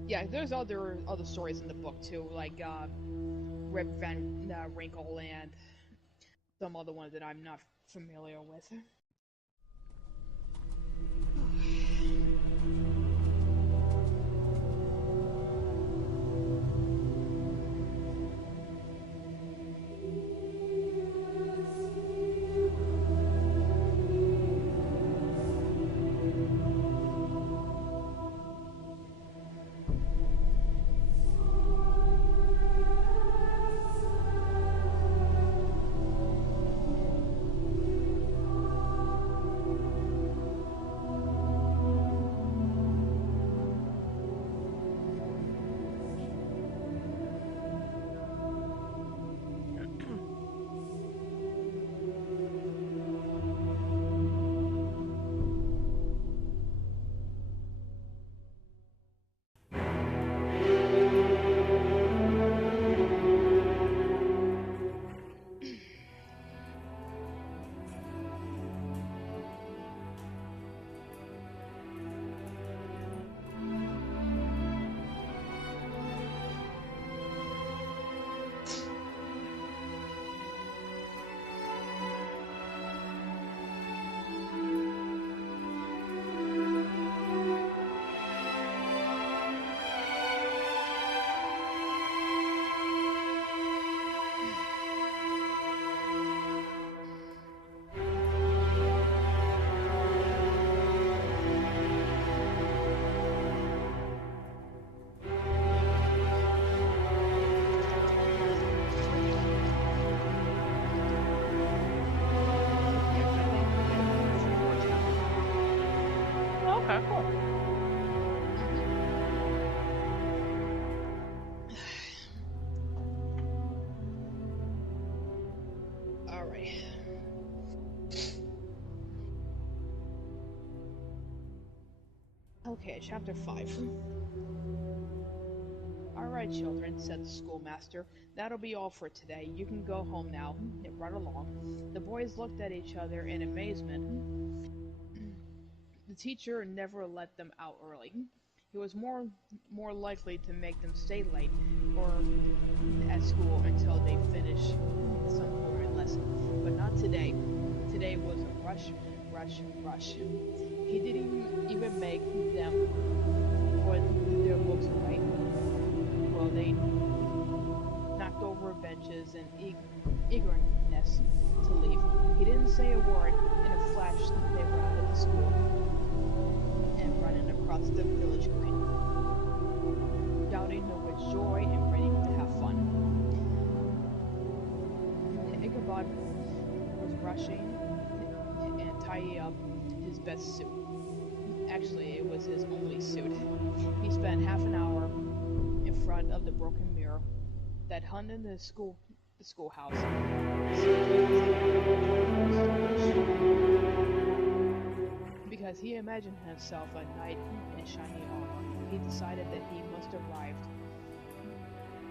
Yeah, there's other stories in the book too, like Rip Van Winkle and some other ones that I'm not familiar with. Yeah, I think we get a few more chapters. Okay, cool. Hmm. All right. Okay, chapter 5. All right, children, said the schoolmaster. That'll be all for today. You can go home now. Run along. The boys looked at each other in amazement. The teacher never let them out early. He was more likely to make them stay late or at school until they finish some boring lesson. But not today. Today was a rush, rush, rush. He didn't even make them put their books away. Well, they knocked over benches in eagerness to leave. He didn't say a word. In a flash, they were out of the school and running across the village green, shouting with joy and ready to have fun. Ichabod was rushing and tying up his best suit. Actually, it was his only suit. He spent half an hour in front of the broken mirror that hung in the schoolhouse, because he imagined himself a knight in shiny armor. He decided that he must arrive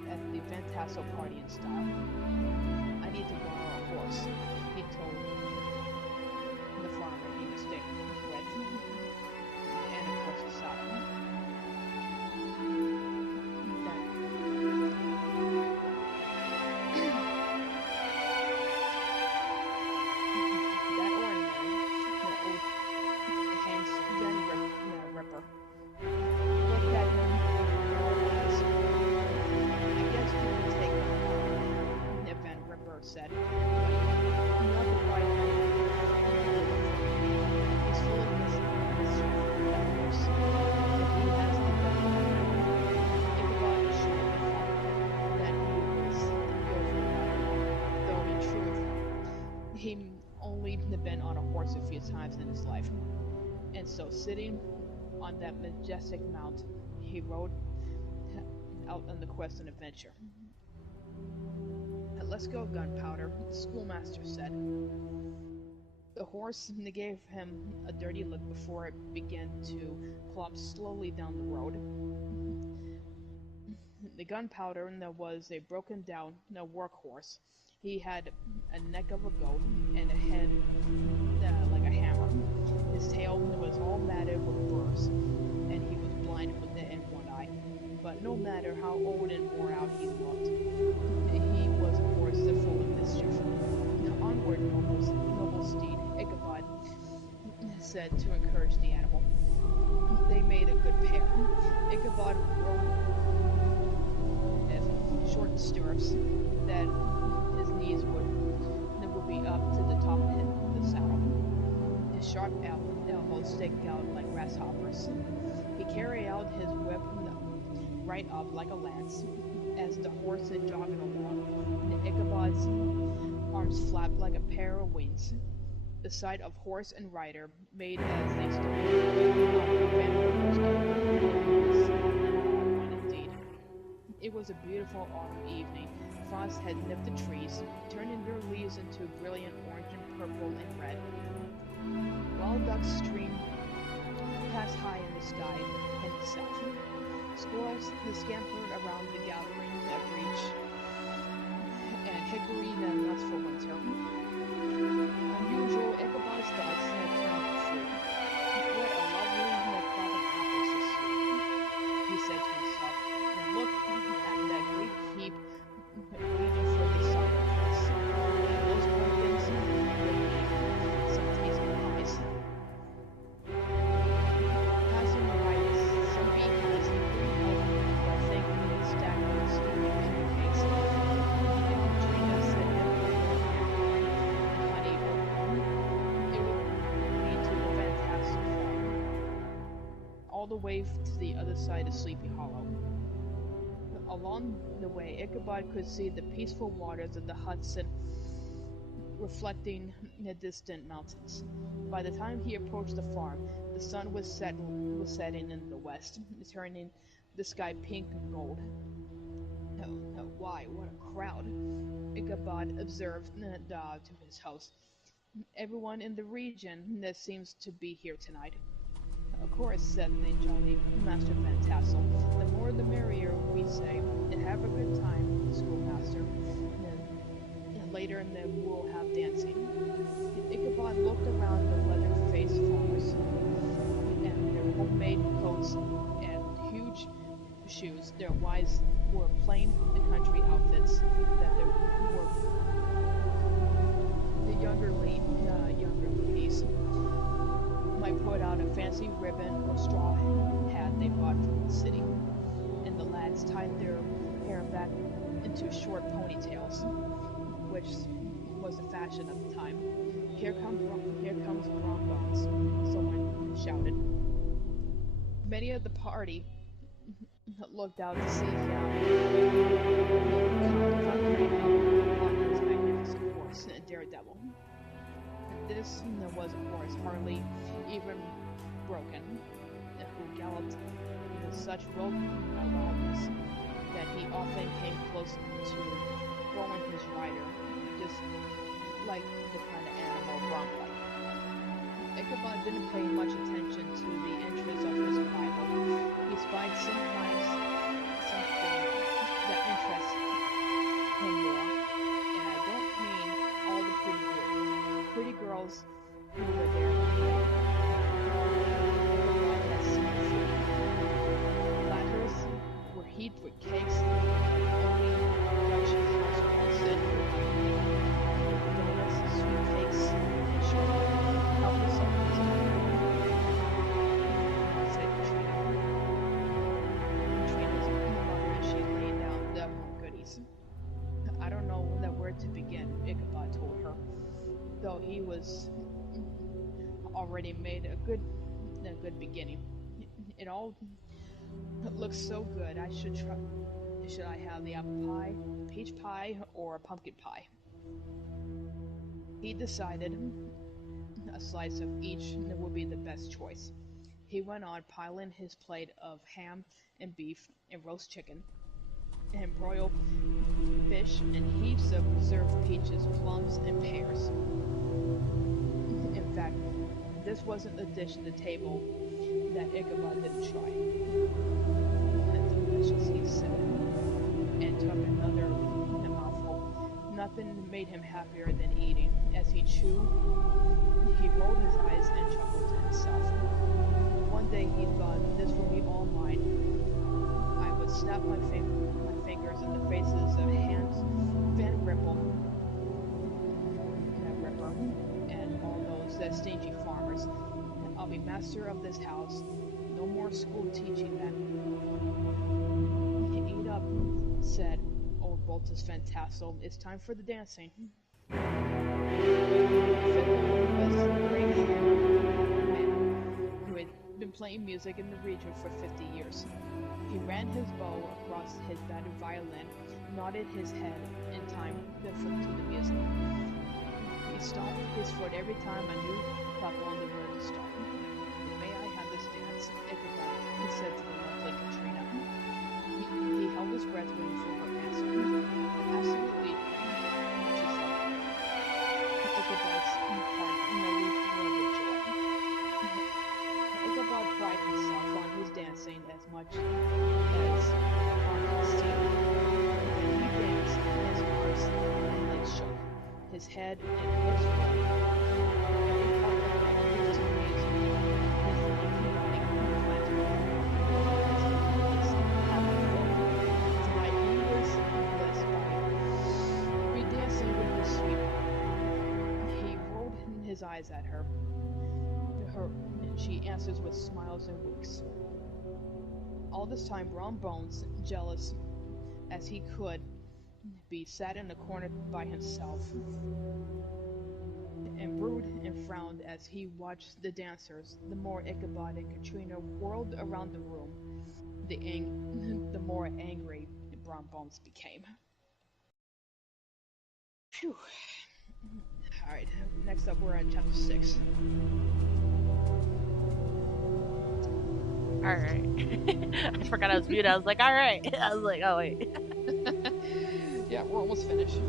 at the Fantassel party in style. I need to borrow a horse, he told the farmer he was staying with, and of course the saddle. That ordinary, the old handsome Ripper looked at him with eyes. I guess you can take my Van Ripper said, but not the right He's full of mischief, that horse. If he has the gun, Ichabod assured the farmer that he was go for a ride, though in truth he only been on a horse a few times in his life. And so, sitting on that majestic mount, he rode out on the quest and adventure. Let's go, Gunpowder, the schoolmaster said. The horse gave him a dirty look before it began to plop slowly down the road. The Gunpowder was a broken down workhorse. He had a neck of a goat and a head like a hammer. His tail was all matted with burrs, and he was blind in one eye. how old and worn out he looked. He was, of course, full of mischief. Onward, noble steed, Ichabod said to encourage the animal. They made a good pair. Ichabod rode with short stirrups that his knees would be up to the top of the saddle. His sharp elbows staked out like grasshoppers. He carried out his whip right up like a lance. As the horse jogged along, Ichabod's arms flapped like a pair of wings. The sight of horse and rider made as they stood indeed. It was a beautiful autumn evening. Frost had nipped the trees, turning their leaves into brilliant orange and purple and red. Wild ducks streamed past high in the sky in the south. Squirrels scampered around the gathering breach, and hickory nuts for winter. Unusual, Ichabod's thoughts had turned to food. What a lovely crop of apples this sweet, he said to himself, and looked at that great heap waiting for the supper press. And those pumpkins would make some tasty pies. Passing by some beehives, I think the stack of steaming pancakes, and Katrina said honey, it would lead to the fantastic farm, all the way to the other side of Sleepy Hollow. Along the way, Ichabod could see the peaceful waters of the Hudson reflecting the distant mountains. By the time he approached the farm, the sun was setting in the west, turning the sky pink and gold. Why, what a crowd! Ichabod observed to his host. Everyone in the region that seems to be here tonight. Of course, said the jolly Master Van Tassel. The more the merrier, we say, and have a good time, schoolmaster. And later we'll have dancing. Ichabod looked around the leather-faced farmers and their homemade coats and huge shoes. Their wives wore plain country outfits that they wore. The younger ladies might put out a fancy ribbon or straw hat they bought from the city, and the lads tied their hair back into short ponytails, which was the fashion of the time. Here comes Bronbones, someone shouted. Many of the party looked out to see him thundering up on his magnificent horse, Daredevil. This was a horse hardly even broken, who galloped with such wildness that he often came close to throwing his rider, just like the kind of animal Bronc liked. Ichabod didn't pay much attention to the entrance of his rival. He spied sometimes something that interests him more, and I don't mean all the pretty girls who were there. Ichabod had seen food. Platters were heaped with cakes that only Dutch households said donuts, sweet cakes, and sugar. Help yourself, said Katrina. Katrina's mother, and she laid down the goodies. I don't know where to begin, Ichabod told her, though he was already made a good beginning. It all looks so good. I should try. Should I have the apple pie, peach pie, or pumpkin pie? He decided a slice of each would be the best choice. He went on piling his plate of ham and beef and roast chicken, and broiled fish and heaps of preserved peaches, plums, and pears. In fact, this wasn't a dish at the table that Ichabod didn't try. Delicious, he said, and took another mouthful. Nothing made him happier than eating. As he chewed, he rolled his eyes and chuckled to himself. One day he thought, this will be all mine. I would snap my dancers in the faces of Hans Van Ripple, Ripper, and all those stingy farmers. I'll be master of this house. No more school teaching then. Eat up, said old Boltus Van Tassel. It's time for the dancing. Fiddler was a gray-haired man who had been playing music in the region for 50 years. He ran his bow across his battered violin, nodded his head in time to the music. He stomped his foot every time a new couple on the road started. May I have this dance? Ichabod, he said to the lovely Katrina. He held his breath waiting for her answer. Absolutely, she said. Ichabod's heart nearly thrilled with joy. Ichabod prided himself on his dancing as much as on his singing. When he danced, his arms and legs shook, his head and hips rolled. Every part of him moved to the music. His aching body planted his happy foot. Tonight he was blessed by re-dancing with his sweetheart. He rolled his eyes at her, and she answers with smiles and winks. All this time, Brom Bones, jealous as he could be, sat in a corner by himself, and brooded and frowned as he watched the dancers. The more Ichabod and Katrina whirled around the room, the more angry Brom Bones became. Phew. Alright, next up we're at chapter 6. Alright. I forgot I was muted. I was like, alright. I was like, oh wait. Yeah, we're almost finished.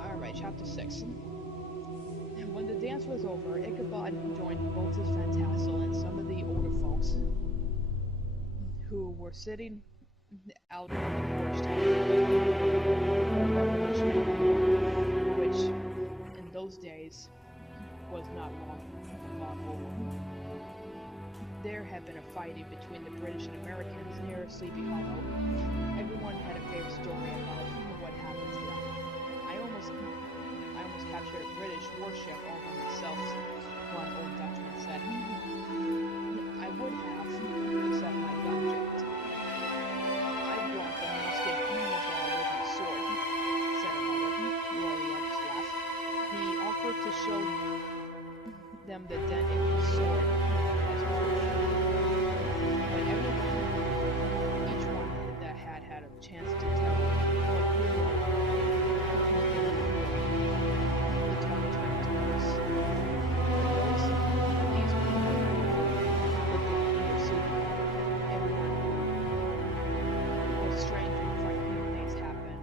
Alright, chapter 6. When the dance was over, Ichabod joined Boltus Van Tassel and some of the older folks who were sitting out on the porch talking about the Revolutionary War, which in those days was not long over. There had been a fighting between the British and Americans near Sleepy Hollow. Everyone had a favorite story about what happened to them. I almost captured a British warship all by myself, one old Dutchman said. I would have, except my gun jammed. I blocked a musket ball with my sword, said another, while the others laughed. He offered to show them the dent in his sword as proof. When each one that had a chance to tell what hero the tongue turned to us. These people looked in their seat. Everyone. What strange and frightening things happen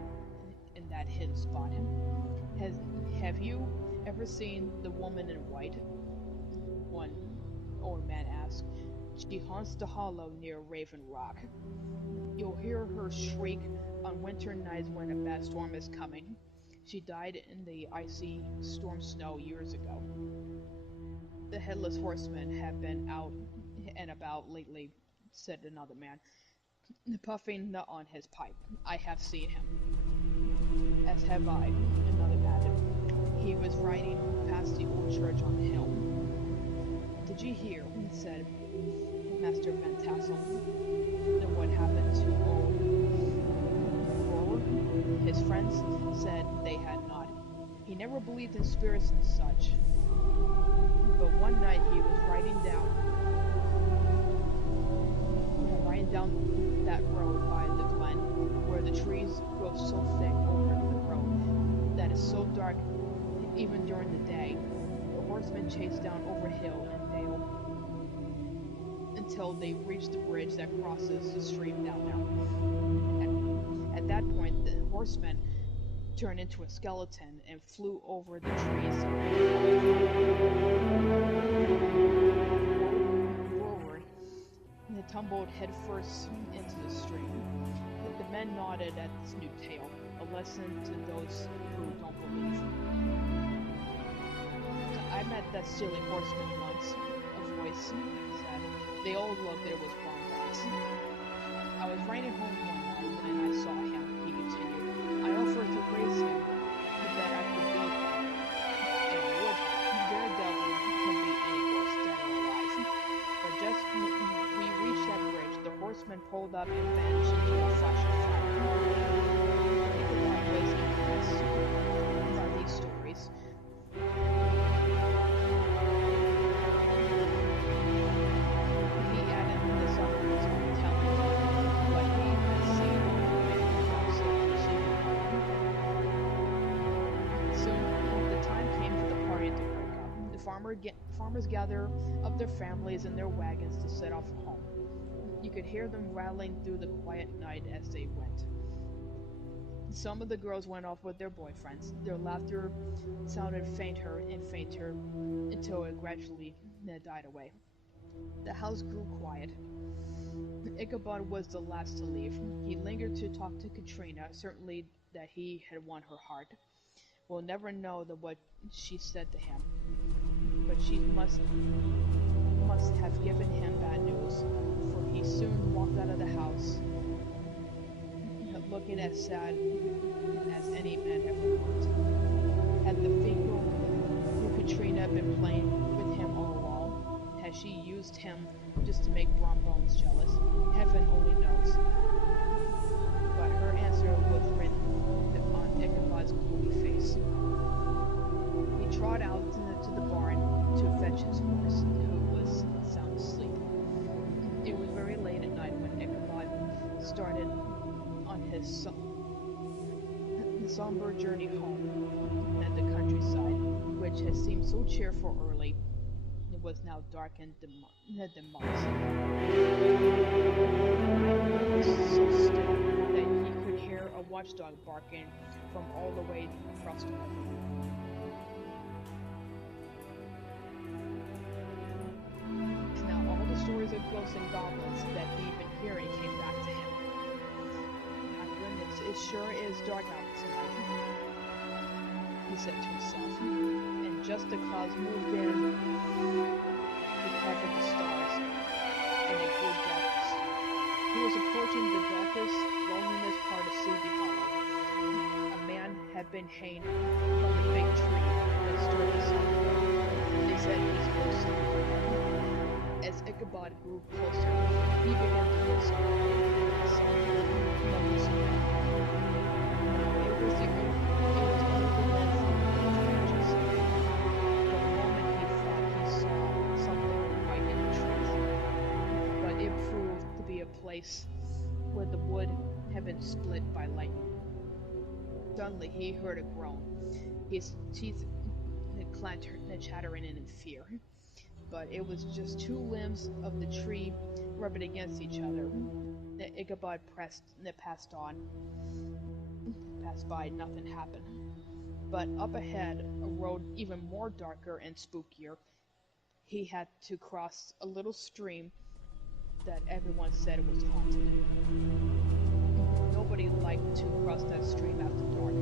in that hidden spot. Have you ever seen the woman in white? One old man asked. She haunts the hollow near Raven Rock. You'll hear her shriek on winter nights when a bad storm is coming. She died in the icy storm snow years ago. The headless horseman have been out and about lately, said another man, puffing on his pipe. I have seen him. As have I, another added. He was riding past the old church on the hill. Did you hear, said Master Van Tassel, what happened to old Roar? His friends said they had not. He never believed in spirits and such. But one night he was riding down that road by the glen, where the trees grow so thick over the road that it's so dark even during the day. The horsemen chased down over hill and dale until they reached the bridge that crosses the stream down there. At that point, the horsemen turned into a skeleton and flew over the trees, forward, and it tumbled headfirst into the stream. The men nodded at this new tale, a lesson to those who don't believe. I met that silly horseman once, a voice said. They all looked it was bonbons. I was riding home one night when I saw him, he continued. I offered to raise him that I could be and would have. Daredevil can be any horse, dead or alive. But just we reached that bridge, the horseman pulled up and vanished into a flash of fire. Ichabod was impressed by these stories. He added the summaries on telling what he had seen and also proceeded. Soon the time came for the party to break up. The farmers gathered up their families and their wagons to set off home. You could hear them rattling through the quiet night as they went. Some of the girls went off with their boyfriends. Their laughter sounded fainter and fainter until it gradually died away. The house grew quiet. Ichabod was the last to leave. He lingered to talk to Katrina, certainly that he had won her heart. We'll never know what she said to him, but she must have given him bad news, for he soon walked out of the house, looking as sad as any man ever looked. Had the female Katrina been playing with him all along? Had she used him just to make Bones jealous? Heaven only knows. But her answer was written on Ichabod's gloomy face. He trod out to the barn to fetch his horse, who was sound asleep. It was very late at night when Ichabod started on his somber journey home at the countryside, which had seemed so cheerful early. It was now dark and demonic. The night was so still that he could hear a watchdog barking from all the way across the river. Now all the stories of ghosts and goblins that he'd been hearing came back to him. My goodness, it sure is dark out tonight, he said to himself. And just the clouds moved in, he covered the stars, and it grew darkest. He was approaching the darkest, loneliness part of Sleepy Hollow. A man had been hanged from the big tree that stood beside the road. They said he's closer. As Ichabod grew closer, he began to whisper. It was only the wind from the branches. For a moment he thought he saw something white in the trees, but it proved to be a place where the wood had been split by lightning. Suddenly he heard a groan, his teeth chattering in fear. But it was just two limbs of the tree rubbing against each other. Ichabod passed by, nothing happened. But up ahead, a road even more darker and spookier. He had to cross a little stream that everyone said was haunted. Nobody liked to cross that stream after dark.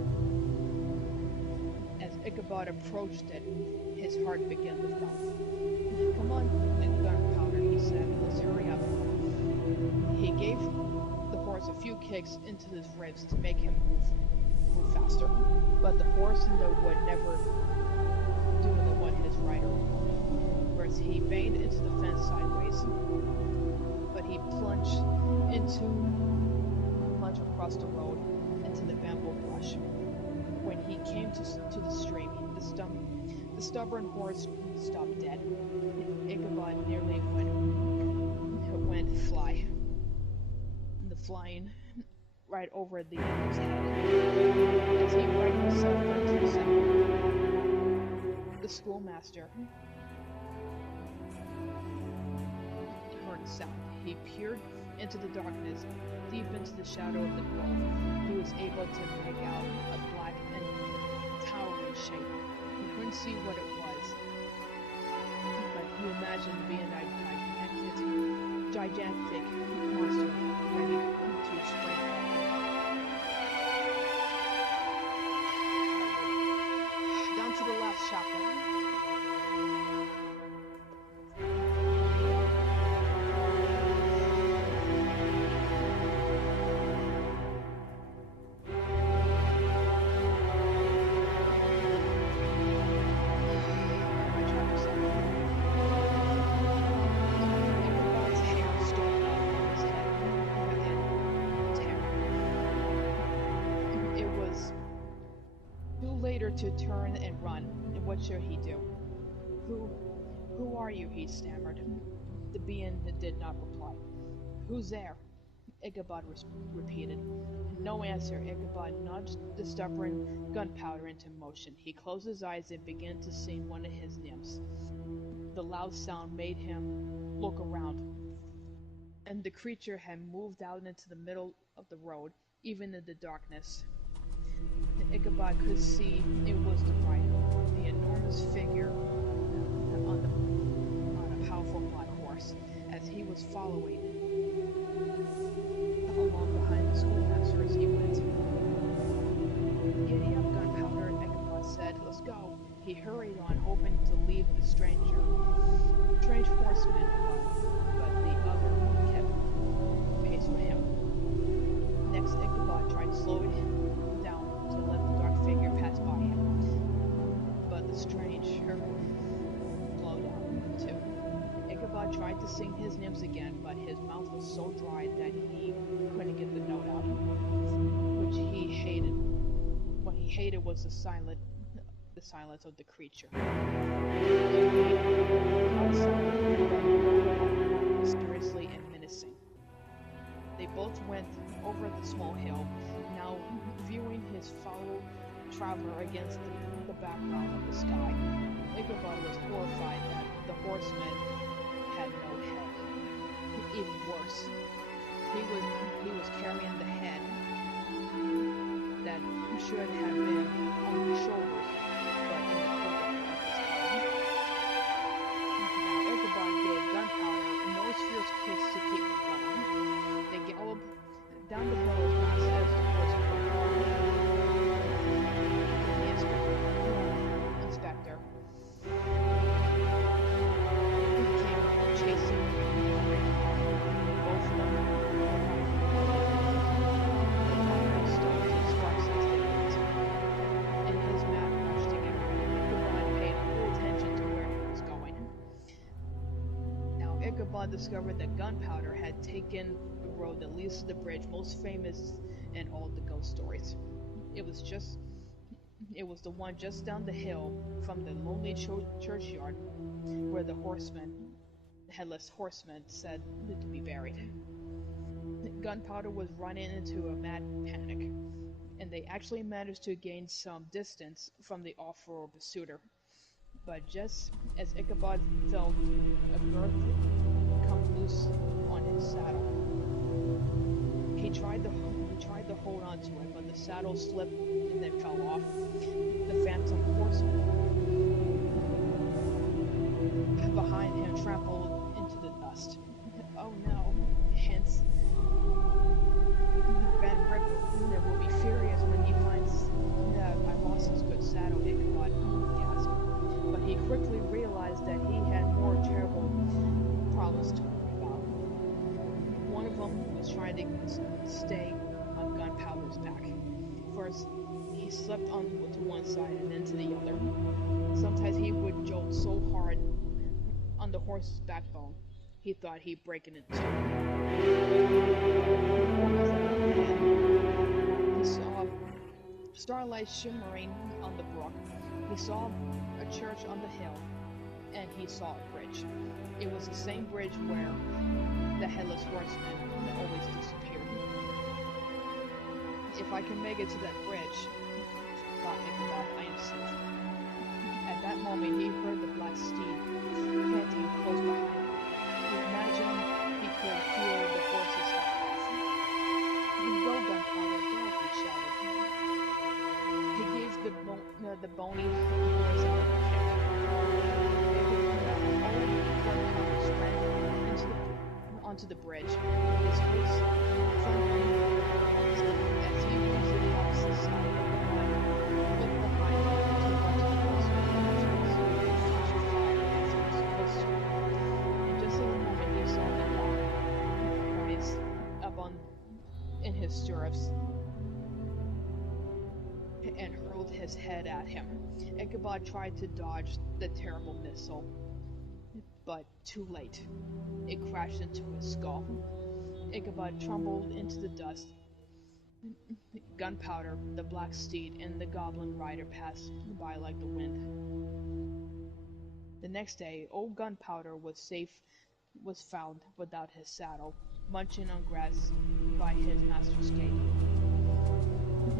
As Ichabod approached it, his heart began to thump. Come on, Gunpowder, he said. Let's hurry up. He gave the horse a few kicks into his ribs to make him move faster. But the horse would never do what his rider wanted. Whereas he banged into the fence sideways. But he plunged across the road into the bamboo brush. When he came to the stream, the stubborn horse stopped dead. Ichabod nearly went fly. The flying right over the animal's head. As he righted himself into the saddle, the schoolmaster heard a sound. He peered into the darkness, deep into the shadow of the grove. He was able to make out a black shape. He couldn't see what it was, but he imagined being a gigantic monster ready to spring at him. Down to the last chapter. To turn and run, and what should he do? Who are you? He stammered. The being did not reply. Who's there? Ichabod repeated. No answer. Ichabod nudged the stubborn gunpowder into motion. He closed his eyes and began to sing one of his nymphs. The loud sound made him look around, and the creature had moved out into the middle of the road, even in the darkness. Ichabod could see it was the rider, the enormous figure on a powerful black horse, as he was following along behind the schoolmaster as he went. Giddy up, Gunpowder, Ichabod said. Let's go. He hurried on, hoping to leave the strange horseman behind, but the other kept pace with him. Next, Ichabod tried slowing down to let the dark figure pass by him, but the stranger slowed down too. Ichabod tried to sing his nymphs again, but his mouth was so dry that he couldn't get the note out, which he hated. What he hated was the silence of the creature. Mysteriously and menacing. They both went over the small hill, now viewing his fellow traveler against the background of the sky. Ichabod was horrified that the horseman had no head. Even worse, he was carrying the head that should have been on his shoulders, but in the quiver of his arm. Now Ichabod gave Gunpowder more fierce kicks to keep him going. They galloped down the hill as fast as the horse could go. The inspector came chasing both of them. The driver stopped his sparks as they went. In his mad rush to get away, Ichabod paid full attention to where he was going. Now Ichabod discovered that Gunpowder had taken the road that leads to the bridge most famous in all the ghost stories. It was the one just down the hill from the lonely churchyard where the headless horseman, said to be buried. Gunpowder was running into a mad panic, and they actually managed to gain some distance from the off-road pursuer. But just as Ichabod felt a girth come loose on his saddle, he tried to hold on to it, but the saddle slipped and then fell off. The phantom horseman behind him trampled into the dust. Oh no! Hence, Van Rip will be furious when he finds that I lost his good saddle, Ichabod gasped. But he quickly realized that he had more terrible problems to worry about. One of them was trying to stay on Gunpowder's back. First, he slipped onto one side and then to the other. Sometimes he would jolt so hard on the horse's backbone, he thought he'd break it in two. He saw starlight shimmering on the brook. He saw a church on the hill, and he saw a bridge. It was the same bridge where the headless horseman always disappeared. If I can make it to that bridge, thought Ichabod, I am safe. At that moment, he heard the black steed panting close behind him. He imagined he could feel the horse's heart beat. Go, Gunpowder, go, he shouted. He gave the bony onto the bridge, his hooves thundering as he reached the opposite side. Ichabod looked behind him to watch the horseman entrance with a flash of fire as he was close to him. And just in the moment he saw the dog rise up in his stirrups and hurled his head at him. Ichabod tried to dodge the terrible missile, but too late. It crashed into his skull. Ichabod tumbled into the dust. Gunpowder, the black steed, and the goblin rider passed by like the wind. The next day, old Gunpowder was found without his saddle, munching on grass by his master's gate.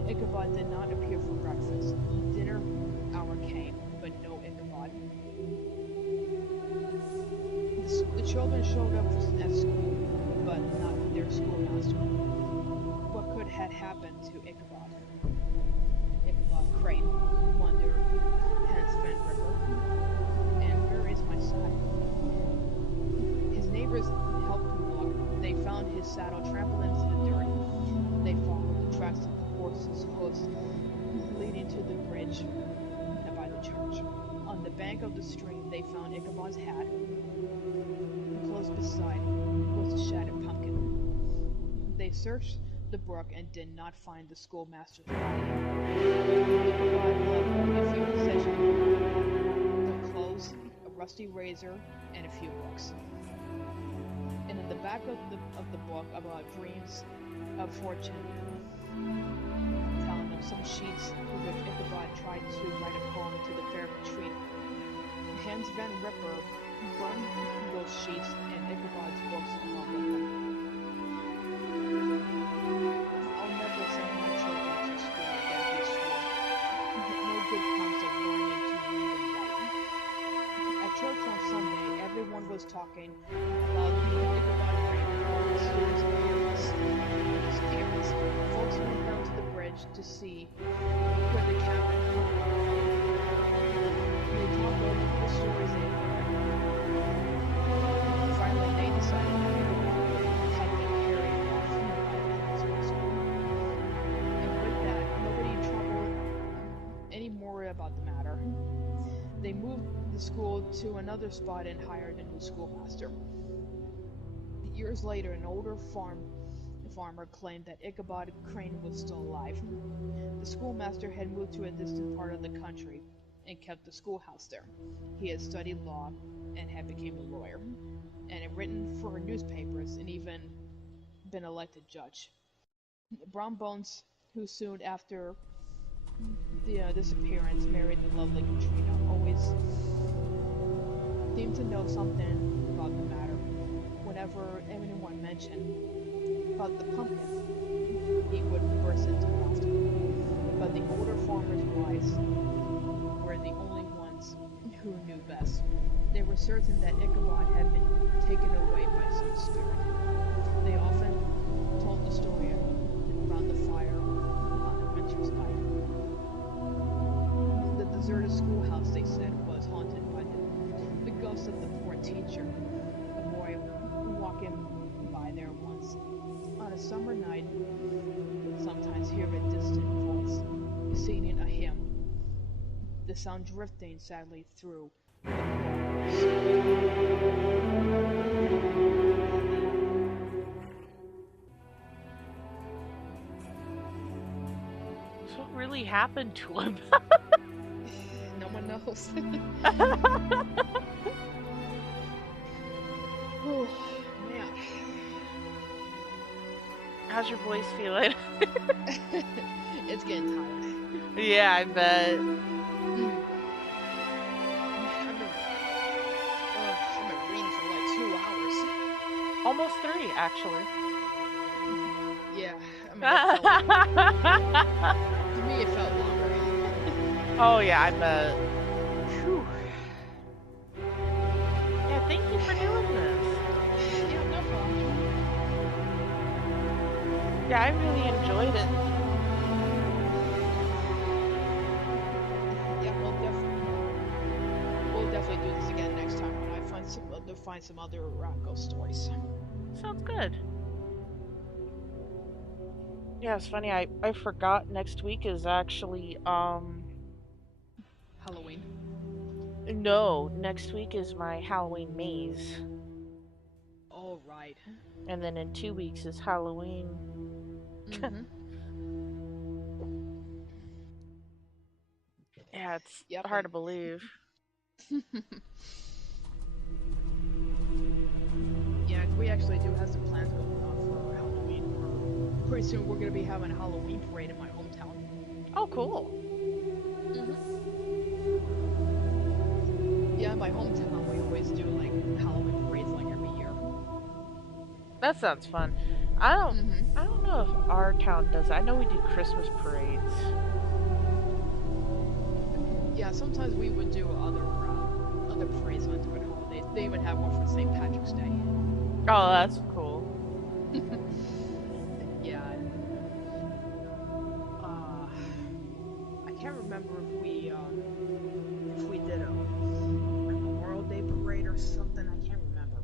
Ichabod did not appear for breakfast. Dinner hour came, but no Ichabod. The children showed up at school, but not their schoolmaster. What could have happened to Ichabod? Ichabod Crane wondered, hence Van Ripper. And where is my saddle? His neighbors helped him look. They found his saddle trampled into the dirt. They followed the tracks of the horse's hoofs leading to the bridge by the church. On the bank of the stream, they found Ichabod's hat. Close beside was a shattered pumpkin. They searched the brook and did not find the schoolmaster's body. Ichabod left only a few possessions: the clothes, a rusty razor, and a few books. And in the back of the book about dreams of fortune, telling them some sheets with which Ichabod tried to write a poem to the fair Katrina. Hans Van Ripper burned those sheets and Ichabod's books along with them. I'll never send my children to school again, he swore. No good comes of learning to read and write. At church on Sunday, everyone was talking about Ichabod Crane, the students' appearance. Folks went down to the bridge to see where the cabin was. They talked over the stories they heard. Finally, they decided that Ichabod had been carried off by the school. And with that, nobody troubled any more about the matter. They moved the school to another spot and hired a new schoolmaster. Years later, an older farmer claimed that Ichabod Crane was still alive. The schoolmaster had moved to a distant part of the country and kept the schoolhouse there. He had studied law and had become a lawyer, and had written for newspapers and even been elected judge. Brown Bones, who soon after the disappearance married the lovely Katrina, always seemed to know something about the matter. Whenever anyone mentioned about the pumpkin, he would burst into laughter. But the older farmers' wives were the only ones who knew best. They were certain that Ichabod had been taken away by some spirit. They often told the story around the fire on a winter's night. The deserted schoolhouse, they said, was haunted by the ghost of the poor teacher, a boy walking by there once. On a summer night, would sometimes hear a distant voice singing a hymn, the sound drifting sadly through the waters. So what really happened to him? No one knows. Oh, man. How's your voice feeling? It's getting tired. Yeah, I bet. I've been reading for like 2 hours. Almost 3, actually. Yeah, I mean, it felt to me it felt longer. Oh yeah, I bet. Whew. Yeah, thank you for doing this. Yeah, no problem. Yeah, I really enjoyed it. Yeah, we'll definitely do this again next time when I find some other ghost stories. Sounds good. Yeah, it's funny. I forgot next week is actually Halloween. no, next week is my Halloween maze, All right. and then in 2 weeks is Halloween. Mm-hmm. Yeah, it's Yep. hard to believe. And yeah, we actually do have some plans going on for Halloween. Pretty soon we're gonna be having a Halloween parade in my hometown. Oh, cool. Mm-hmm. Yeah, in my hometown we always do like Halloween parades like every year. That sounds fun. I don't Mm-hmm. I don't know if our town does. I know we do Christmas parades. Yeah, sometimes we would do other parades on different holidays. They even have one for St. Patrick's Day. Oh, that's cool. Yeah, and I can't remember if we did a Memorial Day parade or something. I can't remember.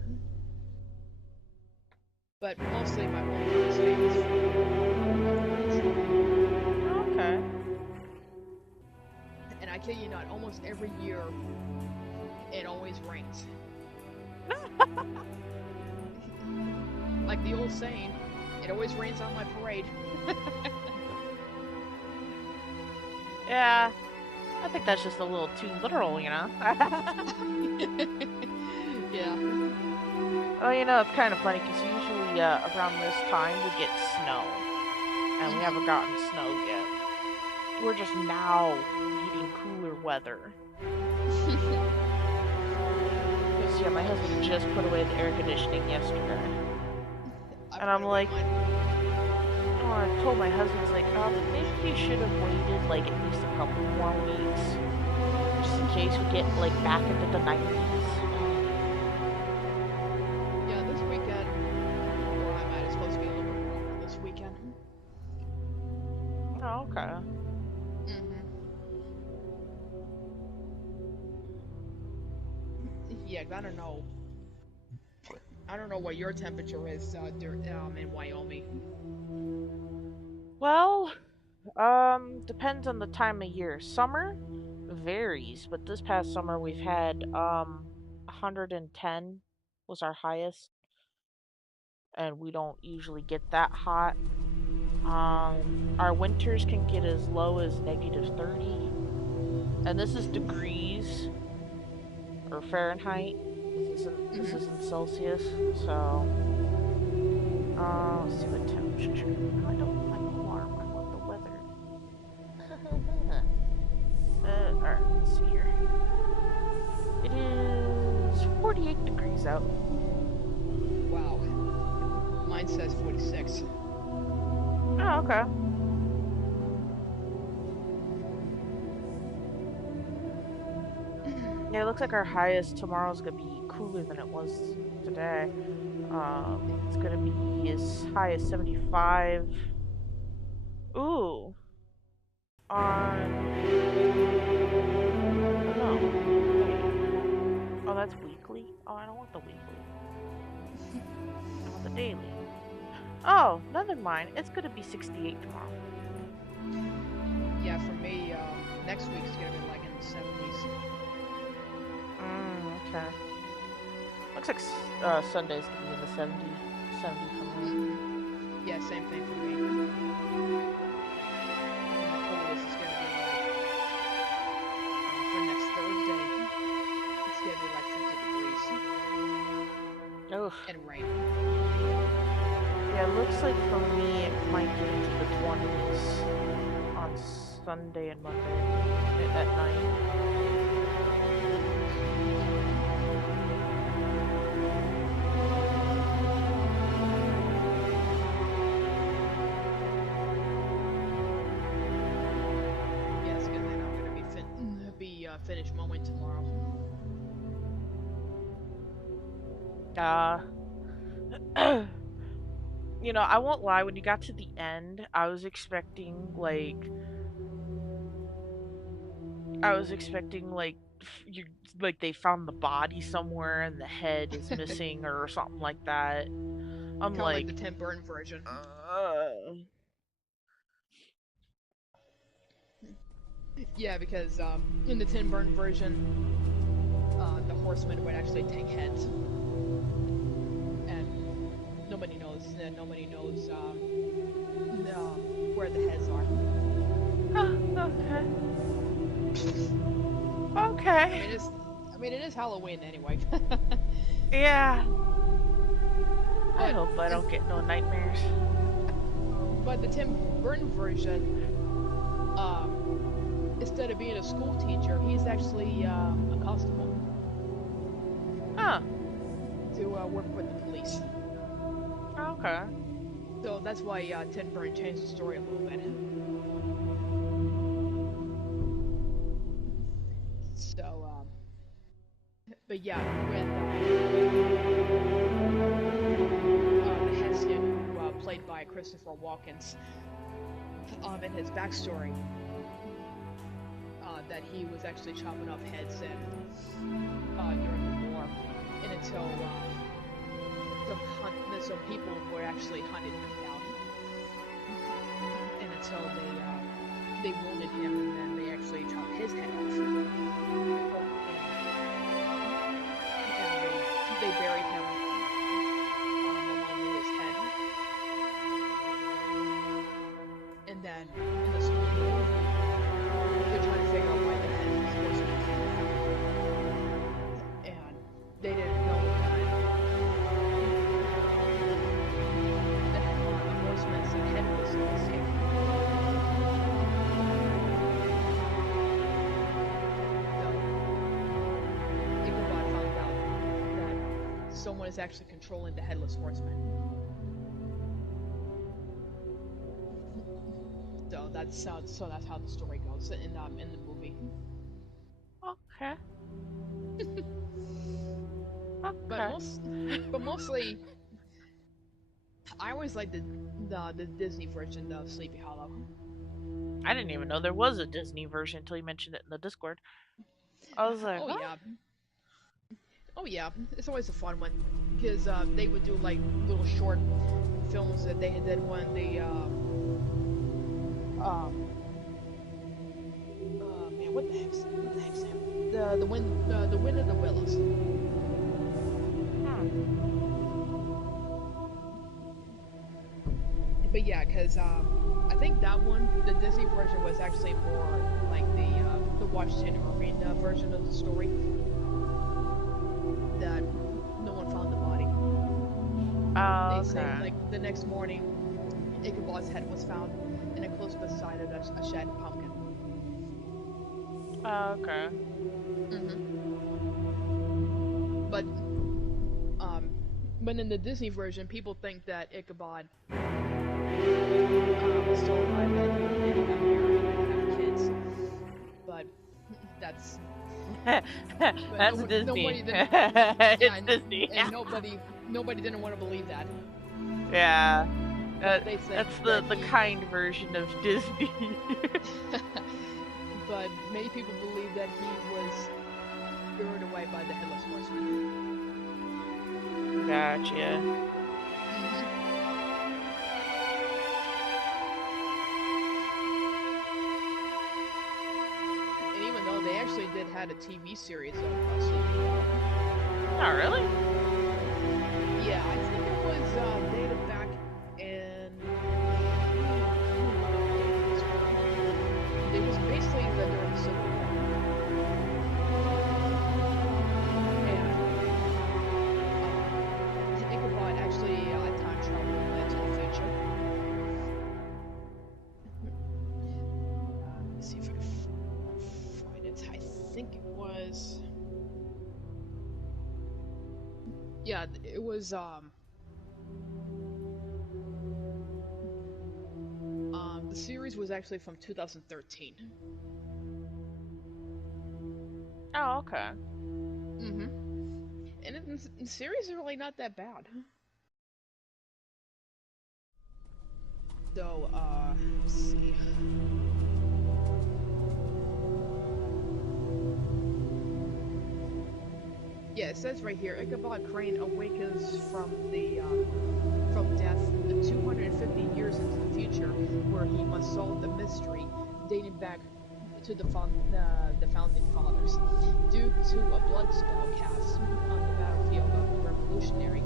But mostly my hometown is famous for parades. Okay. And I kid you not, almost every year it always rains. Like the old saying, it always rains on my parade. Yeah, I think that's just a little too literal, you know? Yeah. Well, it's kind of funny because usually around this time we get snow, and we haven't Mm-hmm. gotten snow yet. We're just now getting cooler weather. Because, yeah, my husband just put away the air conditioning yesterday. I And put I'm away like, mine. oh, I told my husband, like, maybe you should have waited, like, at least a couple more weeks. Just in case we get, like, back into the 90s. Yeah, this weekend where I'm at is supposed to be a little bit warmer this weekend. Oh, okay. Mm-hmm. Yeah, 'cause I don't know. I don't know what your temperature is in Wyoming. Well, depends on the time of year. Summer varies, but this past summer we've had 110 was our highest, and we don't usually get that hot. Our winters can get as low as -30, and this is degrees or Fahrenheit. This isn't Mm-hmm. Celsius. So, let's see what temperature. No, I don't want alarm. I want the weather. Alright, let's see here. It is 48 degrees out. Wow. Mine says 46. Oh, okay. Yeah, it looks like our highest tomorrow's gonna be cooler than it was today. It's gonna be as high as 75. Ooh, on. Oh no. Wait. Oh, that's weekly? Oh, I don't want the weekly. I want the daily. Oh, never mind. It's gonna be 68 tomorrow. Yeah, for me, next week's gonna be like in the 70s. Okay. Looks like Sunday's gonna be in the 70 for me. Mm-hmm. Yeah, same thing for me. And the coldest is gonna be for next Thursday. It's gonna be like 50 degrees Oof. and rain. Yeah, it looks like for me it might get into the 20s on Sunday and Monday at night. Yes, because then I'm gonna be finished mowing tomorrow. Uh, I won't lie, when you got to the end, I was expecting like you like they found the body somewhere and the head is missing or something like that. I'm Kind of like the like, Tim Burton version. Yeah, because in the Tim Burton version, the horseman would actually take heads, and nobody knows where the heads are. okay. I Okay. mean, it is Halloween anyway. Yeah. I but hope I in, don't get no nightmares. but the Tim Burton version, um, instead of being a school teacher, he's actually a constable Huh. to work with the police. Okay. So that's why Tim Burton changed the story a little bit. So, but yeah, when the Hessian, who played by Christopher Walken, in his backstory, that he was actually chopping off heads during the war, and until some people were actually hunting him down, and until they wounded him, and then they actually chopped his head off, and they buried him along with his head, and then in the movie they're trying to figure out why the head was missing, and they didn't know that the horseman's head was missing. So Ichabod found out that someone is actually controlling the headless horseman. So that's how the story goes in the movie. Okay. But Okay. mostly, I always like the Disney version of Sleepy Hollow. I didn't even know there was a Disney version until you mentioned it in the Discord. I was like, Oh huh? yeah, oh yeah, it's always a fun one because they would do like little short films that they did when the man, what the heck's name? The Wind of the Willows. Hmm. But yeah, because I think that one, the Disney version, was actually more like the Washington Irving version of the story. That no one found the body. Oh, They say okay. like the next morning, Ichabod's head was found in a close beside it a shed pumpkin. Oh, okay. But um, but in the Disney version, people think that Ichabod was still alive, that he got married and have kids. But that's but That's Disney. nobody didn't. Yeah, It's Disney. and nobody didn't want to believe that. Yeah. But they think That's that the he. kind version of Disney. But many people believe that he was lured away by the headless horseman. Gotcha. And even though they actually did had a TV series of Sleepy Hollow. Not really. Yeah, I think it was dated back in. It was basically during the Civil War. And Ichabod actually time traveled into the future. Let me see if I can find it. I think it was. Yeah, it was the series was actually from 2013. Oh, okay. And the series is really not that bad. So, let's see. Yeah, it says right here, Ichabod Crane awakens from the from death 250 years into the future, where he must solve the mystery dating back to the founding fathers. Due to a blood spell cast on the battlefield of the Revolutionary,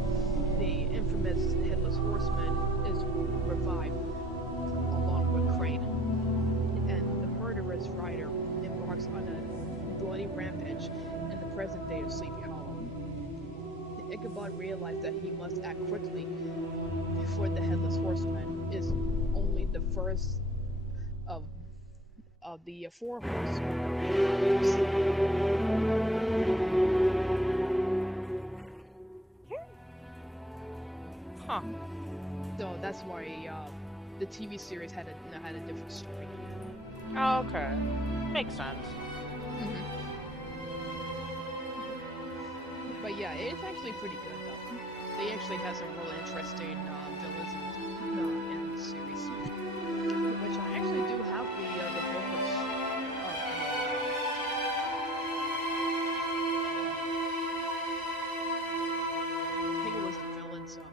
the infamous Headless Horseman is revived along with Crane, and the murderous rider embarks on a bloody rampage in the present day of Sleepy Hollow. Ichabod realized that he must act quickly, for the Headless Horseman is only the first of the four horsemen of the apocalypse. Huh. So that's why the TV series had a different story. Oh, okay. Makes sense. Mm-hmm. But yeah, it's actually pretty good though. They actually have some really interesting villains in the series, which I actually do have the book of. I think it was the villains of.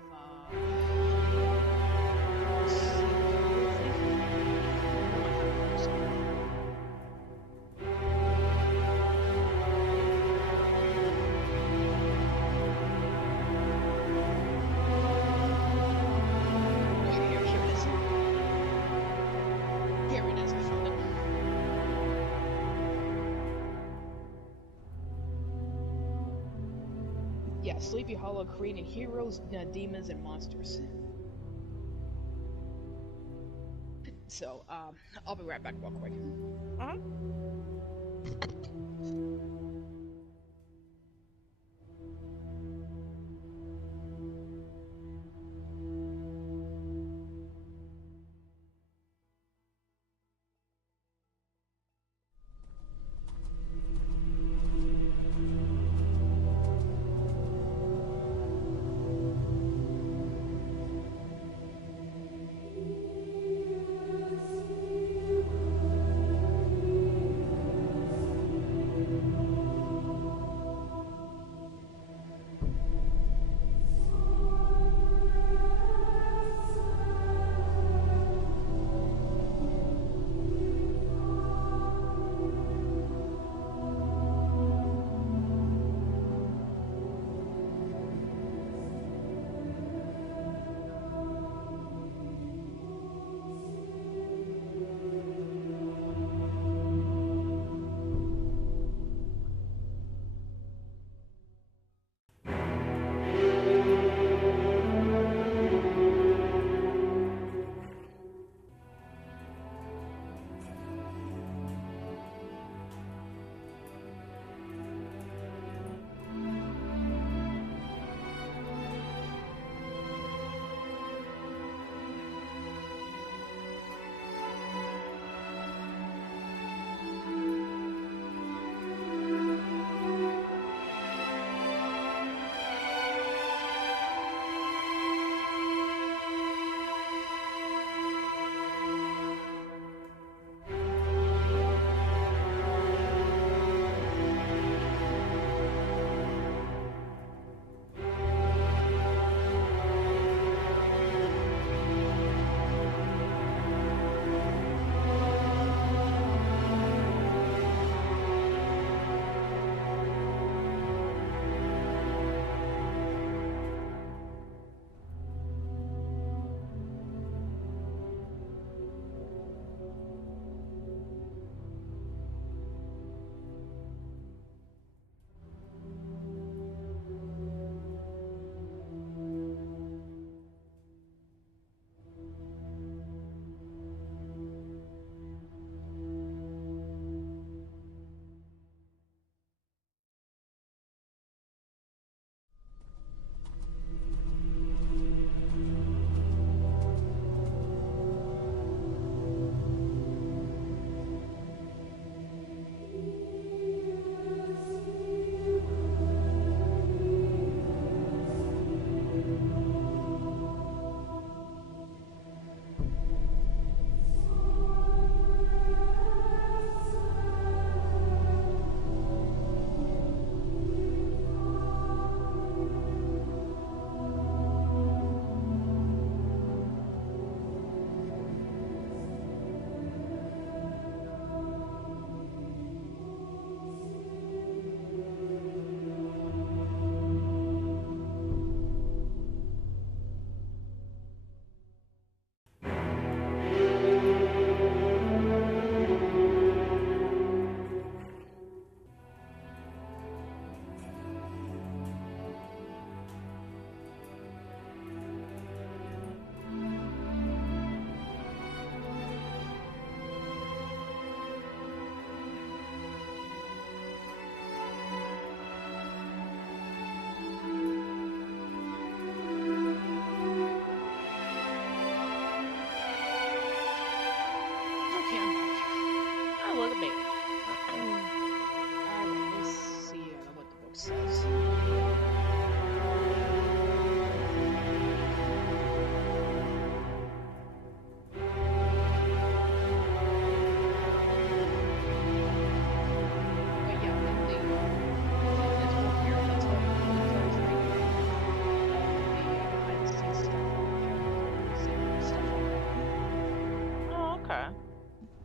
Yeah, Sleepy Hollow created heroes, demons, and monsters. So, I'll be right back real quick. Uh-huh.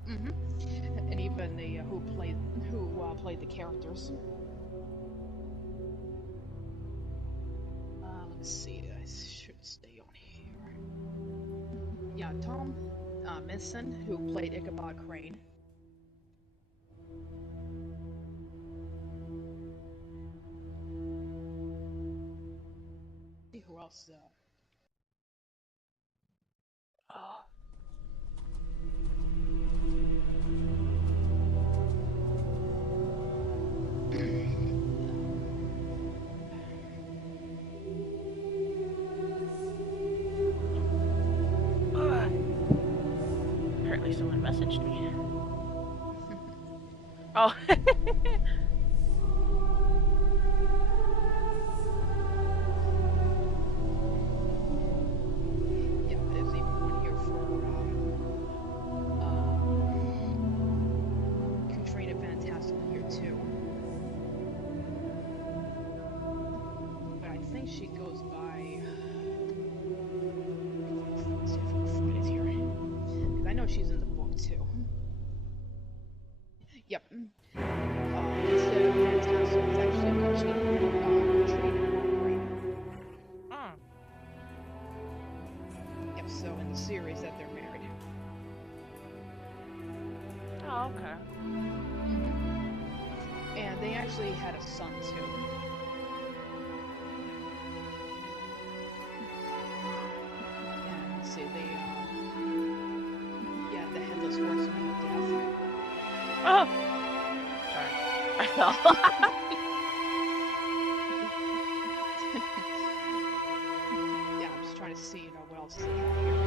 hmm And even the who played the characters. Let me see. I should stay on here. Yeah, Tom Minson, who played Ichabod Crane. See who else. Oh. Ugh. Apparently someone messaged me. Oh. Yeah, there's even one here for um, Katrina Fantastical here too. But I think she goes by. Let's see if I can find it here. Because I know she's in the book too. Yep. Instead of Fantastic, it's actually Katrina Green. Mm. Yep, so in the series that they're married. Oh, okay. And they actually had a son too. And let's see, yeah, the Headless Horseman of Death. Oh. Sorry. I fell. Yeah, I'm just trying to see, what else they have here.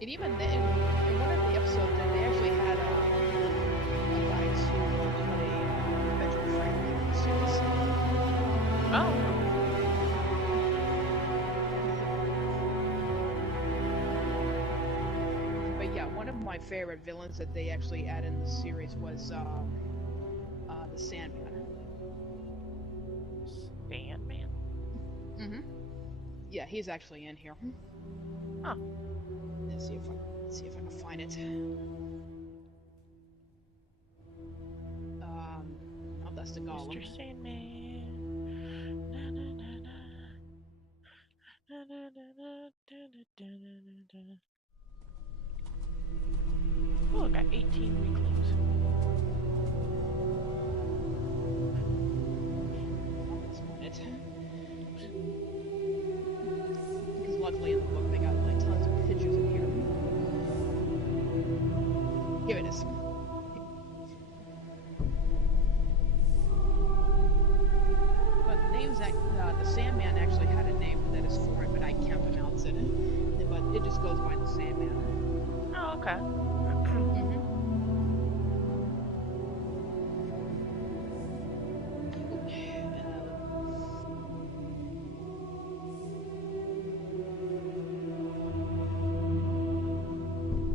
And even then, in one of the episodes, they actually had a guy to play Benjamin Franklin in the series. Oh. But yeah, one of my favorite villains that they actually added in the series was the Sandman. Sandman? Mm-hmm. Yeah, he's actually in here. Huh. Let's see if I can find it. Oh, that's the Golem. Mr. Sandman. Na, na, na, na. Na, na, na, na, da, da, da, da, da. Oh, I got 18 weaklings. Oh, that's not it. Because luckily in the book they got like tons of pictures in here. Here it is. But the name's the Sandman actually had a name that is for it, but I can't pronounce it. But it just goes by the Sandman. Oh, okay.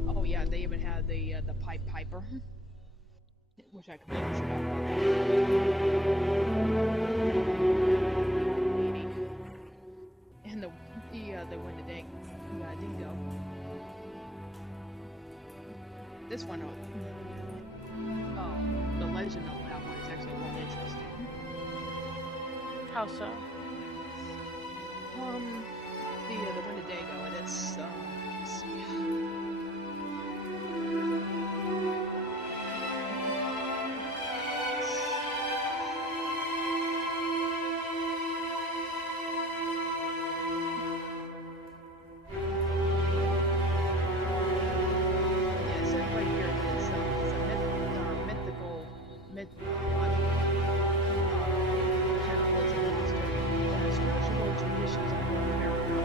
Oh yeah, they even had the Pipe Piper, which I completely forgot about that. And the Dingo. This one, the legend of that one is actually more interesting. How so? The Wendigo, and it's let's see. Yeah, it says right here that it's a mythical cannibalism monster that has spiritual traditions in North America.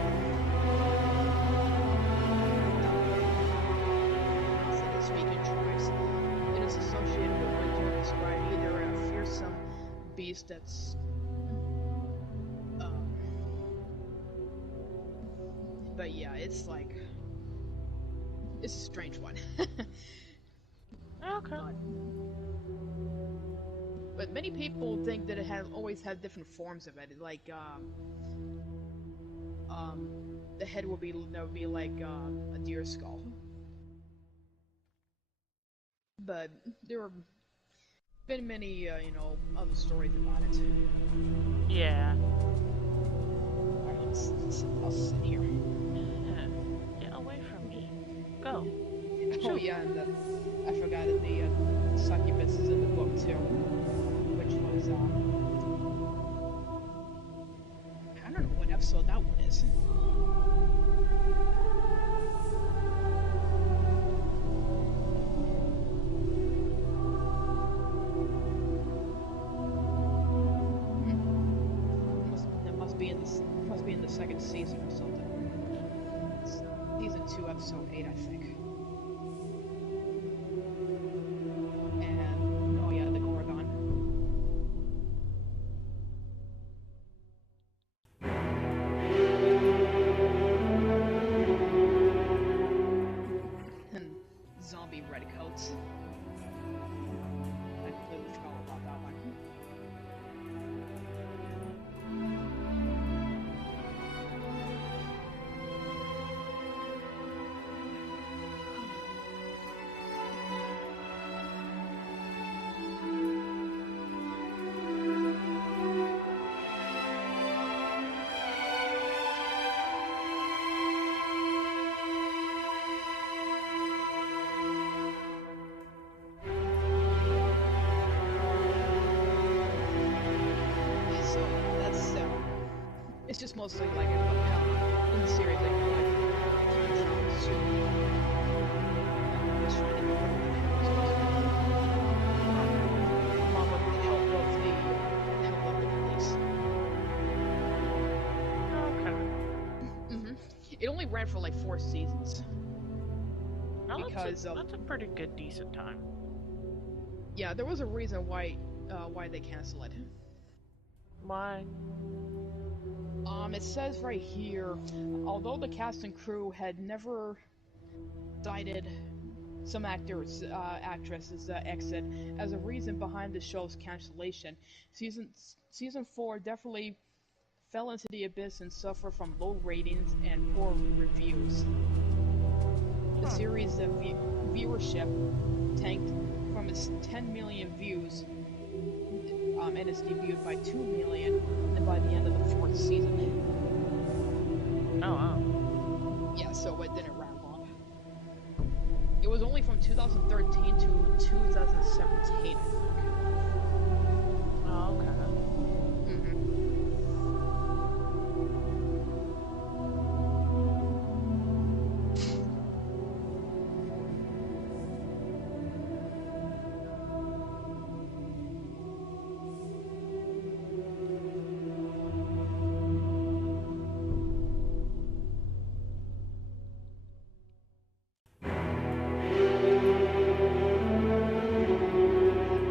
Speaking tribes. It is associated with winter, described either a fearsome beast that's but yeah, it's like it's a strange one. Okay. But many people think that it has always had different forms of it. Like Um, the head would be like a deer skull. But there have been many, other stories about it. Yeah. Alright, I'll sit here. Get away from me. Go. Oh Shoot. yeah, and I forgot that the succubus is in the book too, which was I don't know what episode that one is. Hmm. Must be in the second season or something. It's season 2, episode 8, I think. And oh yeah, the Gorgon. And zombie redcoats. I completely forgot about that one. So yeah, that's it's just mostly like how in the series like how like time travels to just trying to get rid of the head along with the help of the police. Okay. Hmm. It only ran for like 4 seasons Now because that's a pretty good decent time. yeah, there was a reason why they canceled it. Why? It says right here, although the cast and crew had never cited some actresses exit as a reason behind the show's cancellation. Season season 4 definitely fell into the abyss and suffered from low ratings and poor reviews. The Huh. series' viewership tanked from its 10 million views and its debut by 2 million by the end of the fourth season. Oh wow. Yeah, so it didn't run long. It was only from 2013 to 2017, I Oh, okay. think. Hmm.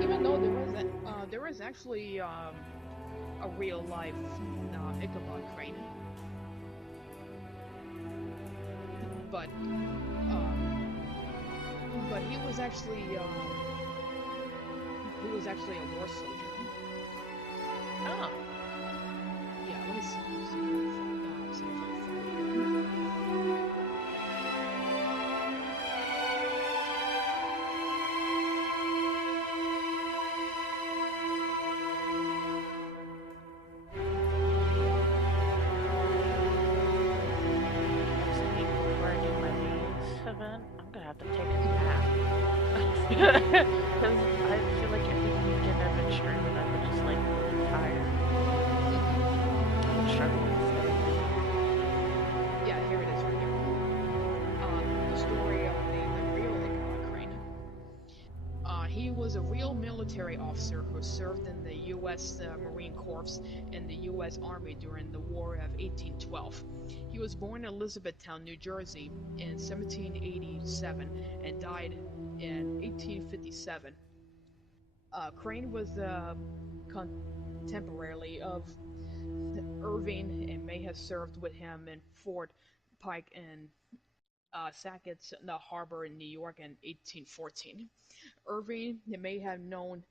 Even though there is actually a real life Ichabod Crane, but he was actually a war soldier. Oh. Yeah, let me see. See if I can find it. Next week before I do my maze event, I'm gonna have to take a nap. Because I feel like every weekend I've been streaming, I've been just like really tired. I've been struggling to stay. Yeah, here it is right here. The story of the real Ichabod Crane. He was a real military officer who served in the U.S. Marine Corps and the U.S. Army during the War of 1812. He was born in Elizabethtown, New Jersey in 1787 and died in 1857. Crane was contemporary of Irving and may have served with him in Fort Pike and Sackett's the harbor in New York in 1814. Irving may have known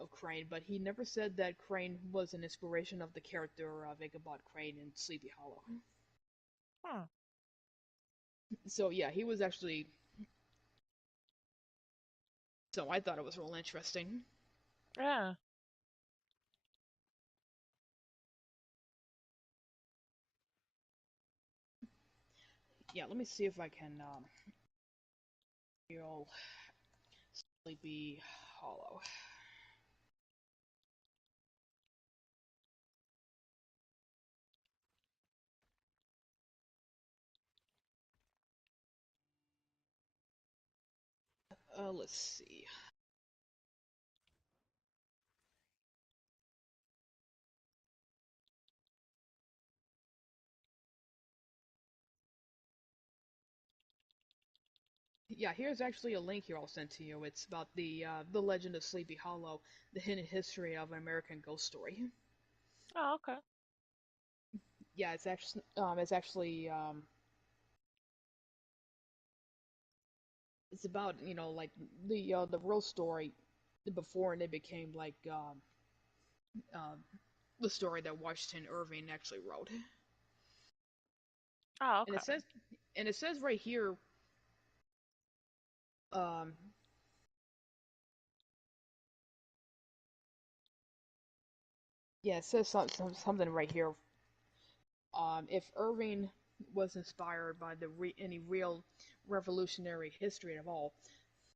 of Crane, but he never said that Crane was an inspiration of the character of Ichabod Crane in Sleepy Hollow. Hmm. So yeah, he was actually. So I thought it was real interesting. Yeah. Yeah, let me see if I can. You'll Sleepy Hollow. Let's see. Yeah, here's actually a link here I'll send to you. It's about the legend of Sleepy Hollow, the hidden history of an American ghost story. Oh, okay. Yeah, it's about like the real story before and it became like uh, the story that Washington Irving actually wrote. Oh, And okay. it says right here, um, yeah, it says something right here. If Irving was inspired by any real revolutionary history at all,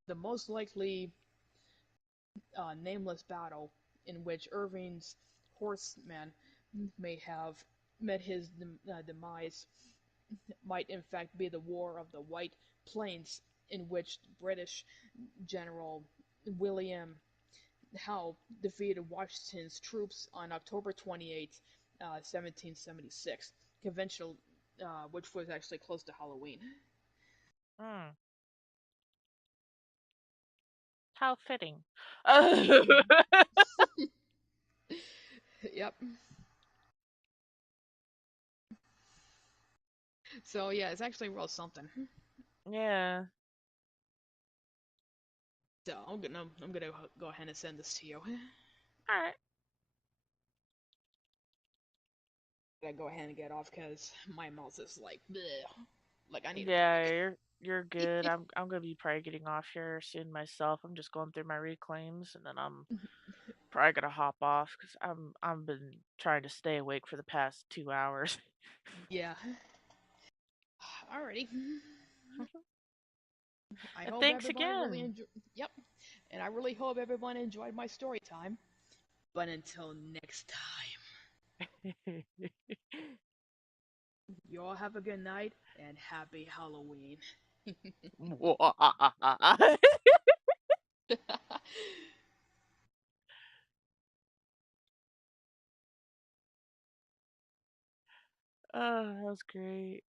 the most likely nameless battle in which Irving's horsemen may have met his demise might in fact be the War of the White Plains, in which British General William Howe defeated Washington's troops on October 28th, 1776, conventional, which was actually close to Halloween. Hmm. How fitting. Yep. So yeah, it's actually real something. Yeah. So I'm gonna go ahead and send this to you. All right. I gotta go ahead and get off because my mouth is like, bleh. Like I need a Yeah, break. you're good. I'm gonna be probably getting off here soon myself. I'm just going through my reclaims, and then I'm probably gonna hop off because I've been trying to stay awake for the past 2 hours. Yeah. Alrighty. I And hope thanks everybody really again. enjoyed. Yep. And I really hope everyone enjoyed my story time. But until next time, you all have a good night and happy Halloween. Oh, that was great.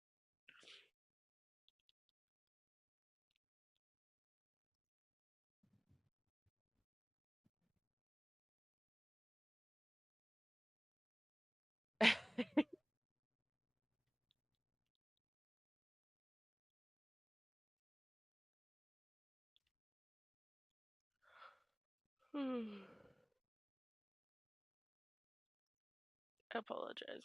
I apologize.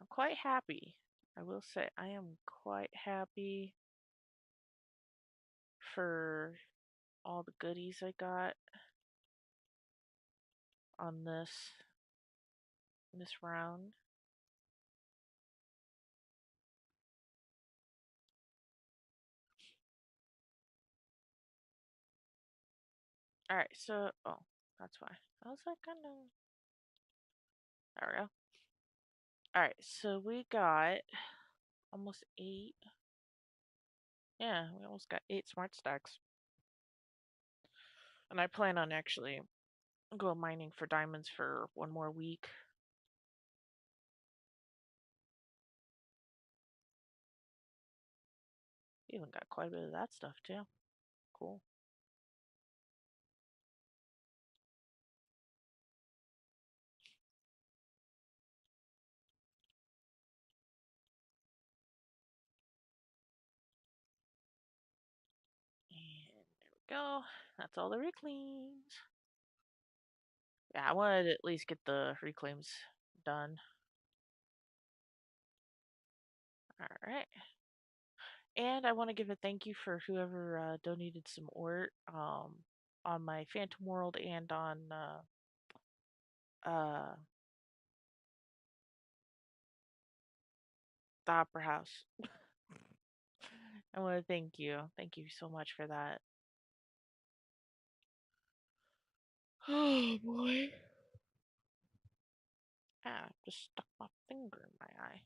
I'm quite happy. I will say I am quite happy for all the goodies I got on this round. All right, so oh, that's why I was like, kind of. There we go. All right, so we got almost 8. Yeah, we almost got 8 smart stacks, and I plan on actually go mining for diamonds for one more week. Even got quite a bit of that stuff too. Cool. And there we go. That's all the reclaims. Yeah, I wanted to at least get the reclaims done. All right. And I want to give a thank you for whoever donated some art on my Phantom World and on uh, the Opera House. I want to thank you. Thank you so much for that. Oh boy. Ah, just stuck my finger in my eye.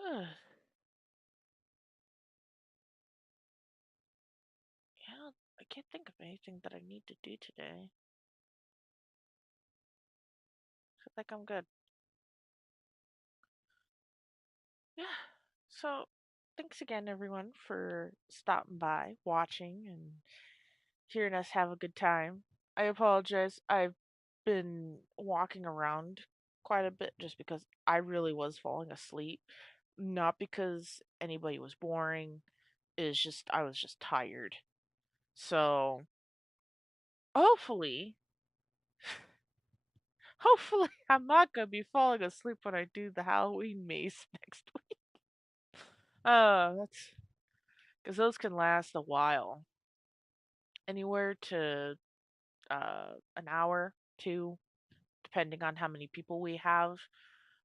Ugh. Yeah, I can't think of anything that I need to do today. I think I'm good. Yeah. So, thanks again, everyone, for stopping by, watching, and hearing us have a good time. I apologize. I've been walking around quite a bit just because I really was falling asleep. Not because anybody was boring. It's just, I was just tired. So, hopefully, hopefully, I'm not going to be falling asleep when I do the Halloween maze next week. That's because those can last a while. Anywhere to an hour, two, depending on how many people we have.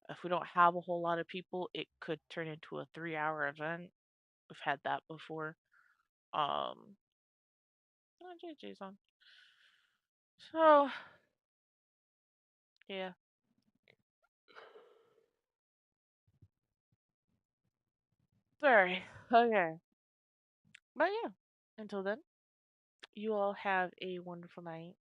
If we don't have a whole lot of people, it could turn into a 3 hour event. We've had that before. Um, oh, JJ's on. So, yeah. Sorry. Okay. But yeah, until then, you all have a wonderful night.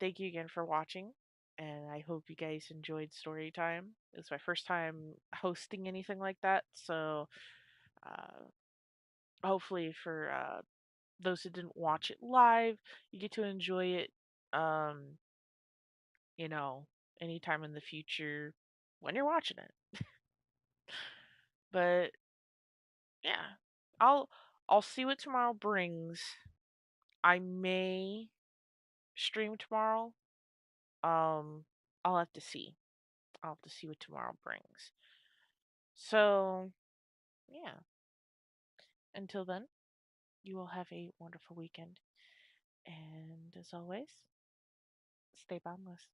Thank you again for watching. And I hope you guys enjoyed story time. It's my first time hosting anything like that. So, uh, hopefully, for those who didn't watch it live, you get to enjoy it, um, you know, anytime in the future when you're watching it. But yeah, I'll I'll see what tomorrow brings. I may stream tomorrow. Um, I'll have to see. I'll have to see what tomorrow brings. So yeah, until then, you will have a wonderful weekend, and as always, stay boundless.